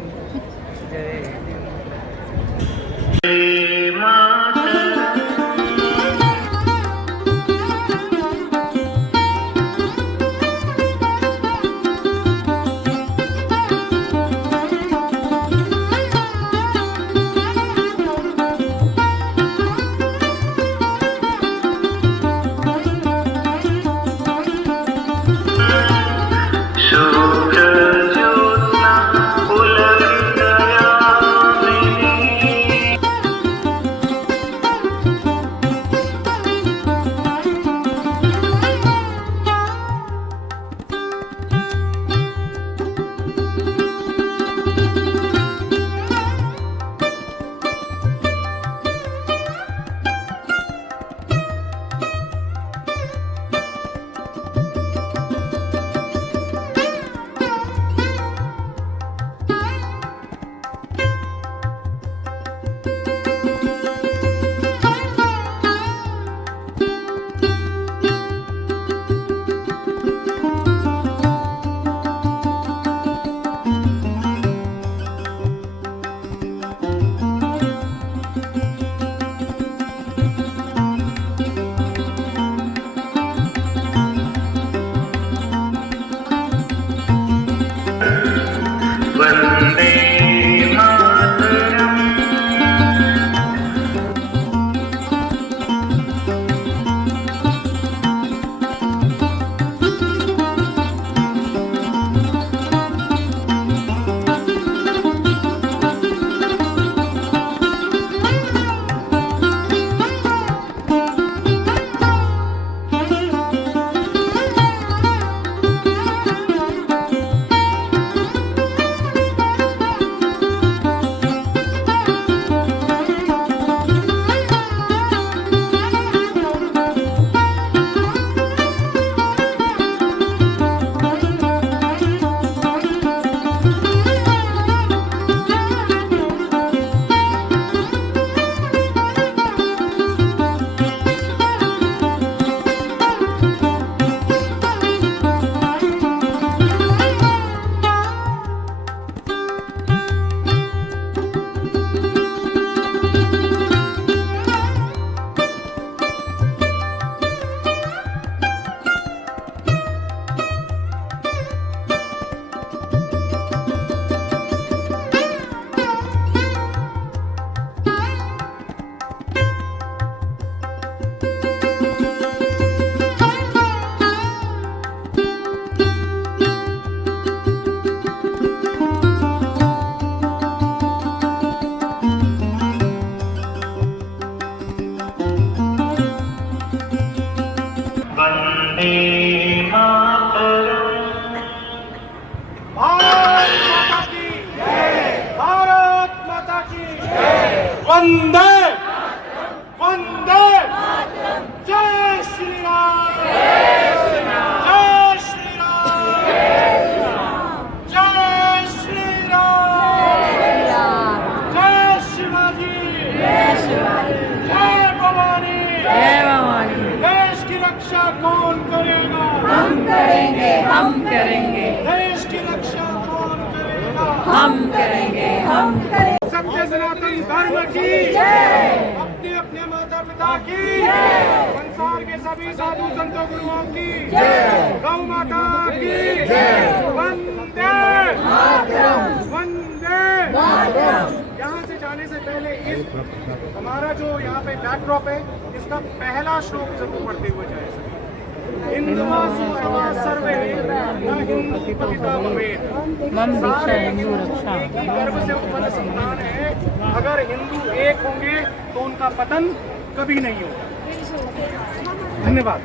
हम करेंगे, हम करेंगे। सत्य सनातन धर्म की अपने अपने माता पिता की संसार के सभी साधु संतों गुरुओं की गौ माता की वंदे वंदे। यहाँ से जाने से पहले इस हमारा जो यहाँ पे बैकड्रॉप है इसका पहला श्लोक जरूर पढ़ते हुए जाए। हिंदुवासु एवा सर्वे न हिंदू पतिता भवेत्। सारे हिंदू एक ही गर्भ से उत्पन्न संतान है, अगर हिंदू एक होंगे तो उनका पतन कभी नहीं होगा। धन्यवाद।